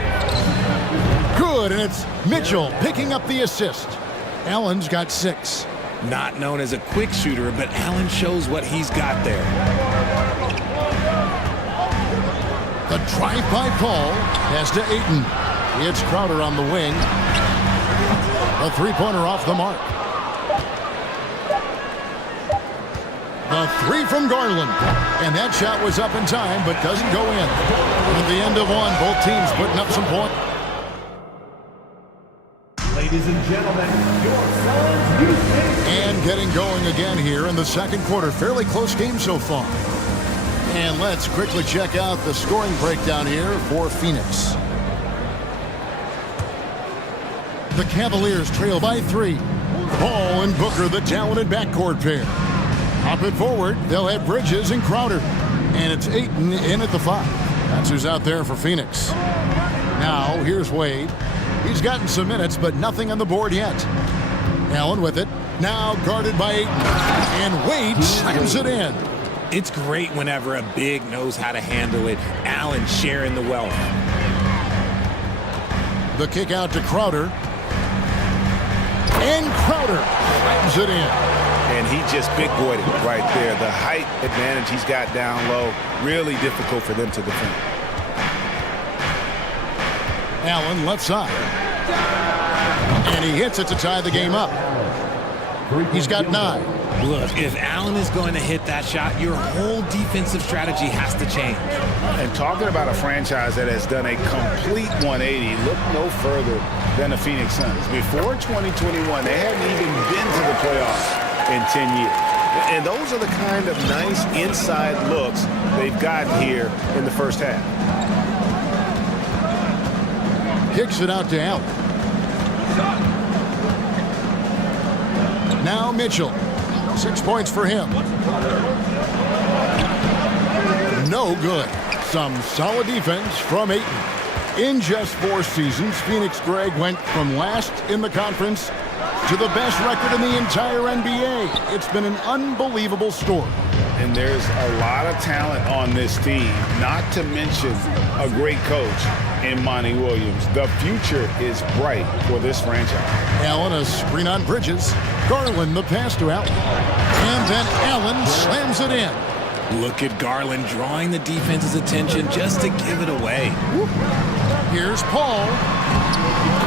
Good, and it's Mitchell picking up the assist. Allen's got 6. Not known as a quick shooter, but Allen shows what he's got there. The drive by Paul. Pass to Ayton. It's Crowder on the wing. A three-pointer off the mark. The 3 from Garland. And that shot was up in time, but doesn't go in. At the end of one, both teams putting up some points. Ladies and gentlemen, your Suns Houston. And getting going again here in the second quarter. Fairly close game so far. And let's quickly check out the scoring breakdown here for Phoenix. The Cavaliers trail by 3. Paul and Booker, the talented backcourt pair. Hop it forward, they'll have Bridges and Crowder. And it's Ayton in at the 5. That's who's out there for Phoenix. Now, here's Wade. He's gotten some minutes, but nothing on the board yet. Allen with it. Now guarded by Ayton. And Wade slams it in. It's great whenever a big knows how to handle it. Allen sharing the wealth. The kick out to Crowder. And Crowder slams it in. And he just big-boyed it right there. The height advantage he's got down low, really difficult for them to defend. Allen left side. And he hits it to tie the game up. He's got 9. Look, if Allen is going to hit that shot, your whole defensive strategy has to change. And talking about a franchise that has done a complete 180, look no further than the Phoenix Suns. Before 2021, they hadn't even been to the playoffs in 10 years. And those are the kind of nice inside looks they've gotten here in the first half. Kicks it out to Allen. Now Mitchell. 6 points for him. No good. Some solid defense from Ayton. In just 4 seasons, Phoenix, Greg, went from last in the conference to the best record in the entire NBA. It's been an unbelievable story. And there's a lot of talent on this team, not to mention a great coach in Monty Williams. The future is bright for this franchise. Allen, a screen on Bridges. Garland, the pass to Allen. And then Allen slams it in. Look at Garland drawing the defense's attention just to give it away. Here's Paul.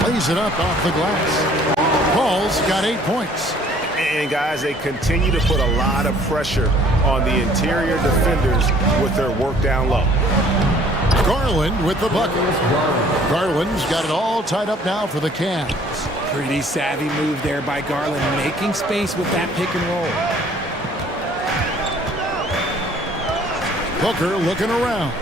Lays it up off the glass. Paul's got 8 points. And guys, they continue to put a lot of pressure on the interior defenders with their work down low. Garland with the bucket. Garland's got it all tied up now for the Cavs. Pretty savvy move there by Garland, making space with that pick and roll. Booker looking around.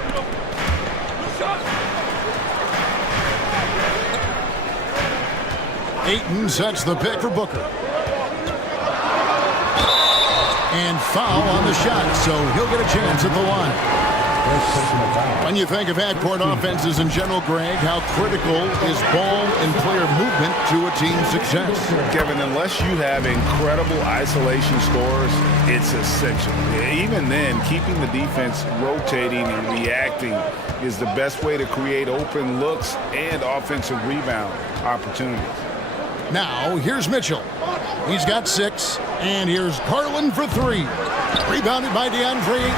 Ayton sets the pick for Booker. And foul on the shot, so he'll get a chance at the line. When you think of half-court offenses in general, Greg, how critical is ball and player movement to a team's success? Kevin, unless you have incredible isolation scores, it's essential. Even then, keeping the defense rotating and reacting is the best way to create open looks and offensive rebound opportunities. Now, here's Mitchell. He's got 6, and here's Garland for 3. Rebounded by DeAndre.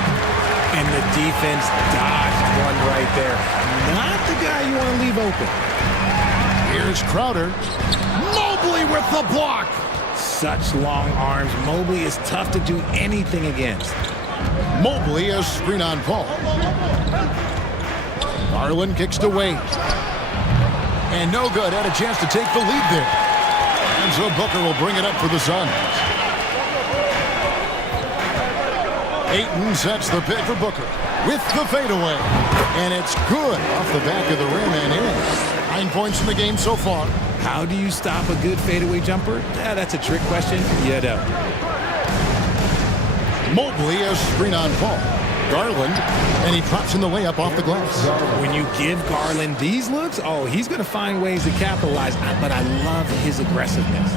And the defense dodged one right there. Not the guy you want to leave open. Here's Crowder. Mobley with the block. such long arms. Mobley is tough to do anything against. Mobley a screen on Paul. Garland kicks to Wade. And no good. Had a chance to take the lead there. And so Booker will bring it up for the Suns. Ayton sets the pick for Booker with the fadeaway. And it's good off the back of the rim and in. 9 points in the game so far. How do you stop a good fadeaway jumper? Yeah, that's a trick question. You don't. Mobley a screen on Paul. Garland, and he drops in the layup off the glass. When you give Garland these looks, oh, he's going to find ways to capitalize, but I love his aggressiveness.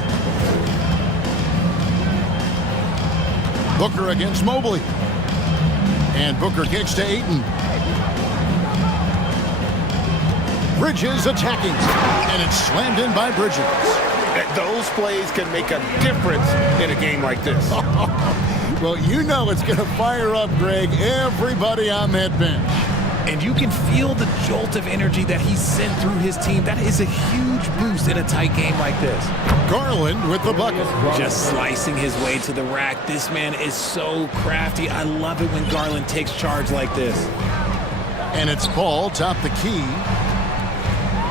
Booker against Mobley. And Booker kicks to Ayton. Bridges attacking, and it's slammed in by Bridges. Those plays can make a difference in a game like this. Well, you know it's going to fire up, Greg, everybody on that bench. And you can feel the jolt of energy that he sent through his team. That is a huge boost in a tight game like this. Garland with the bucket. Just slicing his way to the rack. This man is so crafty. I love it when Garland takes charge like this. And it's Paul, top the key.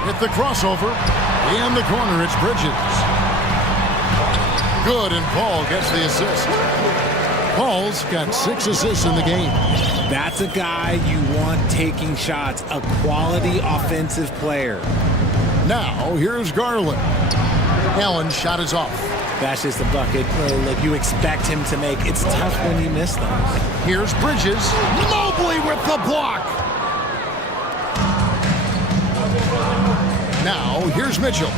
With the crossover. In the corner, it's Bridges. Good, and Paul gets the assist. Paul's got 6 assists in the game. That's a guy you want taking shots, a quality offensive player. Now, here's Garland. Allen's shot is off. That's just a bucket. Look, you expect him to make. It's tough when you miss those. Here's Bridges. Mobley with the block. Now, here's Mitchell.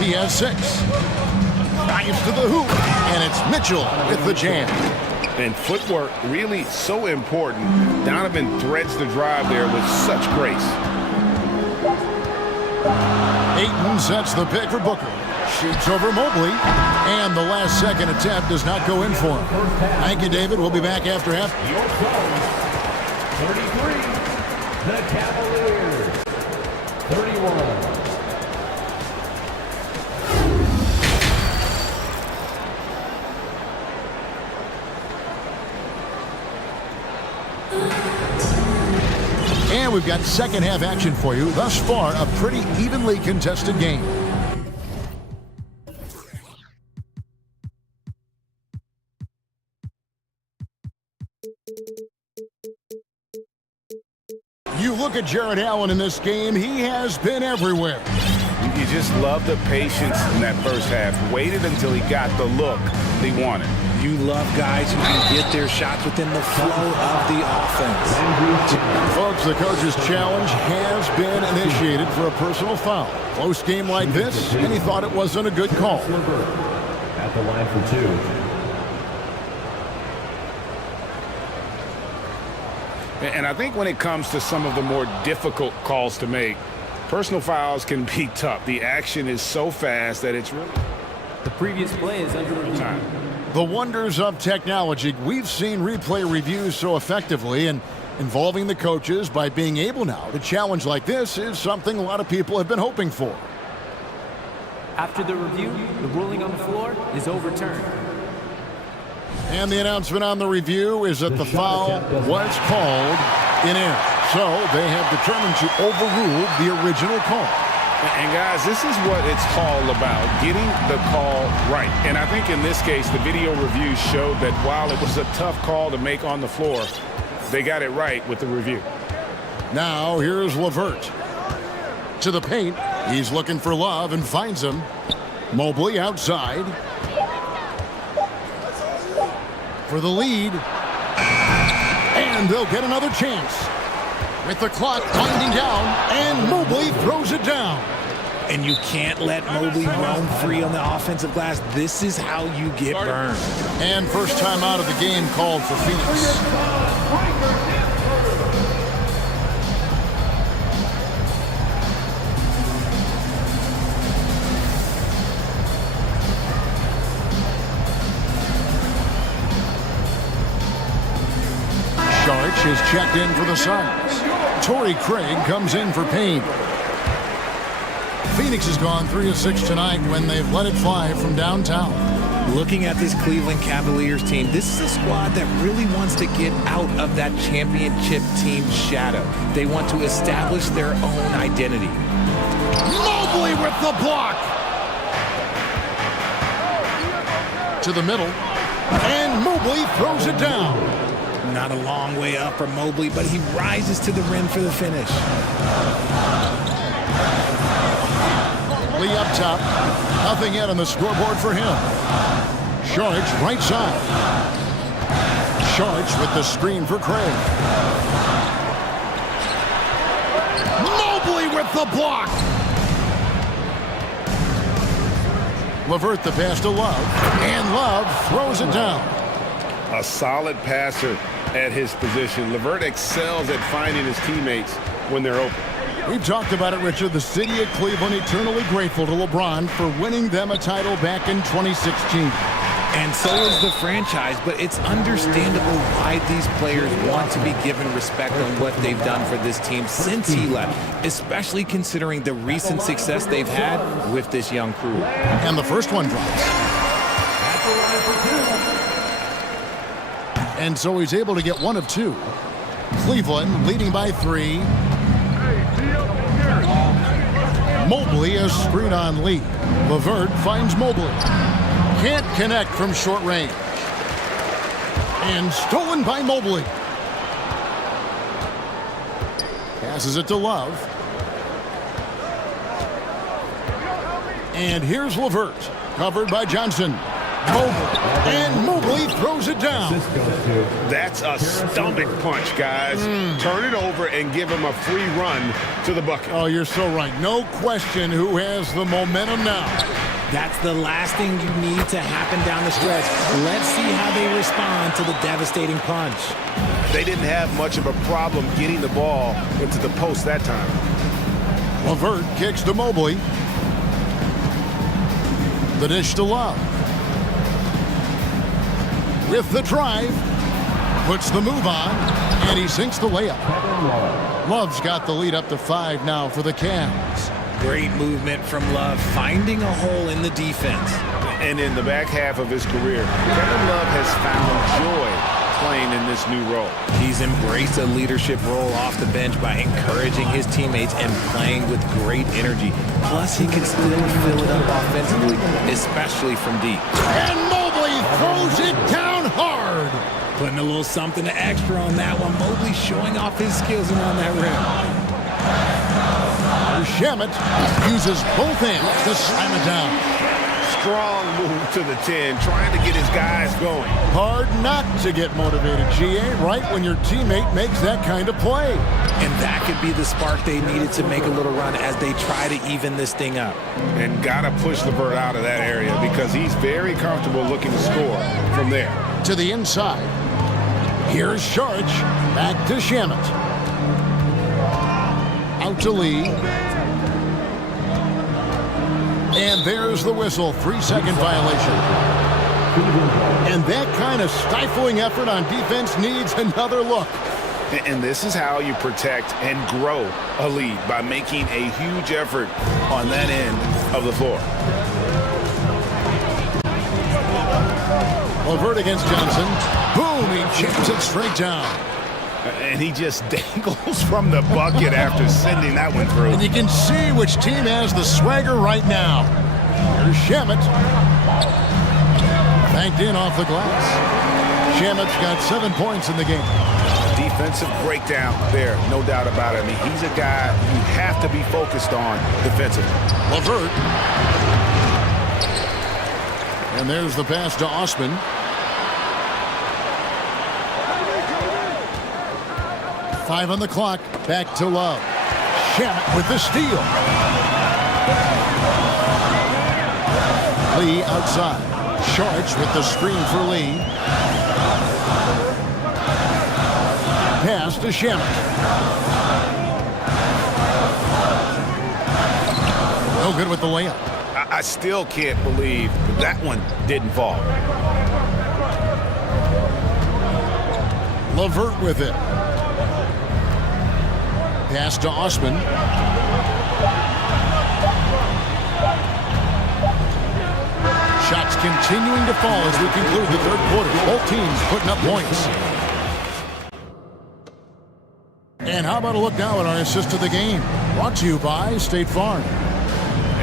He has 6. Drives to the hoop, and it's Mitchell with the jam. And footwork really so important. Donovan threads the drive there with such grace. Ayton sets the pick for Booker. Shoots over Mobley, and the last second attempt does not go in for him. Thank you, David. We'll be back after half. 33, the Cavaliers. 31. And we've got second half action for you. Thus far, a pretty evenly contested game. You look at Jared Allen in this game, he has been everywhere. You just love the patience in that first half. Waited until he got the look he wanted. You love guys who can get their shots within the flow of the offense. Folks, the coach's challenge has been initiated for a personal foul. Close game like this, and he thought it wasn't a good call. At the line for 2. And I think when it comes to some of the more difficult calls to make, personal fouls can be tough. The action is so fast that it's really... The previous play is under review. The wonders of technology. We've seen replay reviews so effectively, and involving the coaches by being able now to challenge like this is something a lot of people have been hoping for. After the review, the ruling on the floor is overturned. And the announcement on the review is that the foul was called in error. So they have determined to overrule the original call. And guys, this is what it's all about, getting the call right. And I think in this case, the video review showed that while it was a tough call to make on the floor, they got it right with the review. Now here's LeVert. To the paint. He's looking for Love and finds him. Mobley outside. For the lead. And they'll get another chance. With the clock winding down, and Mobley throws it down. And you can't let Mobley roam free on the offensive glass. This is how you get burned. And first time out of the game called for Phoenix. Sharch is checked in for the Suns. Torrey Craig comes in for Payne. Phoenix has gone 3 of 6 tonight when they've let it fly from downtown. Looking at this Cleveland Cavaliers team, this is a squad that really wants to get out of that championship team shadow. They want to establish their own identity. Mobley with the block. To the middle, and Mobley throws it down. Not a long way up for Mobley, but he rises to the rim for the finish. Lee up top. Nothing yet on the scoreboard for him. Sharge right side. Sharge with the screen for Craig. Mobley with the block. LeVert the pass to Love, and Love throws it down. A solid passer at his position. LeVert excels at finding his teammates when they're open. We've talked about it, Richard. The city of Cleveland eternally grateful to LeBron for winning them a title back in 2016. And so is the franchise, but it's understandable why these players want to be given respect on what they've done for this team since he left, especially considering the recent success they've had with this young crew. And the first one drops. And so he's able to get one of two. Cleveland leading by 3. Mobley a screen on Lee. LeVert finds Mobley. Can't connect from short range. And stolen by Mobley. Passes it to Love. And here's LeVert. Covered by Johnson. Mobley. And Mobley throws it down. That's a stomach punch, guys. Turn it over and give him a free run to the bucket. Oh, you're so right. No question who has the momentum now. That's the last thing you need to happen down the stretch. Let's see how they respond to the devastating punch. They didn't have much of a problem getting the ball into the post that time. LeVert kicks to Mobley. The dish to Love. With the drive, puts the move on, and he sinks the layup. Love's got the lead up to 5 now for the Cavs. Great movement from Love, finding a hole in the defense. And in the back half of his career, Kevin Love has found joy playing in this new role. He's embraced a leadership role off the bench by encouraging his teammates and playing with great energy. Plus, he can still fill it up offensively, especially from deep. And Mobley throws it down hard. Putting a little something extra on that one. Mobley showing off his skills around that rim. Shamet uses both hands to slam it down. Strong move to the 10, trying to get his guys going. Hard not to get motivated, GA, right when your teammate makes that kind of play. And that could be the spark they needed to make a little run as they try to even this thing up. And gotta push LeVert out of that area because he's very comfortable looking to score from there. To the inside. Here's Sharge. Back to Shamet. Out to Lee. And there's the whistle. 3-second violation. And that kind of stifling effort on defense needs another look. And this is how you protect and grow a lead, by making a huge effort on that end of the floor. LeVert against Johnson. Boom, he chips it straight down. And he just dangles from the bucket after sending that one through. And you can see which team has the swagger right now. Here's Shamet. Banked in off the glass. Shamet's got 7 points in the game. Defensive breakdown there, no doubt about it. I mean, he's a guy you have to be focused on defensively. LeVert. And there's the pass to Osman. Five on the clock. Back to Love. Shamet with the steal. Lee outside. Sharge with the screen for Lee. Pass to Shamet. No good with the layup. I still can't believe that one didn't fall. LeVert with it. Pass to Osman. Shots continuing to fall as we conclude the third quarter. Both teams putting up points. And how about a look now at our assist of the game? Brought to you by State Farm.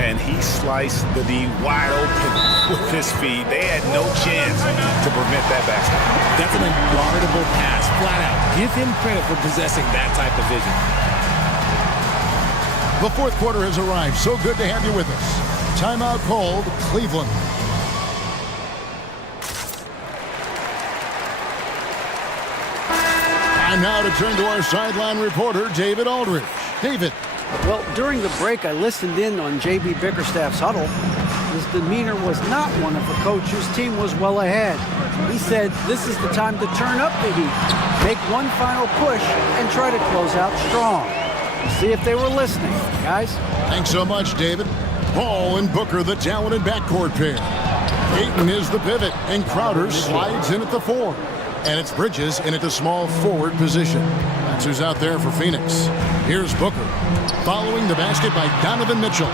And he sliced the D wide open with his feet. They had no chance to prevent that basket. That's an unguardable pass, flat out. Give him credit for possessing that type of vision. The fourth quarter has arrived. So good to have you with us. Timeout called, Cleveland. Time now to turn to our sideline reporter, David Aldridge. David. Well, during the break, I listened in on J.B. Bickerstaff's huddle. His demeanor was not one of a coach whose team was well ahead. He said this is the time to turn up the heat, make one final push, and try to close out strong. See if they were listening, guys. Thanks so much, David. Paul and Booker, the talented backcourt pair. Ayton is the pivot, and Crowder slides in at the 4. And it's Bridges in at the small forward position. That's who's out there for Phoenix. Here's Booker, following the basket by Donovan Mitchell.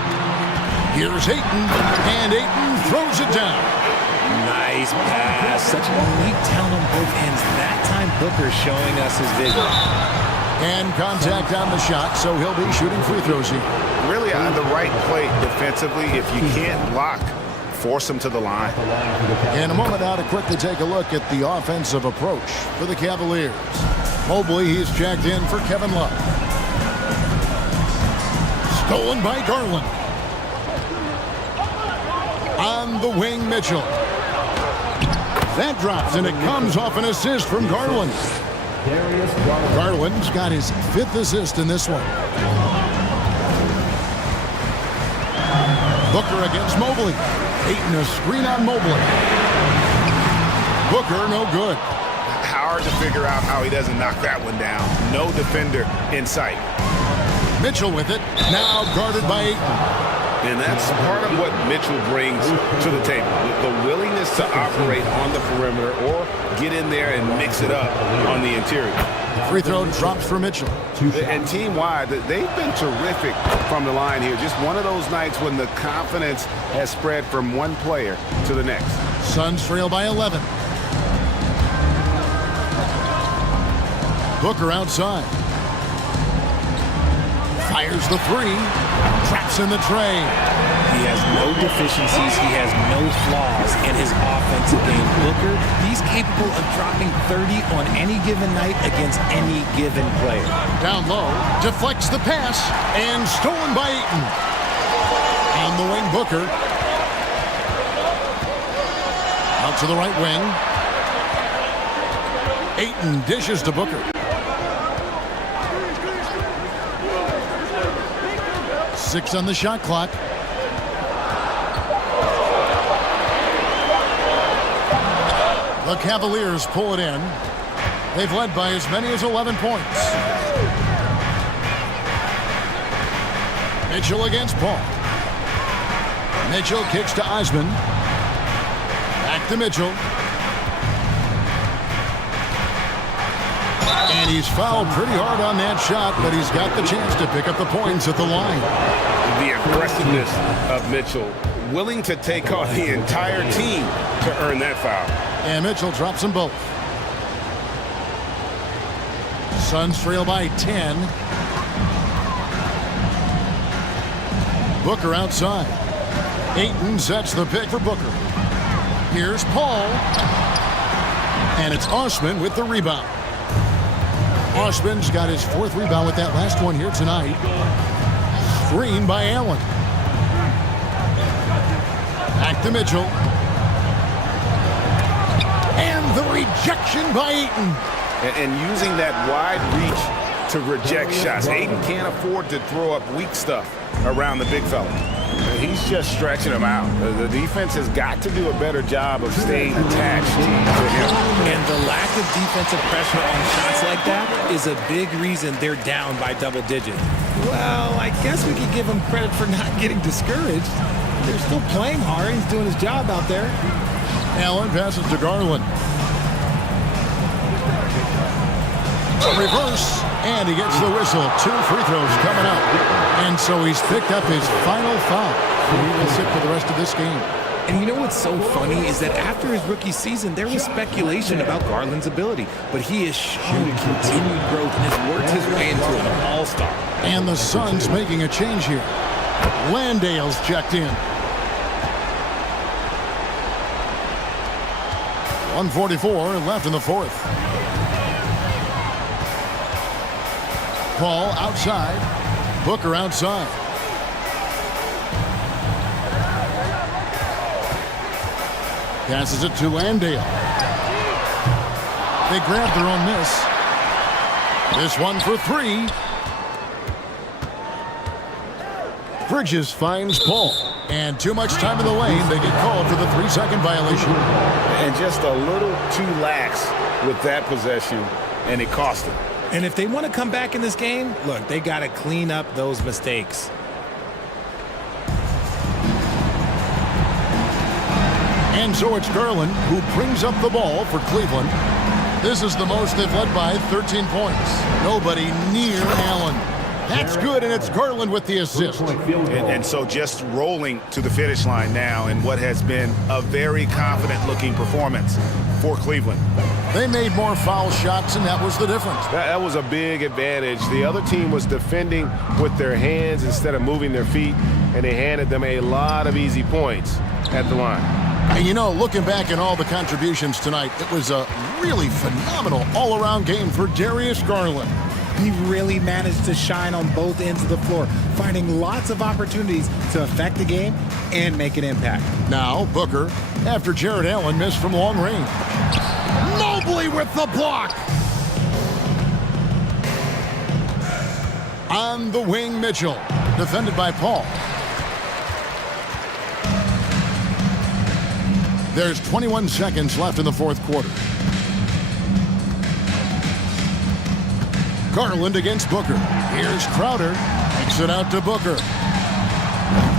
Here's Ayton, and Ayton throws it down. Nice pass. Such a unique talent on both ends. That time, Booker showing us his vision. And contact on the shot, so he'll be shooting free throws here. Really on the right play defensively. If you can't block, force him to the line. In a moment now to quickly take a look at the offensive approach for the Cavaliers. Mobley, he's checked in for Kevin Love. Stolen by Garland. On the wing, Mitchell. That drops, and it comes off an assist from Garland. Garland's got his 5th assist in this one. Booker against Mobley. Ayton a screen on Mobley. Booker no good. Hard to figure out how he doesn't knock that one down. No defender in sight. Mitchell with it. Now guarded by Ayton. And that's part of what Mitchell brings to the table. The willingness to operate on the perimeter or get in there and mix it up on the interior. Free throw drops for Mitchell. And team-wide, they've been terrific from the line here. Just one of those nights when the confidence has spread from one player to the next. Suns trail by 11. Booker outside. Fires the 3. Traps in the tray. He has no deficiencies. He has no flaws in his offensive game. Booker, he's capable of dropping 30 on any given night against any given player. Down low, deflects the pass, and stolen by Ayton. On the wing, Booker. Out to the right wing. Ayton dishes to Booker. 6 on the shot clock. The Cavaliers pull it in. They've led by as many as 11 points. Mitchell against Paul. Mitchell kicks to Osman. Back to Mitchell. And he's fouled pretty hard on that shot, but he's got the chance to pick up the points at the line. The aggressiveness of Mitchell, willing to take on the entire team to earn that foul. And Mitchell drops them both. Suns trail by 10. Booker outside. Ayton sets the pick for Booker. Here's Paul. And it's Osman with the rebound. Osman's got his 4th rebound with that last one here tonight. Screen by Allen. Back to Mitchell. And the rejection by Ayton. And using that wide reach to reject shots. Ayton can't afford to throw up weak stuff around the big fella. He's just stretching him out. The defense has got to do a better job of staying attached to him. And the lack of defensive pressure on shots like that is a big reason they're down by double digits. Well, I guess we could give him credit for not getting discouraged. They're still playing hard. He's doing his job out there. Allen passes to Garland. Reverse, and he gets the whistle. 2 free throws coming up. And so he's picked up his final foul. He will sit for the rest of this game. And you know what's so funny is that after his rookie season, there was speculation about Garland's ability, but he has shown continued growth and has worked his way into an all-star. And the Suns making a change here. Landale's checked in. 1:44 left in the fourth. Paul outside. Booker outside. Passes it to Landale. They grab their own miss. This one for three. Bridges finds Paul. And too much time in the lane. They get called for the 3-second violation. And just a little too lax with that possession, and it cost them. And if they want to come back in this game, look, they got to clean up those mistakes. And so it's Garland who brings up the ball for Cleveland. This is the most they've led by 13 points. Nobody near Allen. That's good, and it's Garland with the assist. And so just rolling to the finish line now in what has been a very confident-looking performance for Cleveland. They made more foul shots, and that was the difference. That was a big advantage. The other team was defending with their hands instead of moving their feet, and they handed them a lot of easy points at the line. And you know, looking back at all the contributions tonight, it was a really phenomenal all-around game for Darius Garland. He really managed to shine on both ends of the floor, finding lots of opportunities to affect the game and make an impact. Now, Booker, after Jared Allen missed from long range. Mobley with the block! On the wing, Mitchell, defended by Paul. There's 21 seconds left in the fourth quarter. Garland against Booker. Here's Crowder. Takes it out to Booker.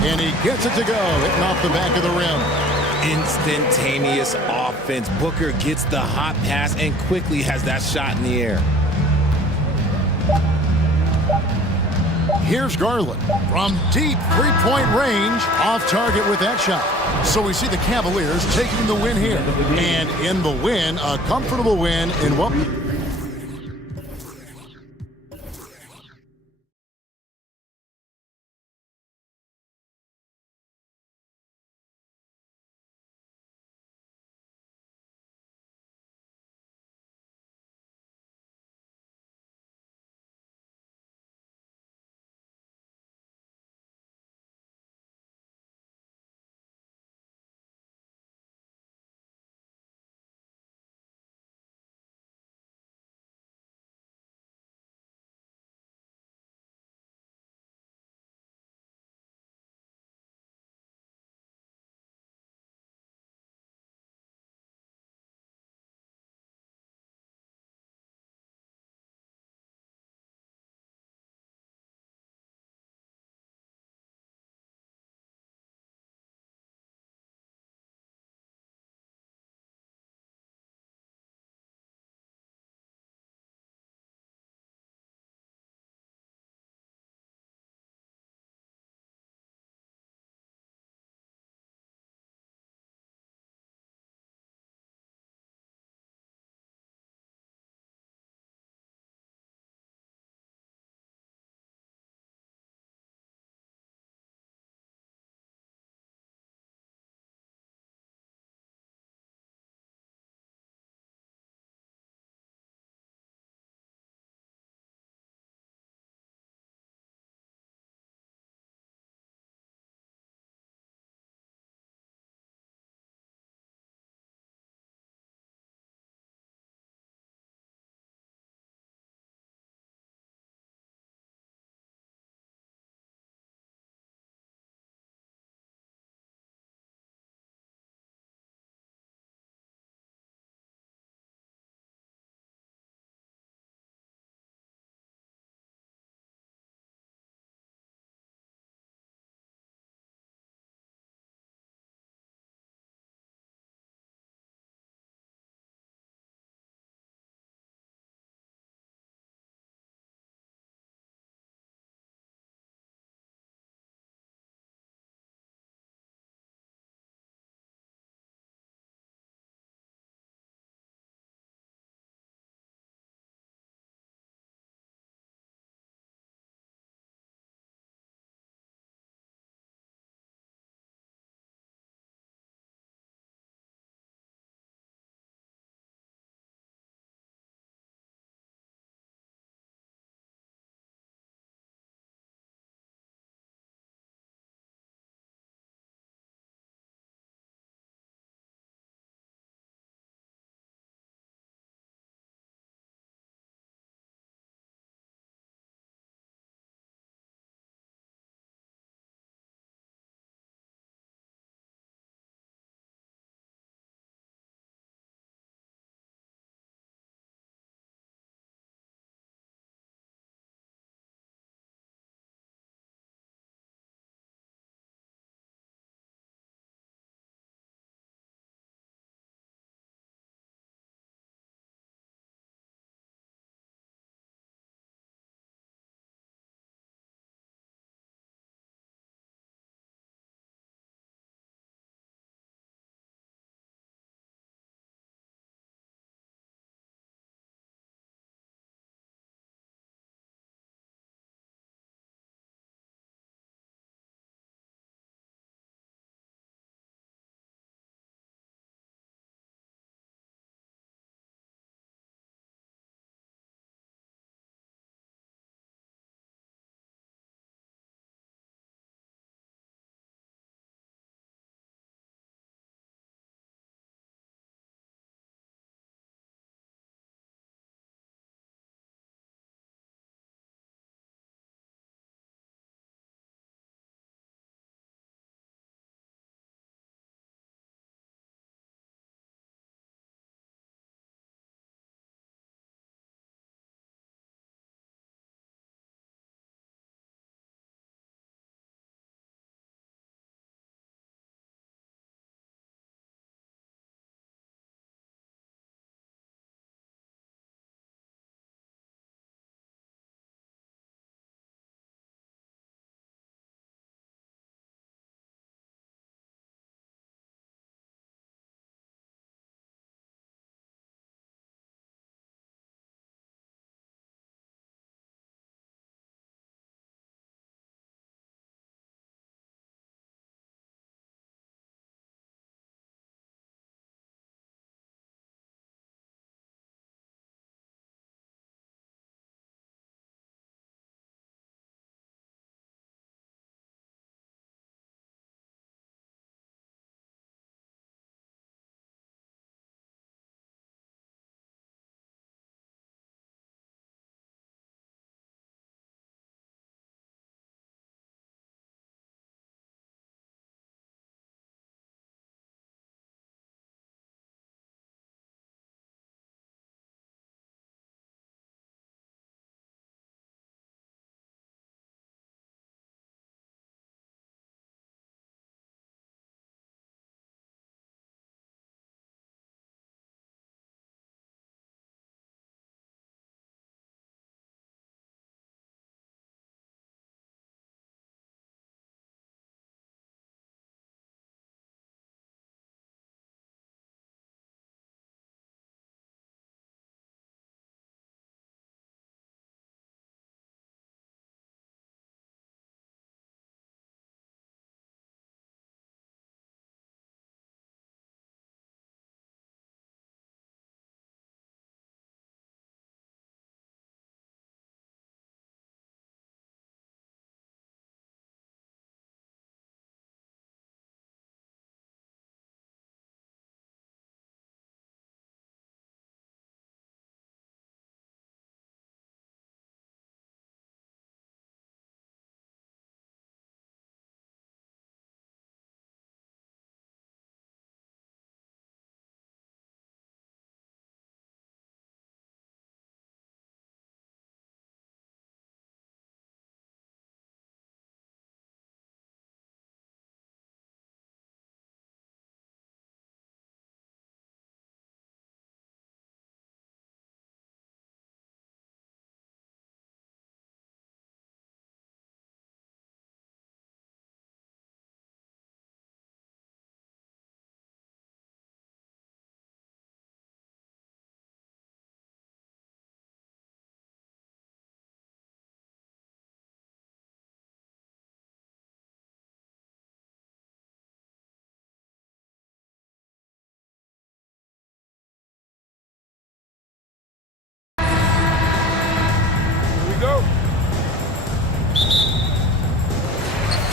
And he gets it to go, hitting off the back of the rim. Instantaneous offense. Booker gets the hot pass and quickly has that shot in the air. Here's Garland from deep three-point range, off target with that shot. So we see the Cavaliers taking the win here. And in the win, a comfortable win in what...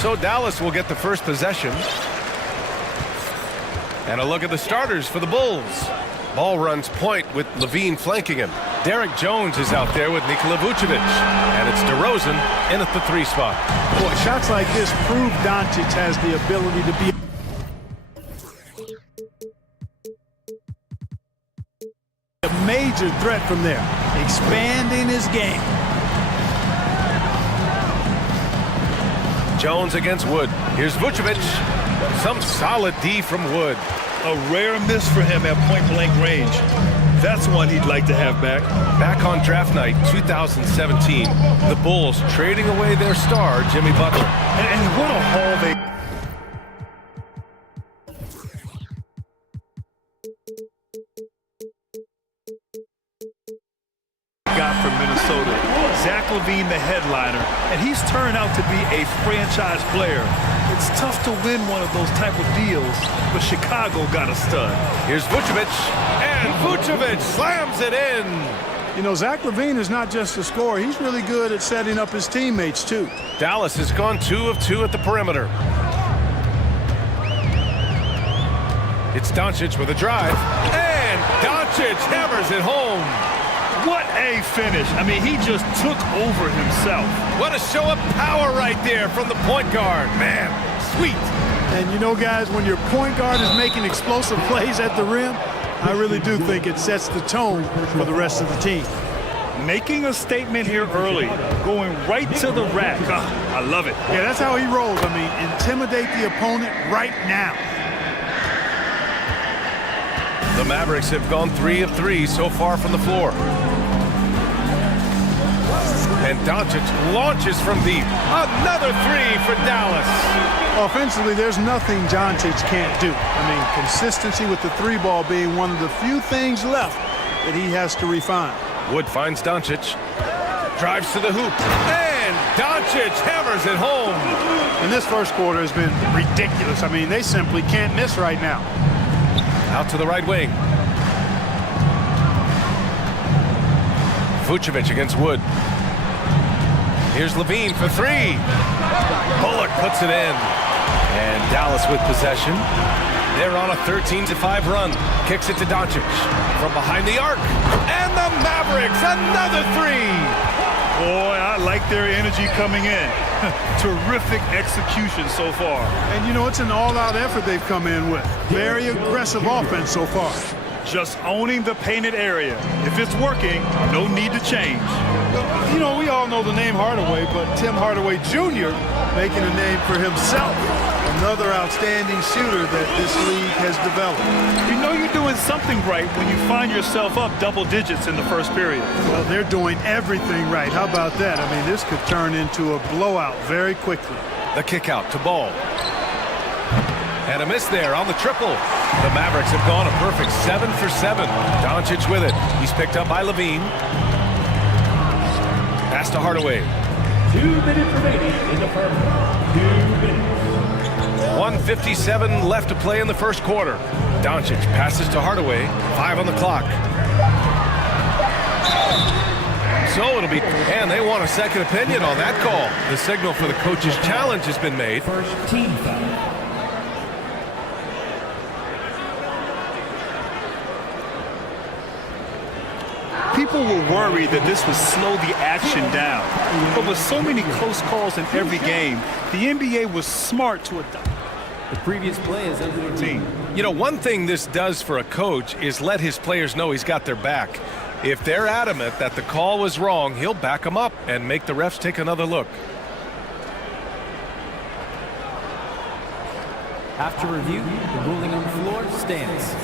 So Dallas will get the first possession. And a look at the starters for the Bulls. Ball runs point with Levine flanking him. Derek Jones is out there with Nikola Vucevic. And it's DeRozan in at the 3 spot. Boy, shots like this prove Doncic has the ability to be a major threat from there, expanding his game. Jones against Wood. Here's Vucevic. Some solid D from Wood. A rare miss for him at point-blank range. That's one he'd like to have back. Back on draft night 2017, the Bulls trading away their star, Jimmy Butler. And what a haul they got from Minnesota. Zach LaVine, the headliner, and he's turned out to be a franchise player. It's tough to win one of those type of deals, but Chicago got a stud. Here's Vucevic, and Vucevic slams it in. You know, Zach LaVine is not just a scorer. He's really good at setting up his teammates, too. Dallas has gone 2 of 2 at the perimeter. It's Doncic with a drive, and Doncic hammers it home. What a finish. I mean, he just took over himself. What a show of power right there from the point guard. Man, sweet. And you know, guys, when your point guard is making explosive plays at the rim, I really do think it sets the tone for the rest of the team. Making a statement here early, going right to the rack. I love it. Yeah, that's how he rolls. I mean, intimidate the opponent right now. The Mavericks have gone 3 of 3 so far from the floor. And Doncic launches from deep. Another 3 for Dallas. Offensively, there's nothing Doncic can't do. I mean, consistency with the 3-ball being one of the few things left that he has to refine. Wood finds Doncic. Drives to the hoop. And Doncic hammers it home. And this first quarter has been ridiculous. I mean, they simply can't miss right now. Out to the right wing. Vucevic against Wood. Here's Levine for 3. Bullock puts it in. And Dallas with possession. They're on a 13-5 run. Kicks it to Doncic. From behind the arc. And the Mavericks, another 3. Boy, I like their energy coming in. Terrific execution so far. And you know, it's an all-out effort they've come in with. Very aggressive offense so far. Just owning the painted area. If it's working, no need to change. You know, we all know the name Hardaway, but Tim Hardaway Jr. making a name for himself. Another outstanding shooter that this league has developed. You know you're doing something right when you find yourself up double digits in the first period. Well, they're doing everything right. How about that? I mean, this could turn into a blowout very quickly. The kick out to Ball. And a miss there on the triple. The Mavericks have gone a perfect 7 for 7. Doncic with it. He's picked up by Levine. Pass to Hardaway. 2 minutes remaining in the first. 2 minutes. 1:57 left to play in the first quarter. Doncic passes to Hardaway. 5 on the clock. So it'll be, and they want a second opinion on that call. The signal for the coach's challenge has been made. First team foul. People were worried that this would slow the action down. But with so many close calls in every game, the NBA was smart to adopt. The previous play is under the team. You know, one thing this does for a coach is let his players know he's got their back. If they're adamant that the call was wrong, he'll back them up and make the refs take another look. After review, the ruling on the floor stands.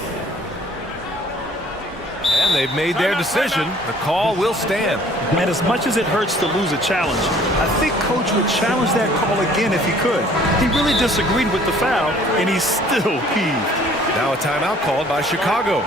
And they've made their decision. The call will stand. And as much as it hurts to lose a challenge, I think Coach would challenge that call again if he could. He really disagreed with the foul, and he's still peeved. Now a timeout called by Chicago.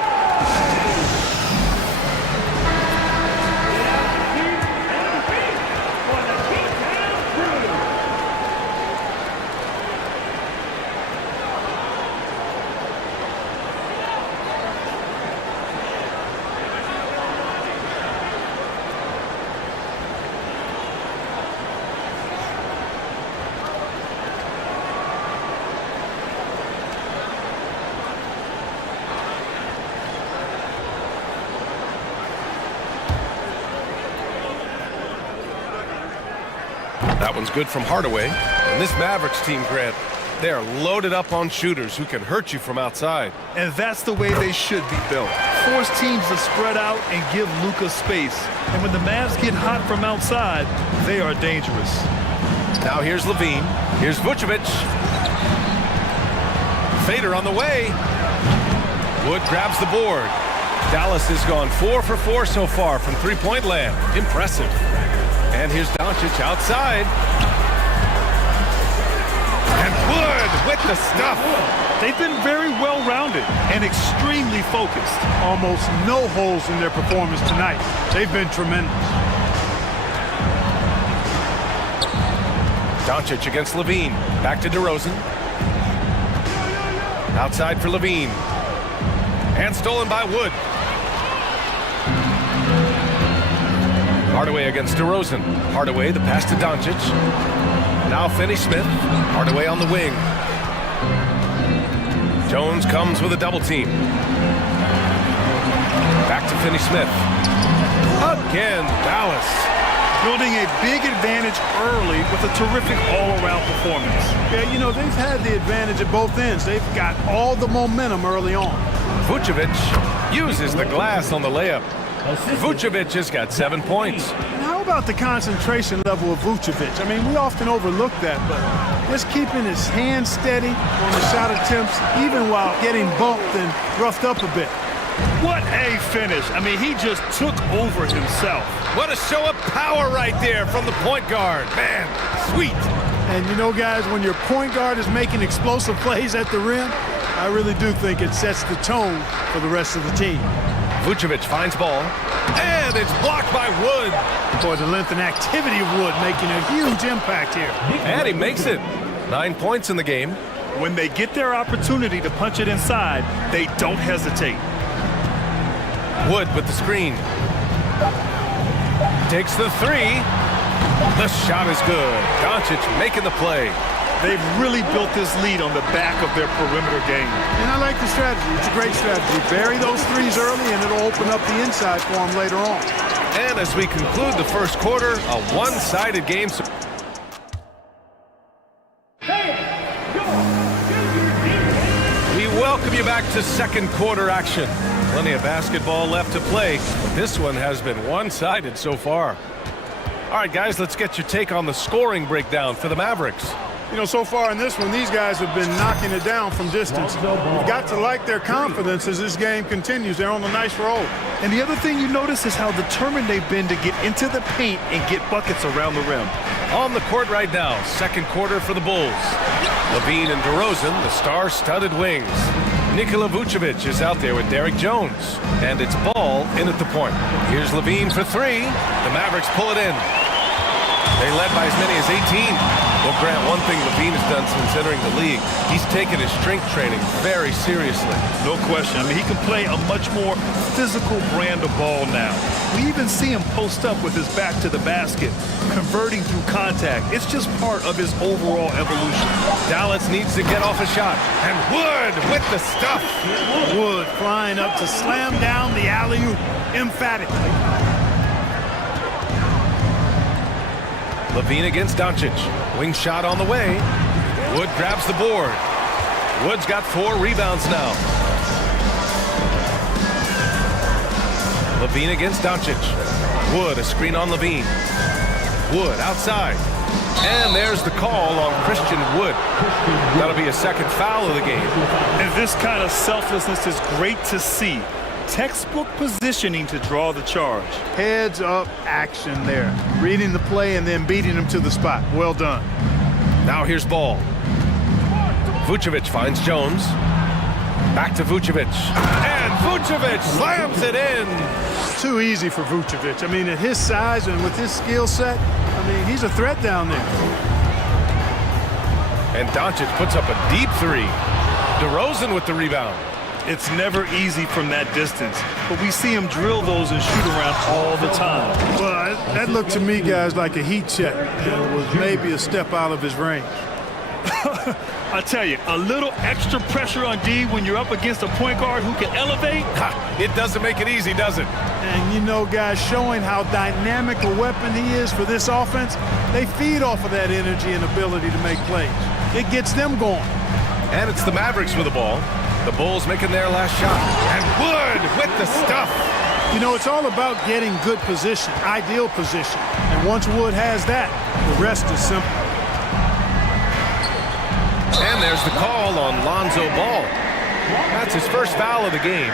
That one's good from Hardaway. And this Mavericks team, Grant, they are loaded up on shooters who can hurt you from outside. And that's the way they should be built. Force teams to spread out and give Luka space. And when the Mavs get hot from outside, they are dangerous. Now here's Levine. Here's Vucevic. Fader on the way. Wood grabs the board. Dallas has gone 4 for 4 so far from three-point land. Impressive. And here's Doncic outside. And Wood with the stuff. They've been very well-rounded and extremely focused. Almost no holes in their performance tonight. They've been tremendous. Doncic against Levine. Back to DeRozan. Outside for Levine. And stolen by Wood. Hardaway against DeRozan. Hardaway, the pass to Doncic. Now Finney-Smith. Hardaway on the wing. Jones comes with a double team. Back to Finney-Smith. Again, Dallas. Building a big advantage early with a terrific all-around performance. Yeah, you know, they've had the advantage at both ends. They've got all the momentum early on. Vucevic uses the glass on the layup. Vucevic has got 7 points. How about the concentration level of Vucevic? I mean, we often overlook that, but just keeping his hands steady on the shot attempts, even while getting bumped and roughed up a bit. What a finish. I mean, he just took over himself. What a show of power right there from the point guard. Man, sweet. And you know, guys, when your point guard is making explosive plays at the rim, I really do think it sets the tone for the rest of the team. Vucevic finds ball, and it's blocked by Wood. Boy, the length and activity of Wood making a huge impact here. And he makes it. 9 points in the game. When they get their opportunity to punch it inside, they don't hesitate. Wood with the screen. Takes the three. The shot is good. Doncic making the play. They've really built this lead on the back of their perimeter game. And I like the strategy. It's a great strategy. Bury those threes early, and it'll open up the inside for them later on. And as we conclude the first quarter, a one-sided game. We welcome you back to second quarter action. Plenty of basketball left to play, but this one has been one-sided so far. All right, guys, let's get your take on the scoring breakdown for the Mavericks. You know, so far in this one, these guys have been knocking it down from distance. You've got to like their confidence as this game continues. They're on a nice roll. And the other thing you notice is how determined they've been to get into the paint and get buckets around the rim. On the court right now, second quarter for the Bulls. Levine and DeRozan, the star-studded wings. Nikola Vucevic is out there with Derrick Jones. And it's Ball in at the point. Here's Levine for three. The Mavericks pull it in. They led by as many as 18. Well, Grant, one thing Levine has done since entering the league, he's taken his strength training very seriously. No question. I mean, he can play a much more physical brand of ball now. We even see him post up with his back to the basket, converting through contact. It's just part of his overall evolution. Dallas needs to get off a shot. And Wood with the stuff. Wood flying up to slam down the alley-oop emphatically. Levine against Doncic. Wing shot on the way. Wood grabs the board. Wood's got 4 rebounds now. Levine against Doncic. Wood, a screen on Levine. Wood outside. And there's the call on Christian Wood. That'll be a second foul of the game. And this kind of selflessness is great to see. Textbook positioning to draw the charge. Heads up action there. Reading the play and then beating him to the spot. Well done. Now here's Ball. Vucevic finds Jones. Back to Vucevic. And Vucevic slams it in. Too easy for Vucevic. I mean, at his size and with his skill set, I mean, he's a threat down there. And Doncic puts up a deep three. DeRozan with the rebound. It's never easy from that distance, but we see him drill those and shoot around all the time. Well, that looked to me, guys, like a heat check. It was maybe a step out of his range. I tell you, a little extra pressure on D when you're up against a point guard who can elevate. It doesn't make it easy, does it? And you know, guys, showing how dynamic a weapon he is for this offense, they feed off of that energy and ability to make plays. It gets them going. And it's the Mavericks with the ball. The Bulls making their last shot. And Wood with the stuff. You know, it's all about getting good position, ideal position. And once Wood has that, the rest is simple. And there's the call on Lonzo Ball. That's his first foul of the game.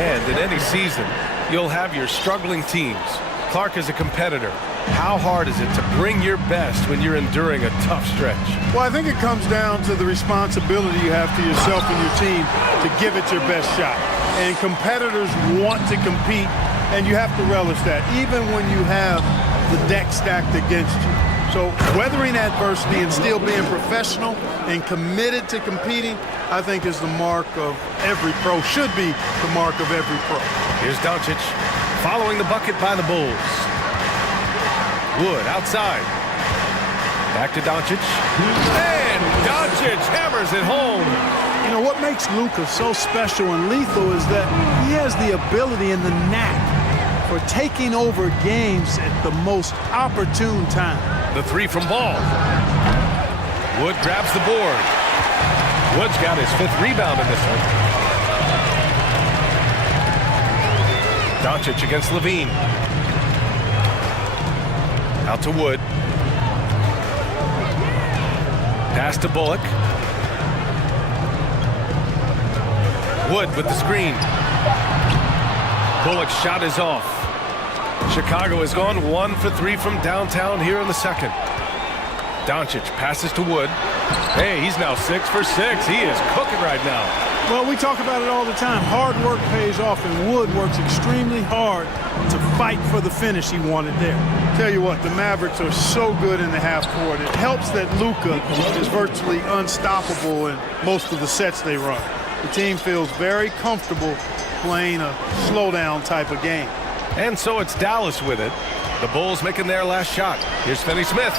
And in any season, you'll have your struggling teams. Clark is a competitor. How hard is it to bring your best when you're enduring a tough stretch? Well, I think it comes down to the responsibility you have to yourself and your team to give it your best shot. And competitors want to compete, and you have to relish that, even when you have the deck stacked against you. So weathering adversity and still being professional and committed to competing, I think is the mark of every pro, should be the mark of every pro. Here's Doncic following the bucket by the Bulls. Wood outside. Back to Doncic. And Doncic hammers it home. You know, what makes Luka so special and lethal is that he has the ability and the knack for taking over games at the most opportune time. The three from Ball. Wood grabs the board. Wood's got his 5th rebound in this one. Doncic against Levine. Out to Wood. Pass to Bullock. Wood with the screen. Bullock's shot is off. Chicago has gone 1 for 3 from downtown here in the second. Doncic passes to Wood. Hey, he's now 6 for 6. He is cooking right now. Well, we talk about it all the time. Hard work pays off, and Wood works extremely hard to fight for the finish he wanted there. Tell you what, the Mavericks are so good in the half court. It helps that Luka is virtually unstoppable in most of the sets they run. The team feels very comfortable playing a slowdown type of game. And so it's Dallas with it. The Bulls making their last shot. Here's Finney-Smith.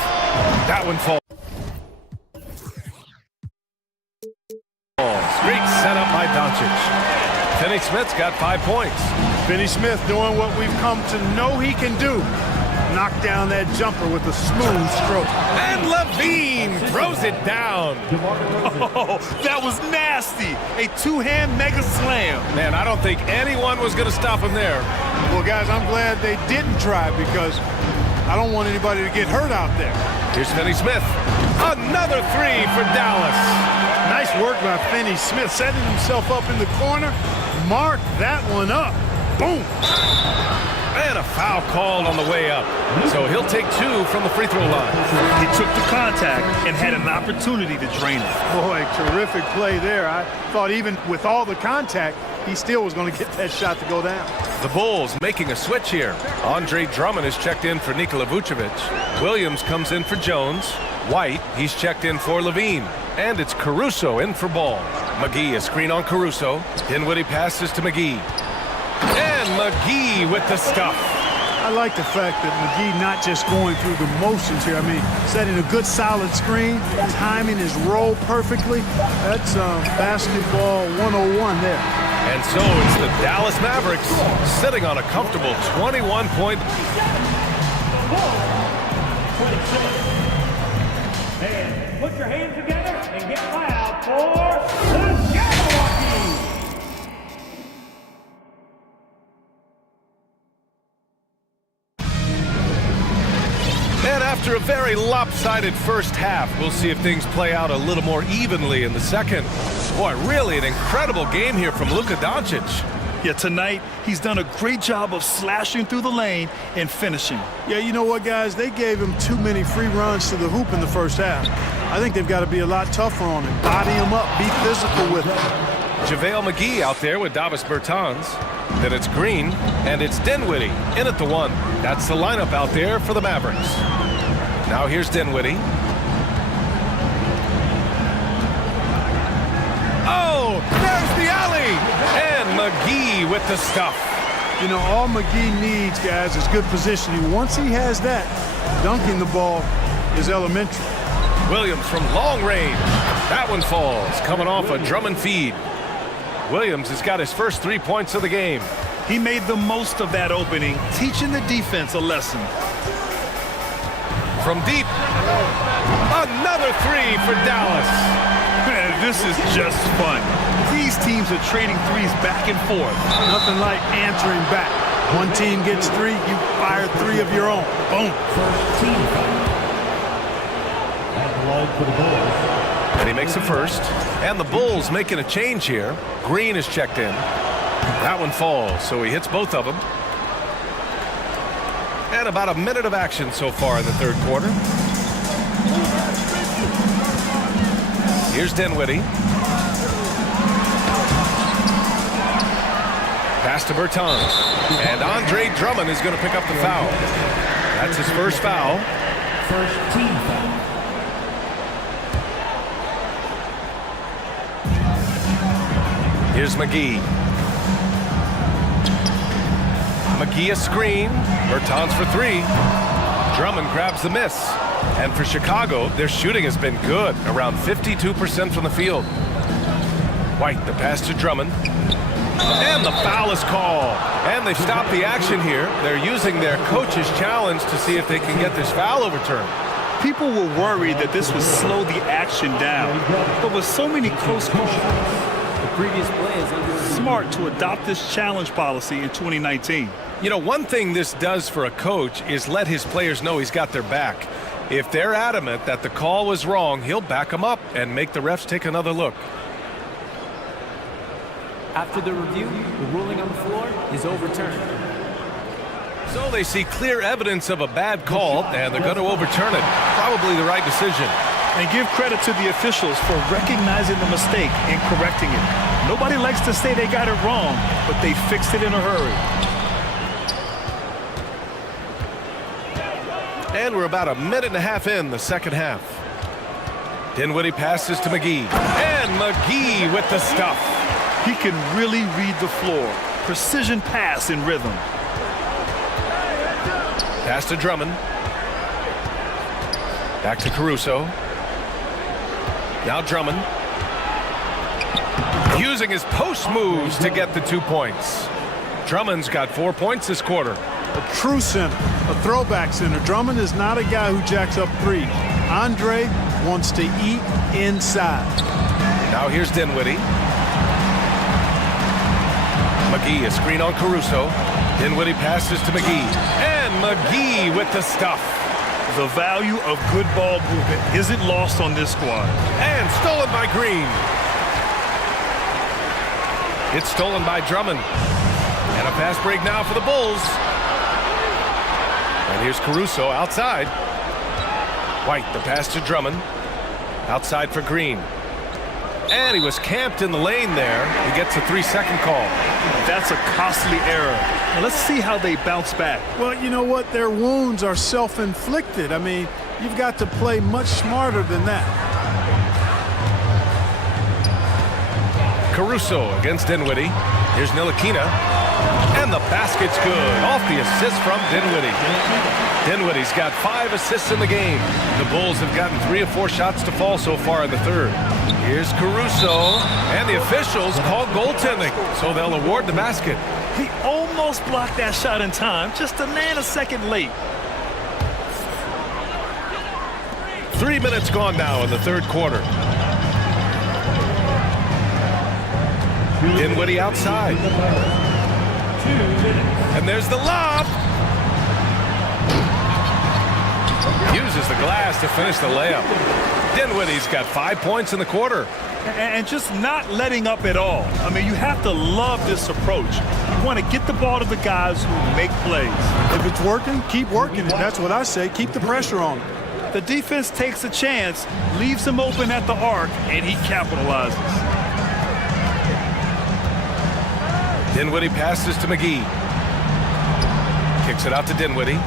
That one falls. Great setup by Doncic. Finney-Smith's got 5 points. Finney-Smith doing what we've come to know he can do. Knock down that jumper with a smooth stroke. And Levine throws it down. Oh, that was nasty. A two-hand mega slam. Man, I don't think anyone was going to stop him there. Well, guys, I'm glad they didn't try because I don't want anybody to get hurt out there. Here's Finney-Smith. Another 3 for Dallas. Nice work by Finney-Smith, setting himself up in the corner. Mark that one up. Boom. And a foul called on the way up. So he'll take 2 from the free throw line. He took the contact and had an opportunity to drain it. Boy, terrific play there. I thought even with all the contact, he still was going to get that shot to go down. The Bulls making a switch here. Andre Drummond is checked in for Nikola Vucevic. Williams comes in for Jones. White, he's checked in for Levine. And it's Caruso in for Ball. McGee, a screen on Caruso. Dinwiddie passes to McGee. And McGee with the stuff. I like the fact that McGee not just going through the motions here. I mean, setting a good solid screen, timing his roll perfectly. That's basketball 101 there. And so it's the Dallas Mavericks sitting on a comfortable 21-point. And put your hands together and get loud for the Jabberwockies. And after a very lopsided first half, we'll see if things play out a little more evenly in the second. Boy, really an incredible game here from Luka Doncic. Yeah, tonight, he's done a great job of slashing through the lane and finishing. Yeah, you know what, guys? They gave him too many free runs to the hoop in the first half. I think they've got to be a lot tougher on him. Body him up, be physical with him. JaVale McGee out there with Davis Bertans. Then it's Green, and it's Dinwiddie in at the 1. That's the lineup out there for the Mavericks. Now here's Dinwiddie. Oh, there's the alley! And McGee with the stuff. You know, all McGee needs, guys, is good positioning. Once he has that, dunking the ball is elementary. Williams from long range. That one falls, coming off a Drummond feed. Williams has got his first 3 points of the game. He made the most of that opening, teaching the defense a lesson. From deep, another three for Dallas. Man, this is just fun. These teams are trading threes back and forth. Nothing like answering back. One team gets three, you fire three of your own. Boom. First team foul. At the line for the Bulls. And he makes a first. And the Bulls making a change here. Green is checked in. That one falls, so he hits both of them. And about a minute of action so far in the third quarter. Here's Dinwiddie. Pass to Bertans. And Andre Drummond is going to pick up the foul. That's his first foul. First team foul. Here's McGee. McGee a screen. Bertans for three. Drummond grabs the miss. And for Chicago, their shooting has been good, around 52% from the field. White, the pass to Drummond. And the foul is called. And they've stopped the action here. They're using their coach's challenge to see if they can get this foul overturned. People were worried that this would slow the action down. But with so many close calls, The previous play is under smart to adopt this challenge policy in 2019. You know, one thing this does for a coach is let his players know he's got their back. If they're adamant that the call was wrong, he'll back them up and make the refs take another look. After the review, the ruling on the floor is overturned. So they see clear evidence of a bad call, and they're going to overturn it. Probably the right decision. And give credit to the officials for recognizing the mistake and correcting it. Nobody likes to say they got it wrong, but they fixed it in a hurry. And we're about a minute and a half in the second half. Dinwiddie passes to McGee. And McGee with the stuff. He can really read the floor. Precision pass in rhythm. Pass to Drummond. Back to Caruso. Now Drummond. Using his post moves to get the 2 points. Drummond's got 4 points this quarter. A true center, a throwback center. Drummond is not a guy who jacks up threes. Andre wants to eat inside. Now here's Dinwiddie. McGee, a screen on Caruso. Dinwiddie passes to McGee. And McGee with the stuff. The value of good ball movement isn't lost on this squad. And stolen by Green. It's stolen by Drummond. And a fast break now for the Bulls. And here's Caruso outside. White, the pass to Drummond. Outside for Green. And he was camped in the lane there. He gets a 3-second call. That's a costly error. Now let's see how they bounce back. Well, you know what? Their wounds are self-inflicted. I mean, you've got to play much smarter than that. Caruso against Dinwiddie. Here's Ntilikina. And the basket's good. Off the assist from Dinwiddie. Dinwiddie's got 5 assists in the game. The Bulls have gotten 3 or 4 shots to fall so far in the third. Here's Caruso. And the officials call goaltending, so they'll award the basket. He almost blocked that shot in time, just a nanosecond late. 3 minutes gone now in the third quarter. Dinwiddie outside. And there's the lob. Uses the glass to finish the layup. Dinwiddie's got 5 points in the quarter. And just not letting up at all. I mean, you have to love this approach. You want to get the ball to the guys who make plays. If it's working, keep working. And that's what I say. Keep the pressure on him. The defense takes a chance, leaves him open at the arc, and he capitalizes. Dinwiddie passes to McGee. Kicks it out to Dinwiddie.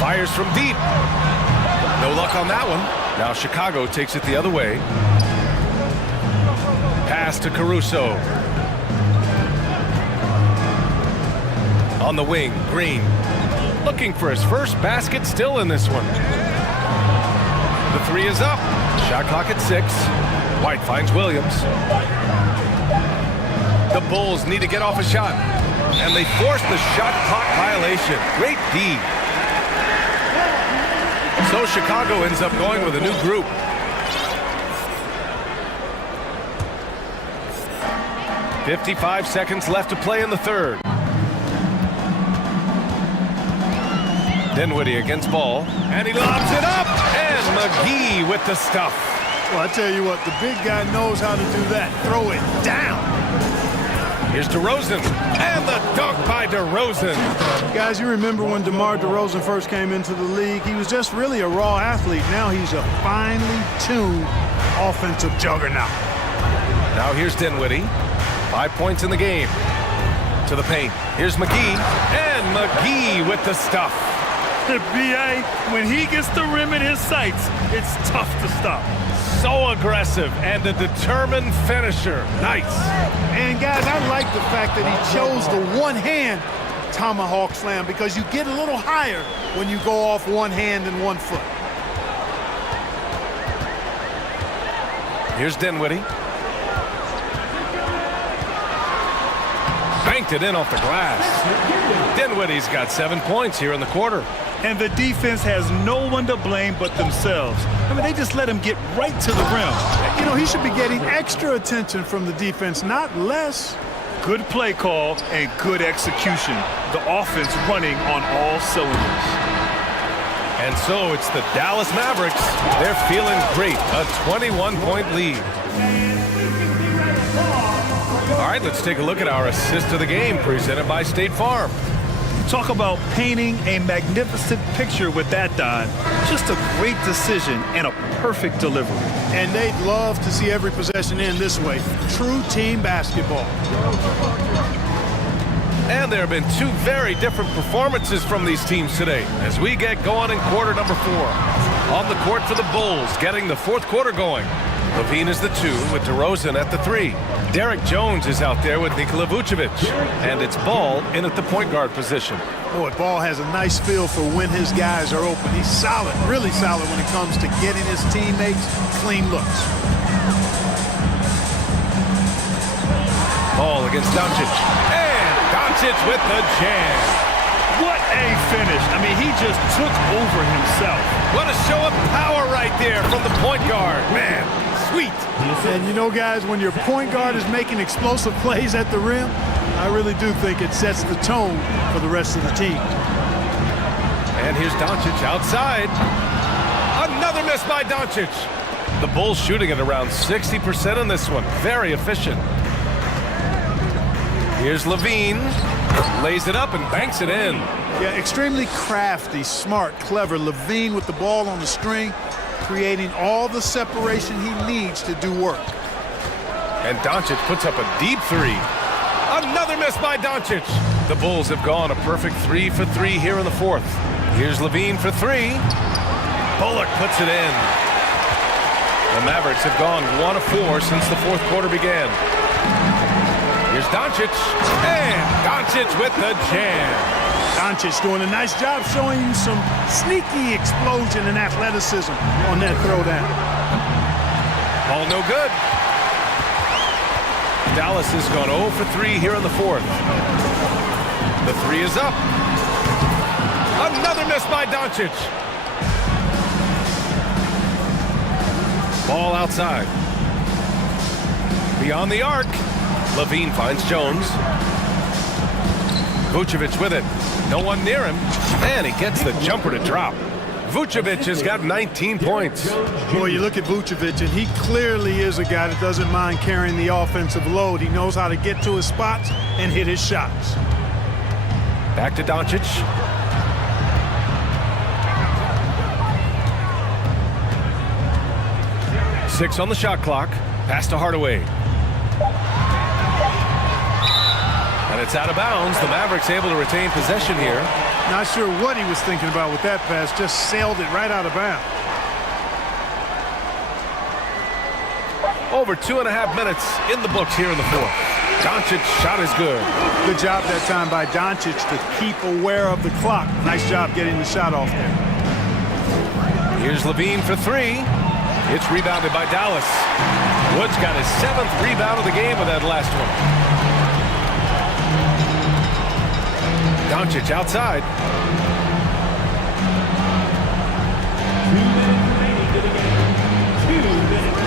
Fires from deep. No luck on that one. Now Chicago takes it the other way. Pass to Caruso. On the wing, Green. Looking for his first basket still in this one. The three is up. Shot clock at 6. White finds Williams. The Bulls need to get off a shot. And they force the shot clock violation. Great D. So Chicago ends up going with a new group. "55 seconds left to play in the third. Dinwiddie against Ball. And he lobs it up. And McGee with the stuff. Well, I tell you what, the big guy knows how to do that. Throw it down. Here's DeRozan. And the dunk by DeRozan. Guys, you remember when DeMar DeRozan first came into the league? He was just really a raw athlete. Now he's a finely tuned offensive juggernaut. Now here's Dinwiddie. 5 points in the game. To the paint. Here's McGee. And McGee with the stuff. The BA, when he gets the rim in his sights, it's tough to stop. So aggressive and a determined finisher. Nice. And guys, I like the fact that he chose the one-hand tomahawk slam because you get a little higher when you go off one hand and 1 foot. Here's Dinwiddie. Banked it in off the glass. Dinwiddie's got 7 points here in the quarter. And the defense has no one to blame but themselves. I mean, they just let him get right to the rim. You know, he should be getting extra attention from the defense, not less. Good play call and good execution. The offense running on all cylinders. And so it's the Dallas Mavericks. They're feeling great. A 21-point lead. All right, let's take a look at our assist of the game presented by State Farm. Talk about painting a magnificent picture with that, Don. Just a great decision and a perfect delivery. And they'd love to see every possession end this way. True team basketball. And there have been 2 very different performances from these teams today as we get going in quarter number 4. On the court for the Bulls, getting the 4th quarter going. Levine is the 2 with DeRozan at the 3. Derek Jones is out there with Nikola Vucevic. And it's Ball in at the point guard position. Boy, Ball has a nice feel for when his guys are open. He's solid, really solid when it comes to getting his teammates clean looks. Ball against Doncic. And Doncic with the jam. What a finish. I mean, he just took over himself. What a show of power right there from the point guard. Man, sweet. And you know, guys, when your point guard is making explosive plays at the rim, I really do think it sets the tone for the rest of the team. And here's Doncic outside. Another miss by Doncic. The Bulls shooting at around 60% on this one. Very efficient. Here's Levine. Lays it up and banks it in. Yeah, extremely crafty, smart, clever. Levine with the ball on the string, creating all the separation he needs to do work. And Doncic puts up a deep 3. Another miss by Doncic. The Bulls have gone a perfect 3 for 3 here in the 4th. Here's Levine for 3. Bullock puts it in. The Mavericks have gone 1 of 4 since the 4th quarter began. Here's Doncic, and Doncic with the jam. Doncic doing a nice job showing you some sneaky explosion and athleticism on that throwdown. Ball no good. Dallas has gone 0 for 3 here in the 4th. The 3 is up. Another miss by Doncic. Ball outside. Beyond the arc. Levine finds Jones. Vucevic with it. No one near him. And he gets the jumper to drop. Vucevic has got 19 points. Boy, you look at Vucevic, and he clearly is a guy that doesn't mind carrying the offensive load. He knows how to get to his spots and hit his shots. Back to Doncic. Six on the shot clock. Pass to Hardaway. And it's out of bounds. The Mavericks able to retain possession here. Not sure what he was thinking about with that pass. Just sailed it right out of bounds. Over 2.5 minutes in the books here in the 4th. Doncic shot is good. Good job that time by Doncic to keep aware of the clock. Nice job getting the shot off there. Here's Levine for three. It's rebounded by Dallas. Wood's got his 7th rebound of the game with that last one. Doncic outside. 2 minutes remaining to the game. 2 minutes.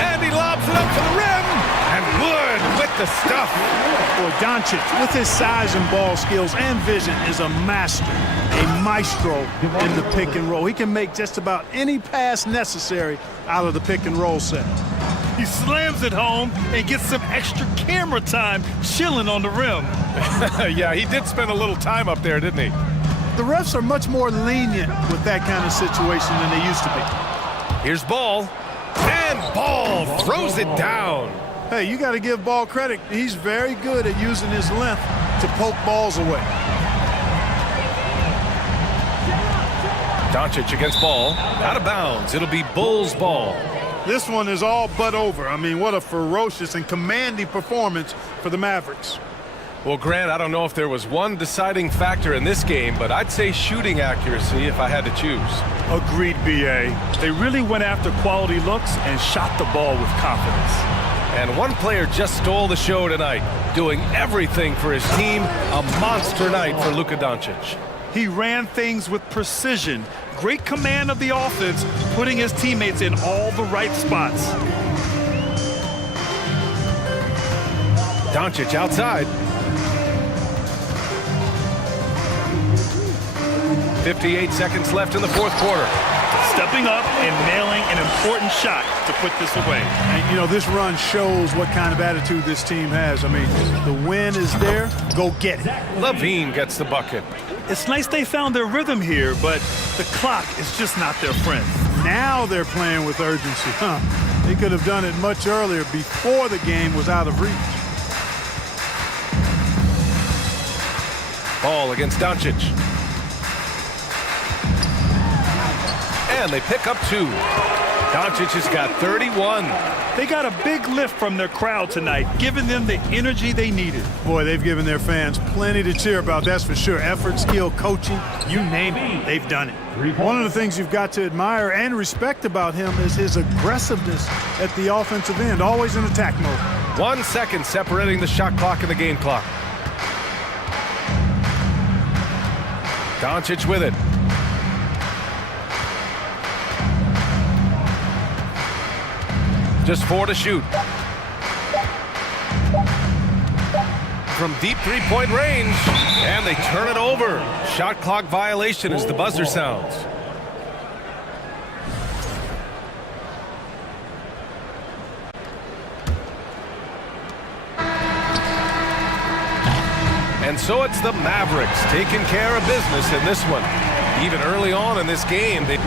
And he lobs it up to the rim. And Wood with the stuff. Boy, Doncic, with his size and ball skills and vision, is a master, a maestro in the pick and roll. He can make just about any pass necessary out of the pick and roll set. He slams it home and gets some extra camera time chilling on the rim. Yeah, he did spend a little time up there, didn't he? The refs are much more lenient with that kind of situation than they used to be. Here's Ball. And Ball throws it down. Hey, you got to give Ball credit. He's very good at using his length to poke balls away. Doncic against Ball. Out of bounds. It'll be Bulls ball. This one is all but over. I mean, what a ferocious and commanding performance for the Mavericks. Well, Grant, I don't know if there was one deciding factor in this game, but I'd say shooting accuracy if I had to choose. Agreed, B.A. They really went after quality looks and shot the ball with confidence. And one player just stole the show tonight, doing everything for his team. A monster night for Luka Doncic. He ran things with precision, great command of the offense, putting his teammates in all the right spots. Doncic outside. 58 seconds left in the fourth quarter. Stepping up and nailing an important shot to put this away. And, you know, this run shows what kind of attitude this team has. I mean, the win is there. Go get it. Levine gets the bucket. It's nice they found their rhythm here, but the clock is just not their friend. Now they're playing with urgency. They could have done it much earlier, before the game was out of reach. Ball against Doncic. And they pick up 2. Doncic has got 31. They got a big lift from their crowd tonight, giving them the energy they needed. Boy, they've given their fans plenty to cheer about, that's for sure. Effort, skill, coaching, you name it, they've done it. One of the things you've got to admire and respect about him is his aggressiveness at the offensive end, always in attack mode. 1 second separating the shot clock and the game clock. Doncic with it. Just 4 to shoot. From deep three-point range, and they turn it over. Shot clock violation as the buzzer sounds. And so it's the Mavericks taking care of business in this one. Even early on in this game, they